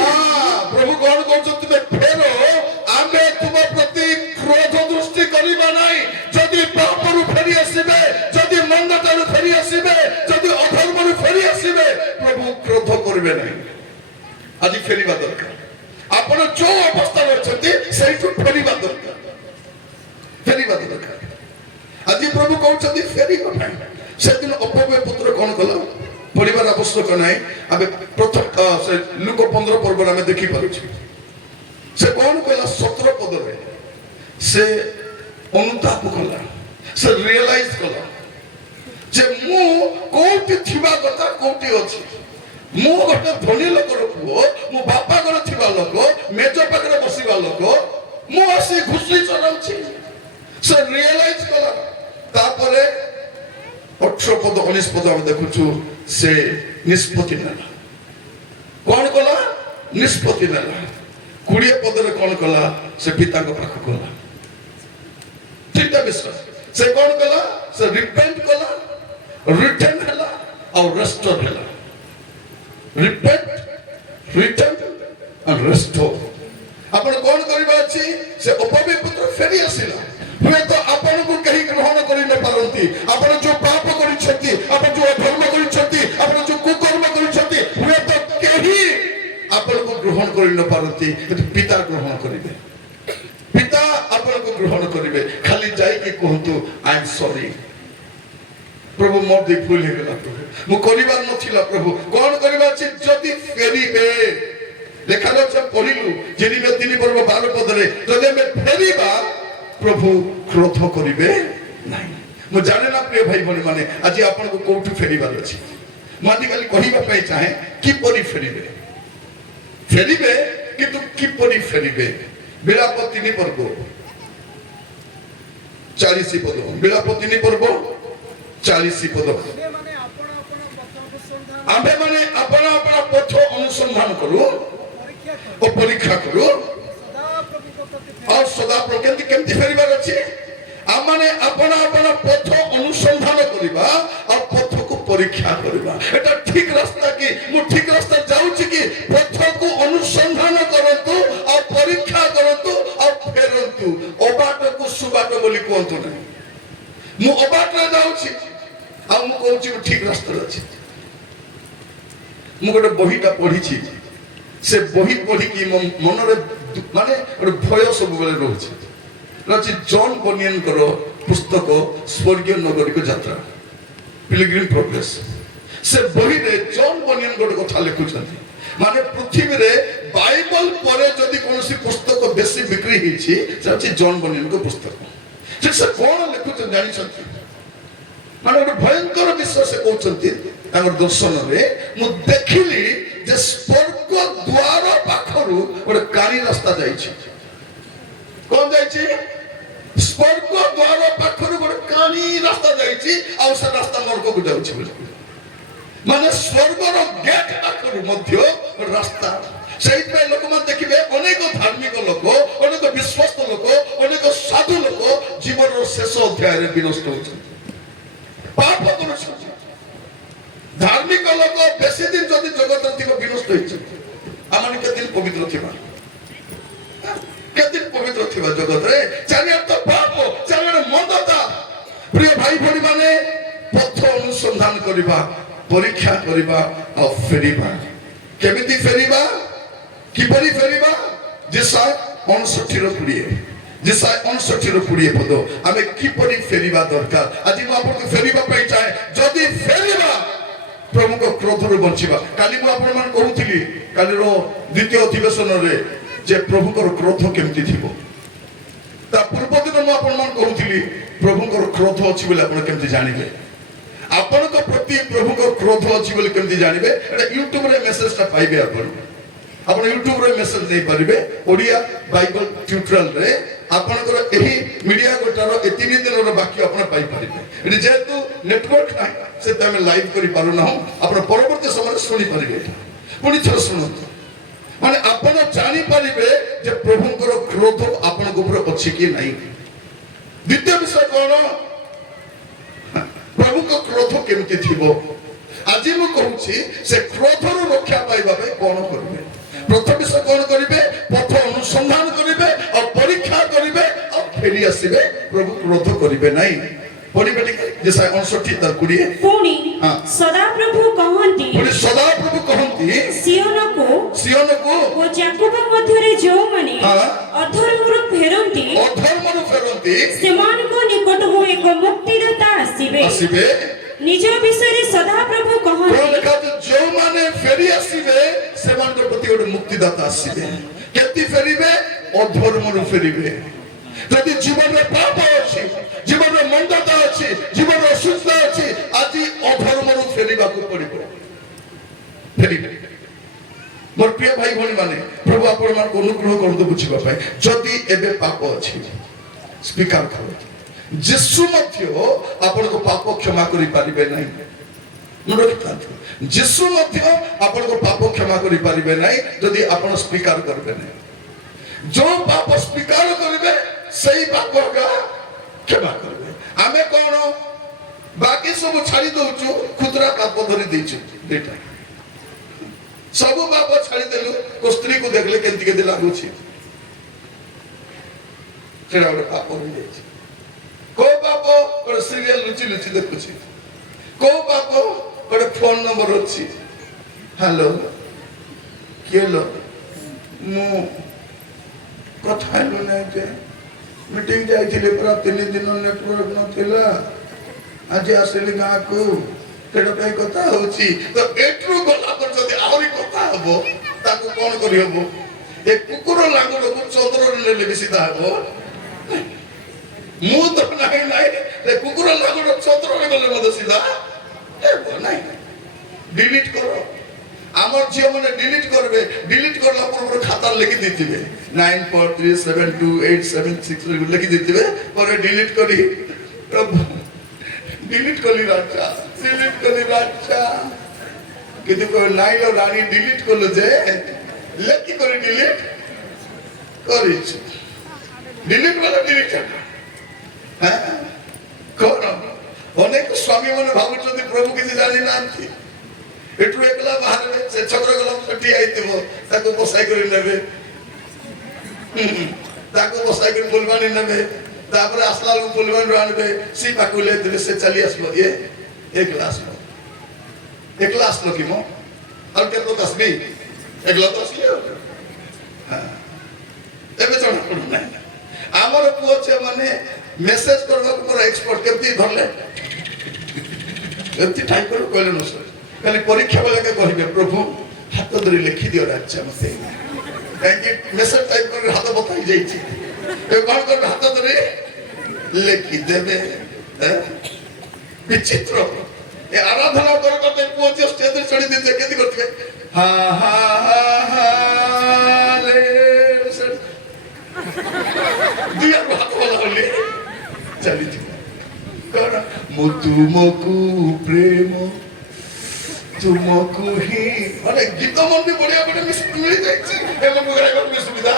प्रभु कौन कहउछ तुमे फेरो आम्हे तुम प्रति क्रोध दृष्टि करिबा नाही। जदि पापरु फेरी आसीबे, जदि मंदतारु फेरी आसीबे, जदि अधर्मरु फेरी आसीबे, प्रभु क्रोध करिबे नाही। आज फेरीबा दरकार। आपण जो अवस्था रे छथि सेइठु फेरीबा दरकार। आज प्रभु कहउछथि फेरी कोठा। से दिन अपव्यय पुत्र कोन कलो पढ़िबार आवश्यक नाही। आबे प्रथम से लूक 15 पर्व में देखि पारुछि। से कौन कहला 17 पद रे से अनुताप कला, से रियलाइज कला जे मु कोठी थिबा कथा कोठी अछि। मु गोटे धनी लोकर पुओ, मु बापा घर थिबा लोक, मेज पाखरे बसिबा लोक, मु आसी घुसली चलाउछि। से रियलाइज कला। तापरे 18 पद 19 पद हम देखुछु से निष्पत्ति नेला। कौन कला? निष्पत्ति नेला। 20 पदरे कौन कला? से पिता को पाख कला। तीनटा विश्वास से कौन कला? से रिपेंट कला, रिटर्न हला और रेस्टोर हला। Repent, return and restore. आपण कौन करिबा अछि? से अपव्यय पुत्र फेरी आसिला। हुए तो आपण को कहीं ग्रहण करि न पारंती। आपण जो पाप करिछथि, आपण जो अधर्म करिछथि, आपण जो कुकर्म करिछथि, हुए तो कहीं आपण को ग्रहण करि न पारंती। पिता ग्रहण करिबे। पिता आपण को ग्रहण करिबे। खाली जाई कि कहंतु आई एम सॉरी प्रभु, मोर दे भूल हे गेला प्रभु, मु करिबार नथिला प्रभु। कोन करिबा अछि? जदि फेरिबे देखा जाछ पढिलु जिनिमे 3 पर्व 12 पदरे जदि हम फेरिबा प्रभु क्रोध करिबे नाही। मु जाने ना प्रिय भाई भनी माने आज आपण को कोठु फेरिबार अछि। माटी खाली कहिबा पई चाहे कि परि फेरिबे किंतु कि परि फेरिबे। बिलाप 3 पर्व 40 पद। बिलाप 3 पर्व 40 पद। आम्भे माने अपना अपना पथ अनुसंधान करू और परीक्षा करू और सदा प्रकृति केमती फेरिबार अछि। आमाने अपना अपना पथ अनुसंधान करिबा और पथ को परीक्षा करिबा। एटा ठीक रास्ता कि मु ठीक रास्ता जाउछि कि? पथ को अनुसंधान करंतु और परीक्षा करंतु और फेरंतु। अबाट को सुबाट बोली कोंतु नै। मु अबाट जाउछि आ मु कहउछि ठीक रास्ता अछि। मु गोटे बहिटा पढिछि। से बही पढ़ी कि मन रे माने भय सब बेले रहउछि। ଅଛି ଜନ୍ ବନିୟନଙ୍କର ପୁସ୍ତକ ସ୍ୱର୍ଗୀୟ ନଗରୀକୁ ଯାତ୍ରା, ପିଲଗ୍ରିମ୍ ପ୍ରୋଗ୍ରେସ। ସେ ବହିରେ ଜନ୍ ବନିୟନ ଗୋଟେ କଥା ଲେଖୁଛନ୍ତି, ମାନେ ପୃଥିବୀରେ ବାଇବଲ ପରେ ଯଦି କୌଣସି ପୁସ୍ତକ ବେଶୀ ବିକ୍ରି ହେଇଛି ସେ ଅଛି ଜନ୍ ବନିୟନଙ୍କ ପୁସ୍ତକ। ସେ କଣ ଲେଖୁଛନ୍ତି ଜାଣିଛନ୍ତି? ମାନେ ଗୋଟେ ଭୟଙ୍କର ବିଷୟ ସେ କହୁଛନ୍ତି ତାଙ୍କର ଦର୍ଶନରେ, ମୁଁ ଦେଖିଲି ଯେ ସ୍ୱର୍ଗ ଦ୍ୱାର ପାଖରୁ ଗୋଟେ କାଳି ରାସ୍ତା ଯାଇଛି। କଣ ଯାଇଛି? ସ୍ୱର୍ଗ ଦ୍ୱାର ପାଖରୁ ଗୋଟେ କାଳି ରାସ୍ତା ଯାଇଛି, ଆଉ ସେ ରାସ୍ତା ନରକକୁ ଯାଉଛି ବୋଲି। ମାନେ ସ୍ୱର୍ଗର ଗେଟ୍ ପାଖରୁ ମଧ୍ୟ ରାସ୍ତା। ସେଇଥିପାଇଁ ଲୋକମାନେ ଦେଖିବେ ଅନେକ ଧାର୍ମିକ ଲୋକ, ଅନେକ ବିଶ୍ୱସ୍ତ ଲୋକ, ଅନେକ ସାଧୁ ଲୋକ ଜୀବନର ଶେଷ ଅଧ୍ୟାୟରେ ବିନଷ୍ଟ ହଉଛନ୍ତି, ପାପ କରୁଛନ୍ତି। ଧାର୍ମିକ ଲୋକ ବେଶୀ ଦିନ ଯଦି ଜଗତରେ ଥିବ ବିନଷ୍ଟ ହେଇଛନ୍ତି। ଆମେ କେତେଦିନ ପବିତ୍ର ଥିବା, କେତେଦିନ ପବିତ୍ର ଥିବା ଜଗତରେ? ଚାରିଆଡେ ତ ପାପ, ଚାରିଆଡେ ମନ୍ଦତା। ପ୍ରିୟ ଭାଇ ଭଉଣୀ ମାନେ, ପଥ ଅନୁସନ୍ଧାନ କରିବା, ପରୀକ୍ଷା କରିବା ଆଉ ଫେରିବା। କେମିତି ଫେରିବା? କିପରି ଫେରିବା? ଯେସାୟ 59:20, ଯେସାୟ 59:20 ପଦ। ଆମେ କିପରି ଫେରିବା ଦରକାର? ଆଜି ମୁଁ ଆପଣଙ୍କୁ ଫେରିବା ପାଇଁ ଚାହେଁ। ଯଦି ଫେରିବା ପ୍ରଭୁଙ୍କ କ୍ରୋଧରୁ ବଞ୍ଚିବା। କାଲି ମୁଁ ଆପଣମାନଙ୍କୁ କହୁଥିଲି କାଲିର ଦ୍ୱିତୀୟ ଅଧିବେଶନରେ ଯେ ପ୍ରଭୁଙ୍କର କ୍ରୋଧ କେମିତି ଥିବ। ତା ପୂର୍ବ ଦିନ ମୁଁ ଆପଣମାନଙ୍କୁ କହୁଥିଲି ପ୍ରଭୁଙ୍କର କ୍ରୋଧ ଅଛି ବୋଲି ଆପଣ କେମିତି ଜାଣିବେ। ଆପଣଙ୍କ ପ୍ରତି ପ୍ରଭୁଙ୍କ କ୍ରୋଧ ଅଛି ବୋଲି କେମିତି ଜାଣିବେ? ଏଟା ୟୁଟ୍ୟୁବରେ ମେସେଜଟା ପାଇବେ। ଆପଣ ୟୁଟ୍ୟୁବରେ ମେସେଜ ଦେଇପାରିବେ। ଓଡ଼ିଆ ବାଇବଲ ଟ୍ୟୁଟୋରିଆଲରେ ଆପଣଙ୍କର ଏହି ମିଡ଼ିଆ ଗୋଟାର ଏ 3 ଦିନର ବାକ୍ୟ ଆପଣ ପାଇପାରିବେ। ଏଠି ଯେହେତୁ ନେଟୱାର୍କ ନାହିଁ ସେଥିପାଇଁ ଆମେ ଲାଇଭ୍ କରିପାରୁନାହୁଁ। ଆପଣ ପରବର୍ତ୍ତୀ ସମୟରେ ଶୁଣିପାରିବେ। ପୁଣି ଥରେ ଶୁଣନ୍ତୁ, ମାନେ ଆପଣ ଜାଣିପାରିବେ ଯେ ପ୍ରଭୁଙ୍କର କ୍ରୋଧ ଆପଣଙ୍କ ଉପରେ ଅଛି କି ନାହିଁ। ଦ୍ୱିତୀୟ ବିଷୟ କଣ? ପ୍ରଭୁଙ୍କ କ୍ରୋଧ କେମିତି ଥିବ? ଆଜି ମୁଁ କହୁଛି ସେ କ୍ରୋଧରୁ ରକ୍ଷା ପାଇବା ପାଇଁ କଣ କରିବେ। ପ୍ରଥମ ବିଷୟ କଣ କରିବେ? ପଥ ଅନୁସନ୍ଧାନ କରିବେ ଆଉ ପରୀକ୍ଷା କରିବେ ଆଉ ଫେରି ଆସିବେ। ପ୍ରଭୁ କ୍ରୋଧ କରିବେ ନାହିଁ। ପଢିବେ ଟିକେ ଯେସାୟ 59:20। ପୁଣି ସଦାପ୍ରଭୁ କହନ୍ତି, ସଦାପ୍ରଭୁ କହନ୍ତି ସିଓନକୁ ଓ ଯାକୋବ ମଧ୍ୟରେ ଯେଉଁମାନେ ଅଧର୍ମରୁ ଫେରନ୍ତି ସେମାନଙ୍କ ନିକଟକୁ ଏକ ମୁକ୍ତିଦାତା ଆସିବେ। ନିଜ ବିଷୟରେ ସଦାପ୍ରଭୁ କହନ୍ତି, ଯେଉଁମାନେ ଫେରି ଆସିବେ ସେମାନଙ୍କ ପ୍ରତି ଗୋଟେ ମୁକ୍ତିଦାତା ଆସିବେ। କେମିତି ଫେରିବେ? ଅଧର୍ମରୁ ଫେରିବେ। ଯଦି ଜୀବନରେ ପାପ ଅଛି, ଜୀବନରେ ମନ୍ଦତା ଅଛି, ଜୀବନରେ ଅସୁସ୍ଥତା ଅଛି, ଆଜି ଅଧର୍ମରୁ ଫେରିବାକୁ ପଡିବ। ଫେରିବେ। ମୋର ପ୍ରିୟ ଭାଇ ଭଉଣୀ ମାନେ, ପ୍ରଭୁ ଆପଣମାନଙ୍କୁ ଅନୁଗ୍ରହ କରନ୍ତୁ ବୁଝିବା ପାଇଁ। ଯଦି ଏବେ ପାପ ଅଛି ସ୍ୱୀକାର କରନ୍ତୁ। ଯୀଶୁ ମଧ୍ୟ ଆପଣଙ୍କ ପାପ କ୍ଷମା କରିପାରିବେ ନାହିଁ। ମନେ ରଖିଥାନ୍ତୁ, ଯୀଶୁ ମଧ୍ୟ ଆପଣଙ୍କ ପାପ କ୍ଷମା କରିପାରିବେ ନାହିଁ ଯଦି ଆପଣ ସ୍ୱୀକାର କରିବେ ନାହିଁ। ଯୋଉ ପାପ ସ୍ୱୀକାର କରିବେ ସେଇ ପାପ କ୍ଷମା କରିବେ। ଆମେ କଣ ବାକି ସବୁ ଛାଡି ଦଉଛୁ, ଖୁଚୁରା ପାପ ଧରି ଦେଇଛୁ। ଦୁଇଟା ସବୁ ପାପ ଛାଡିଦେଲୁ, ସ୍ତ୍ରୀକୁ ଦେଖିଲେ କେମିତି କେମିତି ଲାଗୁଛି, ସେଟା ଗୋଟେ ପାପ ହେଇଯାଇଛି। କୋଉ ପାପ? ଗୋଟେ ସିରିଏଲ ଲୁଚି ଲୁଚି ଦେଖୁଛି। କୋଉ ପାପ? ଗୋଟେ ଫୋନ ନମ୍ବର ଅଛି। ହ୍ୟାଲୋ, କିଏ लो? ମୁଁ କଥା ହେଲୁ ନାହିଁ ଯେ ମିଟିଂ ଯାଇଥିଲି ପୁରା 3 ଦିନ ନେଟୱାର୍କ ନଥିଲା, ଆଜି ଆସିଲି ଗାଁକୁ, ସେଟା ପାଇଁ କଥା ହଉଛି। ତ ଏଠୁ ଗଲା ପରେ ଯଦି ଆହୁରି କଥା ହବ ତାକୁ କଣ କରିହବ? ଏ କୁକୁର ଲାଙ୍ଗୁଡକୁ ଚନ୍ଦ୍ରରେ ନେଲେ ବି ସିଧା ହବ। ମୁଁ ତ ନାହିଁ କୁକୁର ଲାଗୁଡ ଚନ୍ଦ୍ରରେ ଗଲେ ମଧ୍ୟ ସିଧା ନାହିଁ। ডিলিট করো। আমার ঝিও মানে ডিলিট করবে, ডিলিট করলা পরে খাতার লিখে দিতে 94372876 লিখে দিতে পরে ডিলিট করি ডিলিট করলি রাজা, ডিলিট করলি রাজা। কিন্তু নাইলো রানী ডিলিট করলো যে লেখি করে ডিলিট করিস। ডিলিট বলে ডিলিট হ্যাঁ কোন অনেক স্বামী মানে ভাবুଛନ୍ତି প্রভু কিছু জানি নাহাନ୍ତି। এটু একলা বাহারে সে ছত্র গলম সেটি আইতিব, তাকে বসাই করে নেবে, তাকে বসাই করে ফুলবানি নেবে, তারপরে আসলা লোক ফুলবানি আনবে, সে পাকুলে দেবে, সে চালি আসলো। একলা আসলো, একলা আসলো কি মো আর কে লোক আসবি? একলা তো আসলি। হ্যাঁ এবে জনা পড়ু নাই। ଆମର ପୁଅ ଝିଅ ମାନେ ମେସେଜ କରିବାକୁ ମୋର ଏକ୍ସପର୍ଟ କେମିତି ଧରଲେ ଏମିତି ଟାଇପ କରି କହିଲେ ନ ସରେ ଖାଲି ପରୀକ୍ଷା ବେଳେ କହିବେ ପ୍ରଭୁ ହାତ ଧରି ଲେଖି ଦିଅ ରାଜା ମତେ କାହିଁକି ମେସେଜ ଟାଇପ କରି ହାତ ବତା ହେଇଯାଇଛି କଣ କରିବେ ହାତ ଧରି ଲେଖିଦେବେ ବିଚିତ୍ର ଏ ଆରାଧନା କରି କରିତେ ପୁଅ ଝିଅ ଷ୍ଟେଜରେ ଚଢି ଦିতে କେମିତି କରିଥିବେ ha ha ha le dia haତ ବଲା ବୋଲି ଚାଲିଥିବ କଣ ମୁଁ ତୁମକୁ ପ୍ରେମ ତୁମକୁ ହିଁ ମାନେ ଗୀତ ମନ ବି ବଢିଆ ବଢିଆ ମିଳି ଯାଇଛି ଏବଂ ଗାଇବାର ବି ସୁବିଧା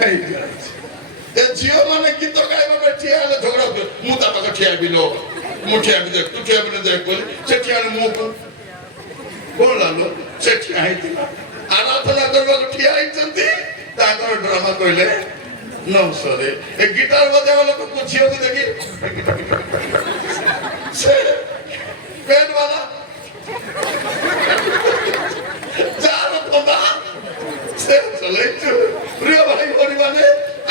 ହେଇଯାଇଛି ଏ ଝିଅ ମାନେ ଗୀତ ଗାଇବା ପାଇଁ ଠିଆ ହେଲେ ଝଗଡ଼ା ହୁଏ ମୁଁ ତା ପାଖରେ ଠିଆ ହେବି ଲୋ ମୁଁ ଠିଆ ହେବି ଦେଖ ତୁ ଠିଆ ହେବି ଦେଖ ବୋଲି ସେ ଠିଆ ହେଲେ ମୁଁ କଣ ଲାଲୋ ସେ ଠିଆ ହେଇଥିଲା ଆରାଧନା କରିବାକୁ ଠିଆ ହେଇଛନ୍ତି ତାଙ୍କର ଡ୍ରାମା କହିଲେ ନମସ୍କାରେ ଏ ଗିଟାର ବଜାଇବା ଲୋକକୁ ଝିଅକୁ ଦେଖି ସେ ପେଟ ବାଲା ଯାହାର ପଦା ସେ ଚଲେଇଛୁ ପ୍ରିୟ ଭାଇ ଭଉଣୀ ମାନେ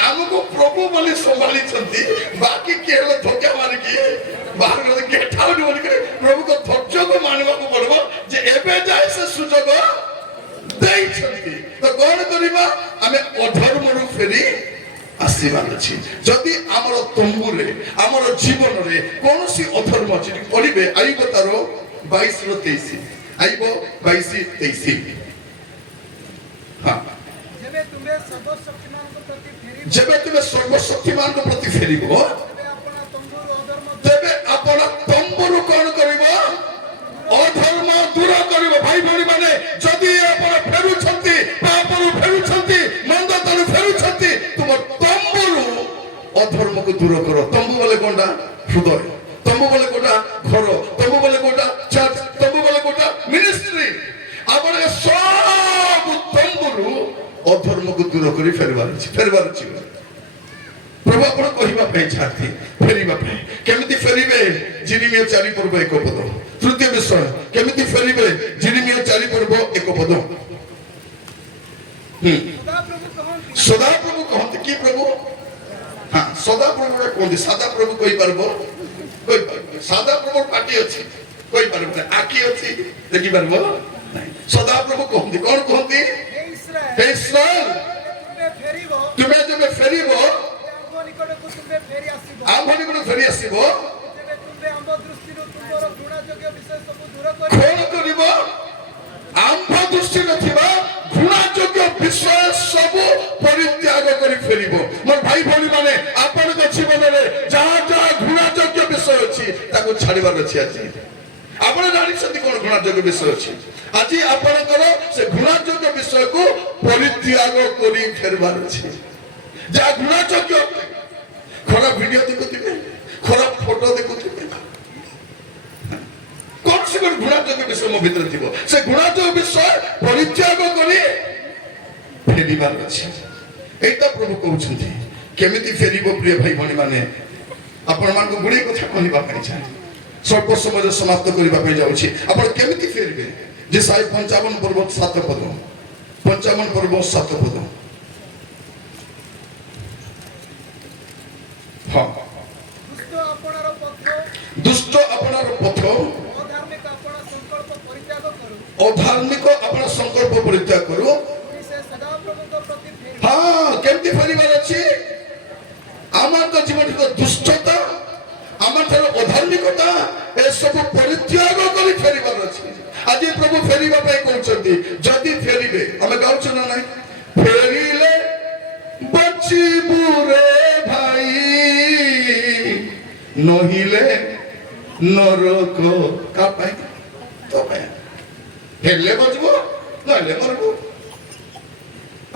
ଆମକୁ ପ୍ରଭୁ ବୋଲି ସମ୍ଭାଳିଛନ୍ତି ବାକି କିଏ ହେଲେ ଧୋକା ମାରିକି ବାହାର ଗେଟ୍ ଆଉଟ୍ ବୋଲିକି ପ୍ରଭୁଙ୍କ ଧୈର୍ଯ୍ୟକୁ ମାନିବାକୁ ପଡିବ ଯେ ଏବେ ଯାଏ ସେ ସୁଯୋଗ ଦେଇଛନ୍ତି ତ କଣ କରିବା ଆମେ ଅଧର୍ମରୁ ଫେରି ଆସିବାର ଅଛି ଯଦି ଆମର ତମ୍ବୁରେ ଆମର ଜୀବନରେ କୌଣସି ଅଧର୍ମ ଅଛି ପଢିବେ ଆଇବ ତାର 22-23 ଆଇବ 22-23 ଯେବେ ତୁମେ ସର୍ବଶକ୍ତିମାନଙ୍କ ପ୍ରତି ଫେରିବ ତେବେ ଆପଣ ତମ୍ବୁରୁ କଣ କରିବ ଅଧର୍ମ ଦୂର କରିବ ଭାଇ ଭଉଣୀ ମାନେ ଯଦି ଆପଣ ଫେରୁଛନ୍ତି ପାପରୁ ଫେରୁଛନ୍ତି ମନ୍ଦତାରୁ ଫେରୁଛନ୍ତି ତୁମ ତମ୍ବୁରୁ ଅଧର୍ମକୁ ଦୂର କର ତମ୍ବୁ ବୋଲେ କୋଉଟା ହୃଦୟ ତମ୍ବୁ ବୋଲେ କୋଉଟା ଘର ତମ୍ବୁ ବୋଲେ କୋଉଟା ଚର୍ଚ୍ଚ ତମ୍ବୁ ବୋଲେ କୋଉଟା ମିନିଷ୍ଟ୍ରି ଆପଣ ସବୁ ତମ୍ବୁରୁ ଅଧର୍ମକୁ ଦୂର କରି ଫେରିବାର ଅଛି ପ୍ରଭୁ ଆପଣ କହିବା ପାଇଁ ଚାହାନ୍ତି ଫେରିବା ପାଇଁ କେମିତି ଫେରିବେ ଜିରିମିୟ 4 ପର୍ବ 1 ପଦ ତୃତୀୟ ବିଷୟ କେମିତି ଫେରିବେ ଜିରିମିୟ 4 ପର୍ବ 1 ପଦ ସଦାପ୍ରଭୁ କହନ୍ତି କି ପ୍ରଭୁ ହଁ ସଦାପ୍ରଭୁ କହନ୍ତି ସଦାପ୍ରଭୁ କହିପାରିବ ସାଦା ପ୍ରଭୁର ପାଟି ଅଛି କହିପାରିବ ଆଖି ଅଛି ଦେଖିପାରିବ ନାହିଁ ସଦାପ୍ରଭୁ କହନ୍ତି କଣ କହନ୍ତି ହେ ଇସ୍ରାଏଲ ତୁମେ ଯେବେ ଫେରିବ ଆମ୍ଭ ନିକଟକୁ ଫେରି ଆସିବ କଣ କରିବ ଆମ୍ଭ ଦୃଷ୍ଟିରେ ଥିବା ଘୃଣାଯୋଗ୍ୟ ବିଷୟ ସବୁ ପରିତ୍ୟାଗ କରି ଫେରିବ ମୋର ଭାଇ ଭଉଣୀ ମାନେ ଆପଣଙ୍କ ଜୀବନରେ ଯାହା ଯାହା ଘୃଣାଯୋଗ୍ୟ ବିଷୟ ଅଛି ତାକୁ ଛାଡ଼ିବାର ଅଛି ଆଜି ଆପଣ ଜାଣିଛନ୍ତି କଣ ଘୃଣାଯୋଗ୍ୟ ବିଷୟ ଅଛି ଆଜି ଆପଣଙ୍କର ସେ ଘୃଣାଯୋଗ୍ୟ ବିଷୟକୁ ପରିତ୍ୟାଗ କରି ଫେରିବାର ଅଛି ଯାହା ଘୃଣାଯୋଗ୍ୟ ଖରାପ ଭିଡିଓ ଦେଖୁଥିବେ ଖରାପ ଫଟୋ ଦେଖୁଥିବେ କୌଣସି ଗୋଟେ ଘୃଣାଯୋଗ୍ୟ ବିଷୟ ମୋ ଭିତରେ ଥିବ ସେ ଘୃଣାଯୋଗ୍ୟ ବିଷୟ ପରିତ୍ୟାଗ କରି ଫେରିବାର ଅଛି ଏଇଟା ପ୍ରଭୁ କହୁଛନ୍ତି କେମିତି ଫେରିବ ପ୍ରିୟ ଭାଇ ଭଉଣୀ ମାନେ ଆପଣମାନଙ୍କୁ ଗୁଡିଏ କଥା କହିବା ପାଇଁ ଚାହେଁ ସ୍ୱଳ୍ପ ସମୟରେ ସମାପ୍ତ କରିବା ପାଇଁ ଯାଉଛି ଆପଣ କେମିତି ଫେରିବେ ଯେ 55 ପର୍ବ 7 ପଦ 55 ପର୍ବ 7 ପଦ ହଁ ଦୁଷ୍ଟ ଆପଣାର ପଥ ଅଧାର୍ମିକ ଆପଣ ସଂକଳ୍ପ ପରିତ୍ୟାଗ କରୁ ହଁ କେମିତି ଫେରିବାର ଅଛି ଆମର ତ ଜୀବନରେ ଦୁଷ୍ଟତା আমার ঠাରୁ অধার্মিকতা এসবু পরিত্যাগ করে ফেরিবার আছে আজ প্রভু ফেরিবা পাই কହୁଛନ୍ତି যদি ফেরিবে আমি গাউছ না নাই ফেরিলে বচিবু রে ভাই নহিলে নরক কা পাই তো পাই ফেরলে বচব নইলে মরব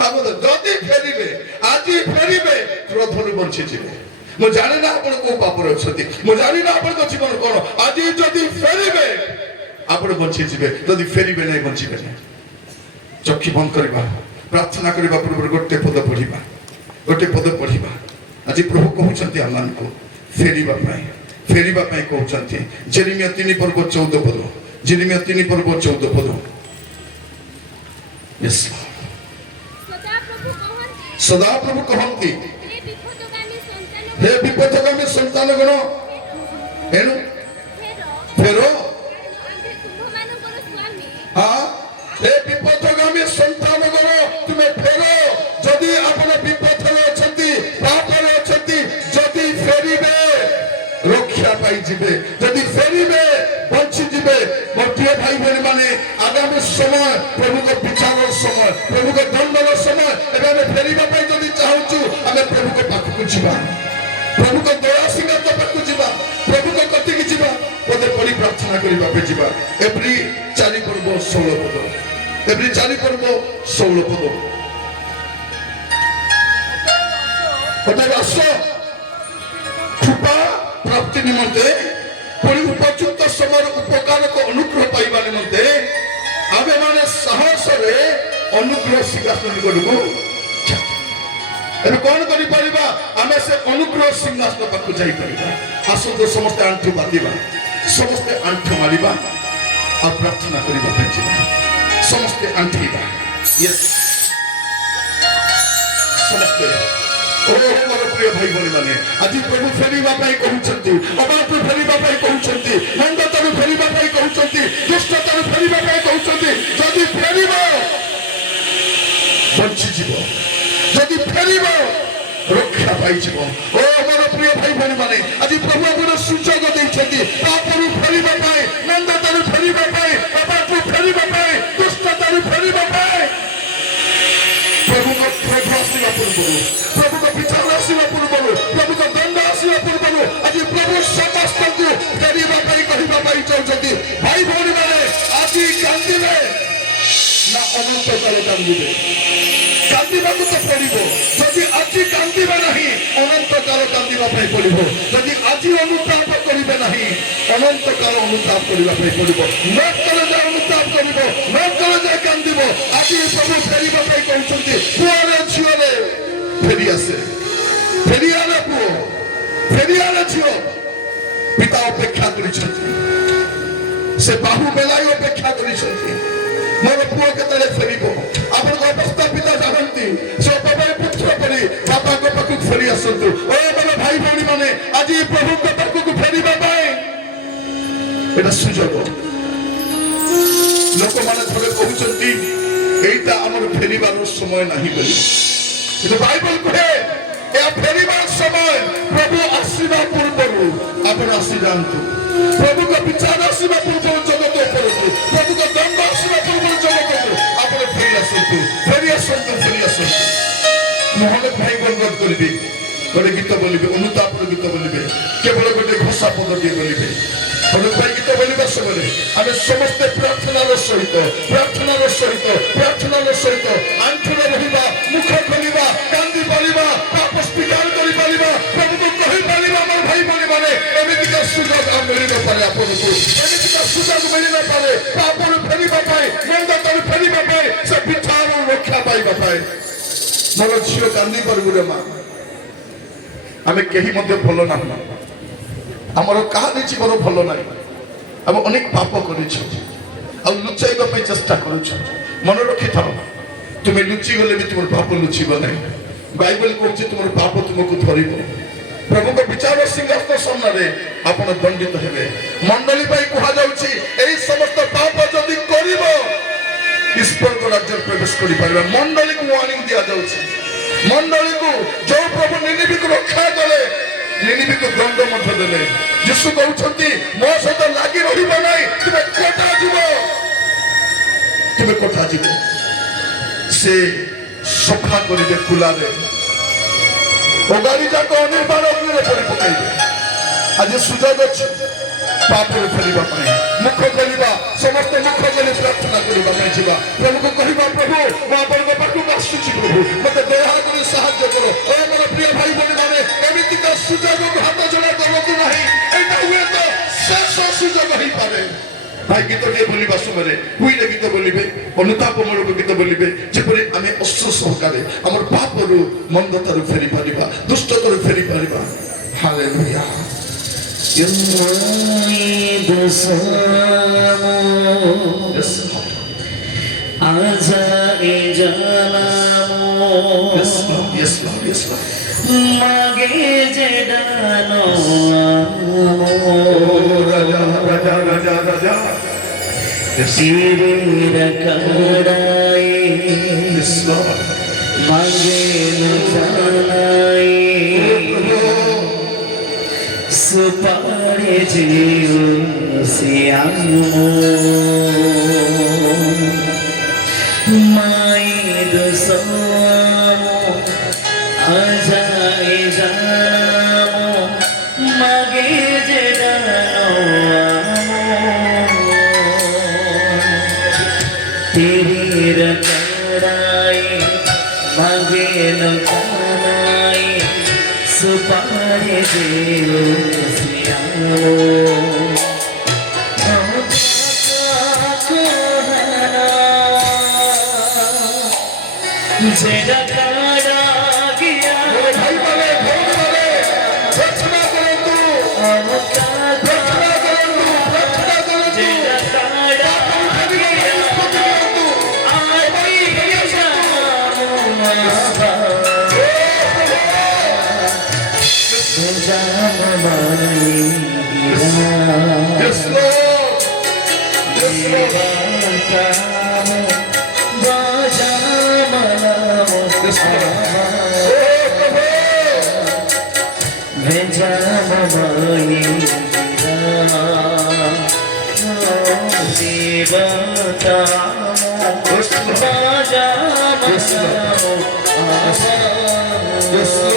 আবো যদি ফেরিবে আজ ফেরিবে ক্রোধରୁ বঞ্চি ଯିବେ ମୁଁ ଜାଣି ନା ଆପଣ କୋଉ ପାପରେ ଅଛନ୍ତି ମୁଁ ଜାଣି ନା ଆପଣଙ୍କ ଜୀବନ କଣ ଆଜି ଯଦି ଫେରିବେ ଆପଣ ବଞ୍ଚିଯିବେ ଯଦି ଫେରିବେ ନାହିଁ ବଞ୍ଚିବେ ନାହିଁ ଚକ୍ଷୁ ବନ୍ଦ କରିବା ପ୍ରାର୍ଥନା କରିବା ପୂର୍ବରୁ ଗୋଟେ ପଦ ପଢିବା ଆଜି ପ୍ରଭୁ କହୁଛନ୍ତି ଆମମାନଙ୍କୁ ଫେରିବା ପାଇଁ କହୁଛନ୍ତି ଜେରେମିୟା 3 ପର୍ବ 14 ପଦ ଜେରେମିୟା 3 ପର୍ବ 14 ପଦ ସଦାପ୍ରଭୁ କହନ୍ତି हे विपथगामी संतान गण एनु फेरो हाँ हे विपथगामी संतान गण तुम्हें फेरो जदि आपण विपथले अछंती पापले अछंती जदि फेरिबे रक्षा पाई जिबे जदि फेरिबे बंची जिबे मोर प्रिय भाई बहन माने आगामी समय प्रभु को विचार समय प्रभु को दंडर समय एबे हम फेरिबा पाई जदि चाहूचु हमें प्रभु को पाख को जीवा प्रभु को दया सिंह तो पाख को जीवा प्रभु को कति की जीवा पदे पड़ी प्रार्थना करिबा पे जीवा एवरी 4 पर्व 16 पद एवरी 4 पर्व 16 पद पदे आसो कृपा प्राप्ति निमंते पुरी उपयुक्त समय उपकार को अनुग्रह पाइबा निमंते आबे माने साहस रे अनुग्रह सिंहासन को एबे कोन करि परिबा आमे से अनुग्रह सिंहासन तक जाई परिबा आसो तो समस्त आंठु बातिबा समस्त आंठु मारिबा और प्रार्थना करिबा पेजिबा समस्त आंठिबा यस समस्त ओ मोर प्रिय भाई बहन माने आज प्रभु फेरिबा पाई कहउछंती अबाटु फेरिबा पाई कहउछंती मंदतरु फेरिबा पाई कहउछंती दुष्टतरु फेरिबा पाई कहउछंती जदि फेरिबो बंची जीवो जदि फेरिबो रक्षा पाई जीवो ओ मोर प्रिय भाई बहन माने आज प्रभु अपन सुजोग दैछंती पापरु फेरिबा पाई मंदतरु फेरिबा पाई अबाटु फेरिबा पाई दुष्टतरु फेरिबा पाई प्रभु को आसीबा पूर्व प्रभु को विचार आसीबा पूर्व प्रभु को दंड आसीबा पूर्व आज प्रभु समस्त को फेरिबा पाई कहिबा पाई चाहउछंती भाई भौणी माने आज कांदिबे ना अनंत काल कांदिबे कांदिबा को तो पड़िबो जदि आज कांदिबे नहीं अनंत काल कांदिबा पाई पड़िबो जदि आज अनुताप करिबे नहीं अनंत काल अनुताप करिबा पाई पड़िबो न करे जे अनुताप करिबो न करे जे कांदिबो आज प्रभु फेरिबा पाई कहउछंती पुआरे झियोले फेरि आसे फेरि आले पुओ फेरि आले झियो पिता अपेक्षा करिछंती से बाहु बेलाई अपेक्षा करिछंती मोर पुओ केतले फेरिबो आपण अवस्था पिता जानती से बाबा पुत्र परी बाबा को पाखु फेरि आसंतु ओ मोर भाई भौणी माने आज प्रभु को पाखु फेरिबा पाई एटा सुजोग लोक माने थोड़े कहउछंती एटा हमर फेरिबार समय नाही बोली ये बाइबल कहे ए फेरिबार समय प्रभु आसीबा पूर्व आपण आसी जानतु प्रभु का विचार आसीबा पूर्व जगत ऊपर प्रभु का दंड आसीबा पूर्व जगत आपण फेरि आसंतु मोहन भाई बंद करबी गोटे गीत बोलिबे अनुताप गीत बोलिबे केवल गोटे घोषा पद दिए बोलिबे गोटे भाई गीत बोलिबा समय आमे समस्त प्रार्थनार सहित आंठुर रहिबा मुख खोलिबा कांदी पारिबा पाप स्वीकार करि पारिबा प्रभु को कहि पारिबा हमर भाई बहन माने एमिति का सुजोग आ मिलि न पारे आपन को एमिति का सुजोग मिलि न पारे पापन फेरिबा पाए मंदतर फेरिबा पाए से विचार रक्षा पाइबा पाए मोर झियो कांदी परबु रे मां आमे केही मध्ये भलो ना हमर काहे जीवन भलो नाही हम अनेक पाप करिछु आ लुचाइबा पे चेष्टा करूछु मन रखि थाओ तुमे लुचि गले भी तुमर पाप लुचिब नाही बाइबल कहछि तुमर पाप तुमको धरिबो प्रभु को विचार सिंहासन सामने रे आपण दंडित हेबे मंडली पाई कहा जाउछि एई समस्त पाप जदि करिबो ईश्वर को राज्य प्रवेश करि पारिबा मंडली को वार्निंग दिया जाउछि मंडली को जो प्रभु निनिबी को रक्षा कले निनिबी को दंड मध्य देले यीशु कहउछंती मो सहित लागि रहिबो नाही तुमे कोठा जीवो से सफा करिबे कुलारे ओगारी जाको अनिर्बाण अग्नि रे पकाइबे आज सुजोग अछि पाप रे फेरिबा पाए मुख खोलिबा समस्त मुख खोली प्रार्थना करिबा नै जीवा प्रभु को कहिबा प्रभु मो आपन को पाखु आसुछि प्रभु मते दया करि सहाय्य करो ओ मोर प्रिय भाई बहन माने एमिति का सुजोग हाथ जोड़ा करबो नाही एटा हुए तो शेष सुजोग ही पारे भाई गीत के बोलिबा समय हुईले गीत बोलिबे अनुतापमूलक गीत बोलिबे जेपरि आमे अश्रु सहकारे हमर पापरु मंदतर फेरि परिबा दुष्टतर फेरि परिबा हालेलुया आजा ए जाना Yes, Lord. Yes, Lord. মাগে যে ডানো Raja, Raja, Raja, Raja. Yes, শিরের কাড়াই yes, Lord. মাগে জানাই সুপারে জিও সিয়াম মায়ের সোয়াম আজাই জানাম মাগে যে ডানো তীরের কাড়াই মাগে জানাই সুপারে জিও সিয়াম যেটা কাড়া গিয়া ভাই বলে, ভাই বলে, প্রার্থনা করুন তো, প্রার্থনা করুন তো, প্রার্থনা করুন তো। যেটা কাড়া গিয়া I Yes, Lord. Yes, Lord. Yes,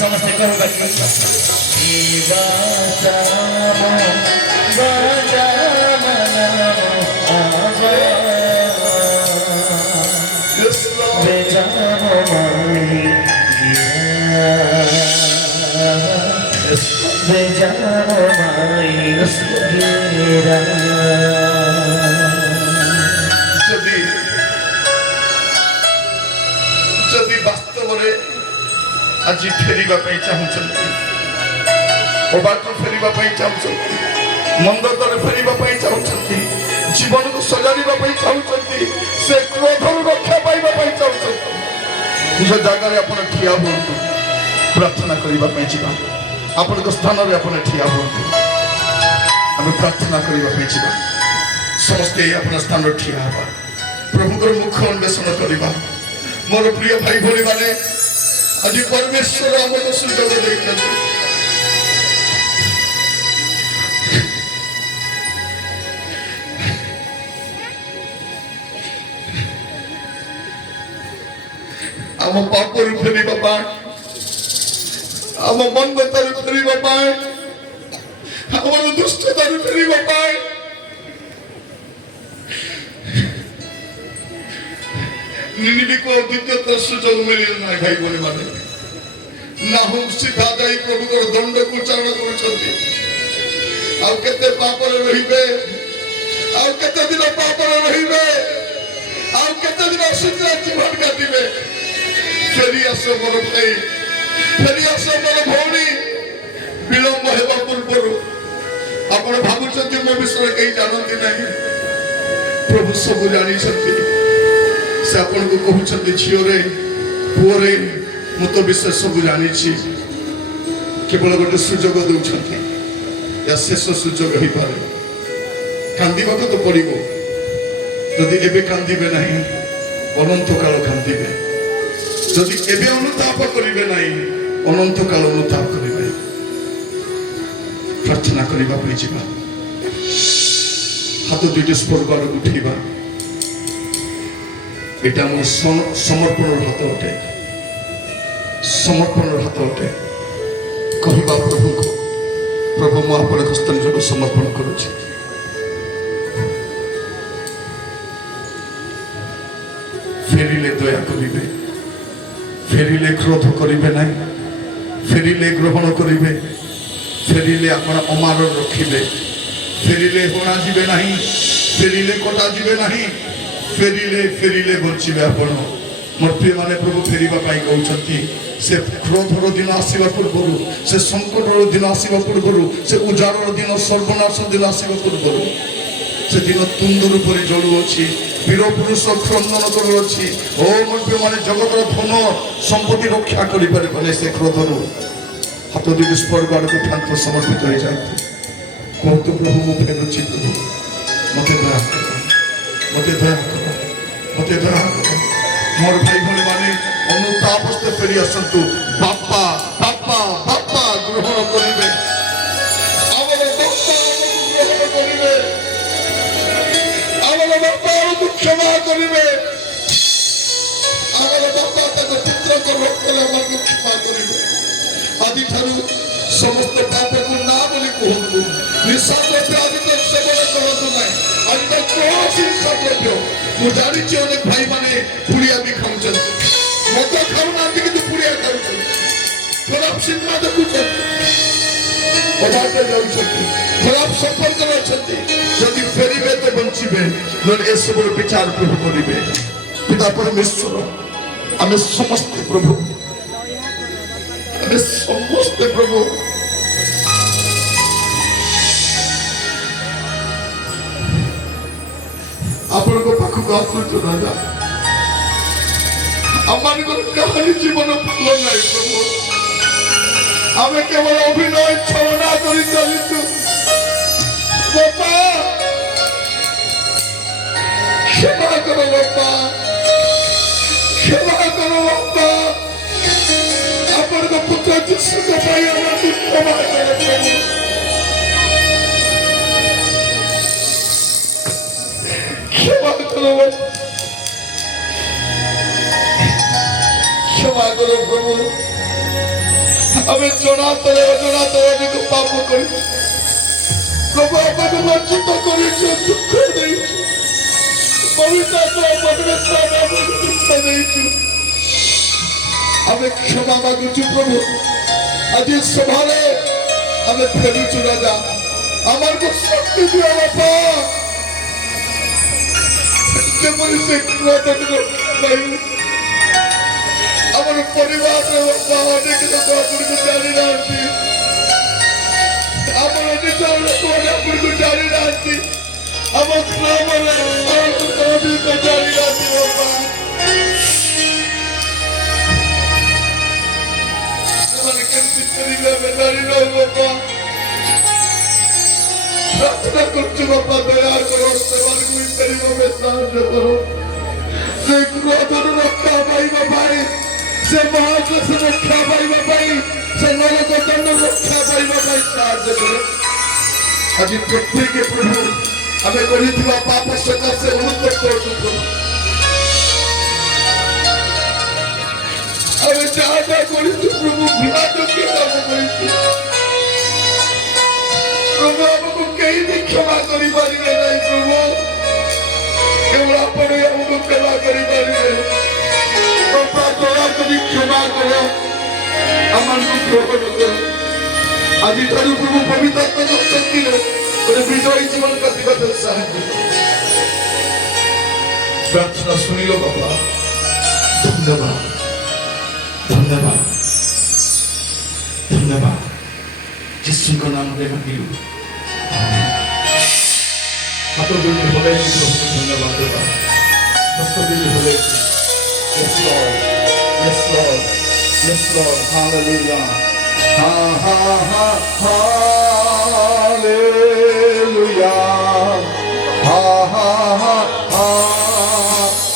समझते करो बाकी Yes, Lord. যদি ଯଦି ବାସ୍ତବରେ ଆଜି ଫେରିବା ପାଇଁ ଚାହୁଁଛନ୍ତି, ଅବାଟରୁ ଫେରିବା ପାଇଁ ଚାହୁଁଛନ୍ତି, ମନ୍ଦତାରେ ଫେରିବା ପାଇଁ ଚାହୁଁଛନ୍ତି, ଜୀବନକୁ ସଜାଡ଼ିବା ପାଇଁ ଚାହୁଁଛନ୍ତି, ସେ କ୍ରୋଧରୁ ରକ୍ଷା ପାଇବା ପାଇଁ ଚାହୁଁଛନ୍ତି। ନିଜ ଜାଗାରେ ଆପଣ ଠିଆ ହୁଅନ୍ତୁ, ପ୍ରାର୍ଥନା କରିବା ପାଇଁ ଯିବା। ଆପଣଙ୍କ ସ୍ଥାନରେ ଆପଣ ଠିଆ ହୁଅନ୍ତୁ, ଆମେ ପ୍ରାର୍ଥନା କରିବା ପାଇଁ ଯିବା। ସମସ୍ତେ ଆପଣ ସ୍ଥାନରେ ଠିଆ ହେବା, ପ୍ରଭୁଙ୍କର ମୁଖ ଅନ୍ୱେଷଣ କରିବା। ମୋର ପ୍ରିୟ ଭାଇ ଭଉଣୀ ମାନେ, ଆଜି ପରମେଶ୍ୱର ଆମକୁ ସୁଯୋଗ ଦେଇଛନ୍ତି। ଆମ ପାପରୁ ଫେରିବା ପାଇଁ, ଆମ ମନ୍ଦତାରୁ ଫେରିବା ପାଇଁ, ଆମର ଦୁଷ୍ଟତାରୁ ଫେରିବା ପାଇଁ ନିନିବିକୁ ଦ୍ୱିତୀୟ ସୁଯୋଗ ମିଳିଲା ନାହିଁ। ଭାଇ ଭଉଣୀ ମାନେ, ନାହୁମ ସିଧା ଯାଇ ପ୍ରଭୁଙ୍କର ଦଣ୍ଡକୁ ଉଚ୍ଚାରଣ କରୁଛନ୍ତି। ଆଉ କେତେ ପାପରେ ରହିବେ, ଆଉ କେତେ ଦିନ ପାପରେ ରହିବେ, ଆଉ କେତେ ଦିନ ଅସୁବିଧା ଜୀବନ କାଟିବେ। ଫେରି ଆସ ମୋର ଭାଇ, ଫେରି ଆସ ମୋର ଭଉଣୀ। ବିଳମ୍ବ ହେବା ପୂର୍ବରୁ ଆପଣ ଭାବୁଛନ୍ତି ମୋ ବିଷୟରେ କେହି ଜାଣନ୍ତି ନାହିଁ, ପ୍ରଭୁ ସବୁ ଜାଣିଛନ୍ତି। ସେ ଆପଣଙ୍କୁ କହୁଛନ୍ତି, ଝିଅରେ ପୁଅରେ, ମୁଁ ତ ବିଷୟ ସବୁ ଜାଣିଛି। କେବଳ ଗୋଟେ ସୁଯୋଗ ଦେଉଛନ୍ତି, ଏହା ଶେଷ ସୁଯୋଗ ହେଇପାରେ। କାନ୍ଦିବାକୁ ତ ପଡ଼ିବ, ଯଦି ଏବେ କାନ୍ଦିବେ ନାହିଁ ଅନନ୍ତ କାଳ କାନ୍ଦିବେ। ଯଦି ଏବେ ଅନୁତାପ କରିବେ ନାହିଁ ଅନନ୍ତ କାଳ ଅନୁତାପ କରିବେ। ପ୍ରାର୍ଥନା କରିବା ପାଇଁ ଯିବା, ହାତ ଦୁଇଟି ସ୍ପର୍ଶ ଆଡ଼କୁ ଉଠେଇବା। এটা আমার সমর্পণের হাত অটে, সমর্পণের হাত অটে। কহিবা প্রভুকে, প্রভু মু আপনার হস্তাঞ্জল সমর্পণ করুছি। ফেরিলে দয়া করিবে, ফেরিলে ক্রোধ করিবে নাই, ফেরিলে গ্রহণ করিবে, ফেরিলে আপনার অমার রখিবে, ফেরিলে হଣା ଯିବେ ନାହିଁ, ফেরিলে কটা ଯିବେ ନାହିଁ, ফেরিলে ফেরিলে বঞ্চিবে ଆପଣ। ମୋର ପ୍ରିୟମାନେ, ପ୍ରଭୁ ଫେରିବା ପାଇଁ କହୁଛନ୍ତି। ସେ କ୍ରୋଧର ଦିନ ଆସିବା ପୂର୍ବରୁ, ସେ ସଂକଟର ଦିନ ଆସିବା ପୂର୍ବରୁ, ସେ ଉଜାଡ଼ର ଦିନ, ସର୍ବନାଶ ଦିନ ଆସିବା ପୂର୍ବରୁ, ସେଦିନ ତୁନ୍ଦୁର ପରି ଜଳୁଅଛି, ବୀର ପୁରୁଷ କ୍ରନ୍ଦନ କରୁଅଛି। ଓ ମୋର ପ୍ରିୟମାନେ, ଜଗତର ଧନ ସମ୍ପତ୍ତି ରକ୍ଷା କରିପାରିବନି ସେ କ୍ରୋଧରୁ। ହାତ ଦୁଇଟି ସ୍ପର୍ଗ ଆଡ଼କୁ ଠାନ୍ତ ସମର୍ପିତ ହେଇଯାଆନ୍ତୁ। କୁହନ୍ତୁ, ପ୍ରଭୁ ମୁଁ ଫେରୁଛି, ପ୍ରଭୁ ମୋତେ ଦୟା କର, ମୋତେ ଦୟା କର, ମୋତେ ଦୟା କର। ମୋର ଭାଇ ଭଉଣୀ ମାନେ, ଅନୁତାପସ୍ତେ ଫେରି ଆସନ୍ତୁ। ବାପା ବାପା ବାପା ଗ୍ରହଣ କରିବେ, ଆମର ବାପା ଆମକୁ ଗ୍ରହଣ କରିବେ, ଆମର ବାପା ଆମକୁ କ୍ଷମା କରିବେ, ଆମର ବାପା ତାଙ୍କ ପୁତ୍ରଙ୍କ ରକ୍ତରେ ଆମକୁ କ୍ଷମା କରିବେ। ଆଜିଠାରୁ ସମସ୍ତ ପାପକୁ ନା ବୋଲି କୁହନ୍ତୁ। ନିଶାଦ୍ରବ୍ୟ ଆଜି ତ ସେବନ କରନ୍ତୁ ନାହିଁ, ଆଜି ତ କୌଣସି ନିଶାଦ୍ରବ୍ୟ। ମୁଁ ଜାଣିଛି ଅନେକ ଭାଇମାନେ ପୁଡ଼ିଆ ବି ଖାଉଛନ୍ତି, ମଦ ଖାଉନାହାନ୍ତି କିନ୍ତୁ ପୁଡ଼ିଆ ଖାଉଛନ୍ତି, ଖରାପ ସିନେମା ଦେଖୁଛନ୍ତି, ଅବାଟରେ ଯାଉଛନ୍ତି, ଖରାପ ସମ୍ପର୍କରେ ଅଛନ୍ତି। ଯଦି ଫେରିବେ ତ ବଞ୍ଚିବେ, ନହେଲେ ଏସବୁର ବିଚାର ପ୍ରଭୁ କରିବେ। ପିତା ପରମେଶ୍ୱର, ଆମେ ସମସ୍ତେ ପ୍ରଭୁ, ଆମେ ସମସ୍ତେ ପ୍ରଭୁ ଆପଣଙ୍କ ପାଖକୁ ଆସୁଛୁ ରାଜା। ଆମମାନଙ୍କର କାହାରି ଜୀବନ ଭଲ ନାହିଁ ପ୍ରଭୁ, ଆମେ କେବଳ ଅଭିନୟ ଛଳନା କରି ଚାଲିଛୁ। ବାପା କ୍ଷମା କର, ବାପା କ୍ଷମା କର, ବାପା ଆପଣଙ୍କ ପୁତ୍ର ଯୀଶୁଙ୍କ ପାଇଁ ଆମକୁ କ୍ଷମା କର ପ୍ରଭୁ। ক্ষমা করো, ক্ষমা করো প্রভু। আমি জনাতরে অজনাতরে অনেক পাপ করেছি প্রভু, আমাকে লজ্জিত করেছি, দুঃখ দিয়েছি, পবিত্র দুঃখ দিয়েছি। আমি ক্ষমা মাগুছি প্রভু। আজ সভারে আমি ফেরুছু রাজা, আমার শক্তি দিও বাপা, যেমন সে ক্রোধ আমার পরিবারে অনেক লোক আপনাকে জানি না, আমার নিজের লোক আপনাকে আমার গ্রামের আমি তো জানি না বাবা ସେମାନେ କେମିତି ଫେରିଲେ ଆମେ ଜାଣିନାହୁଁ ବାପା ପ୍ରାର୍ଥନା କରୁଛୁ ବାପା ଦୟା କର ସେମାନଙ୍କୁ ବି ଫେରିବା ପାଇଁ ସାହାଯ୍ୟ କର ସେ କ୍ରୋଧରୁ ରକ୍ଷା ପାଇବା ପାଇଁ ସେ ମହାକ୍ଲେଶ ରକ୍ଷା ପାଇବା ପାଇଁ ସେ ନରକ ଦଣ୍ଡ ରକ୍ଷା ପାଇବା ପାଇଁ ସାହାଯ୍ୟ କର ଆଜି ପ୍ରତ୍ୟେକ ପ୍ରଭୁ ଆମେ କରିଥିବା ପାପ ସକାଶେ ଅନୁତପ୍ତ କରୁଛୁ ପ୍ରଭୁ ଆମେ ଯାହା ଯାହା କରିଛୁ ପ୍ରଭୁ ଘୃଣାଯୋଗ୍ୟ କାମ କରିଛୁ ପ୍ରଭୁ ଆମକୁ କେହି ବି କ୍ଷମା କରିପାରିବେ ନାହିଁ ପ୍ରଭୁ କେବଳ ଆପଣ ଆମକୁ କ୍ଷମା କରିପାରିବେ ବାପା ଦୟାକରି କ୍ଷମା କର ଆମମାନଙ୍କୁ ଗ୍ରହଣ କର ଆଜିଠାରୁ ପ୍ରଭୁ ପବିତ୍ରତାର ଶକ୍ତିରେ ଗୋଟେ ବିଜୟୀ ଜୀବନ ପ୍ରତିବାଦ ସାହାଯ୍ୟ ପ୍ରାର୍ଥନା ଶୁଣିଲ ବାପା ଧନ୍ୟବାଦ धन्यवाद धन्यवाद जिसको नाम रे मांगिलु हाथ जोड़े बोले धन्यवाद देवा हाथ जोड़े बोले yes lord yes lord yes lord hallelujah ha ha ha hallelujah ha ha ha hallelujah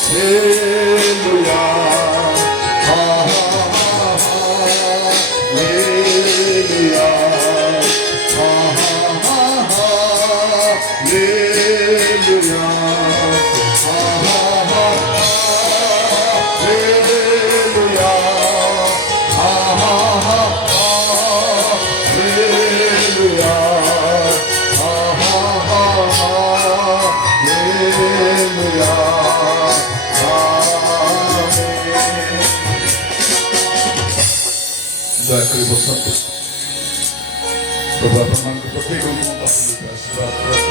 दयाकरी बसंत प्रभु आपको प्रत्येक आशीर्वाद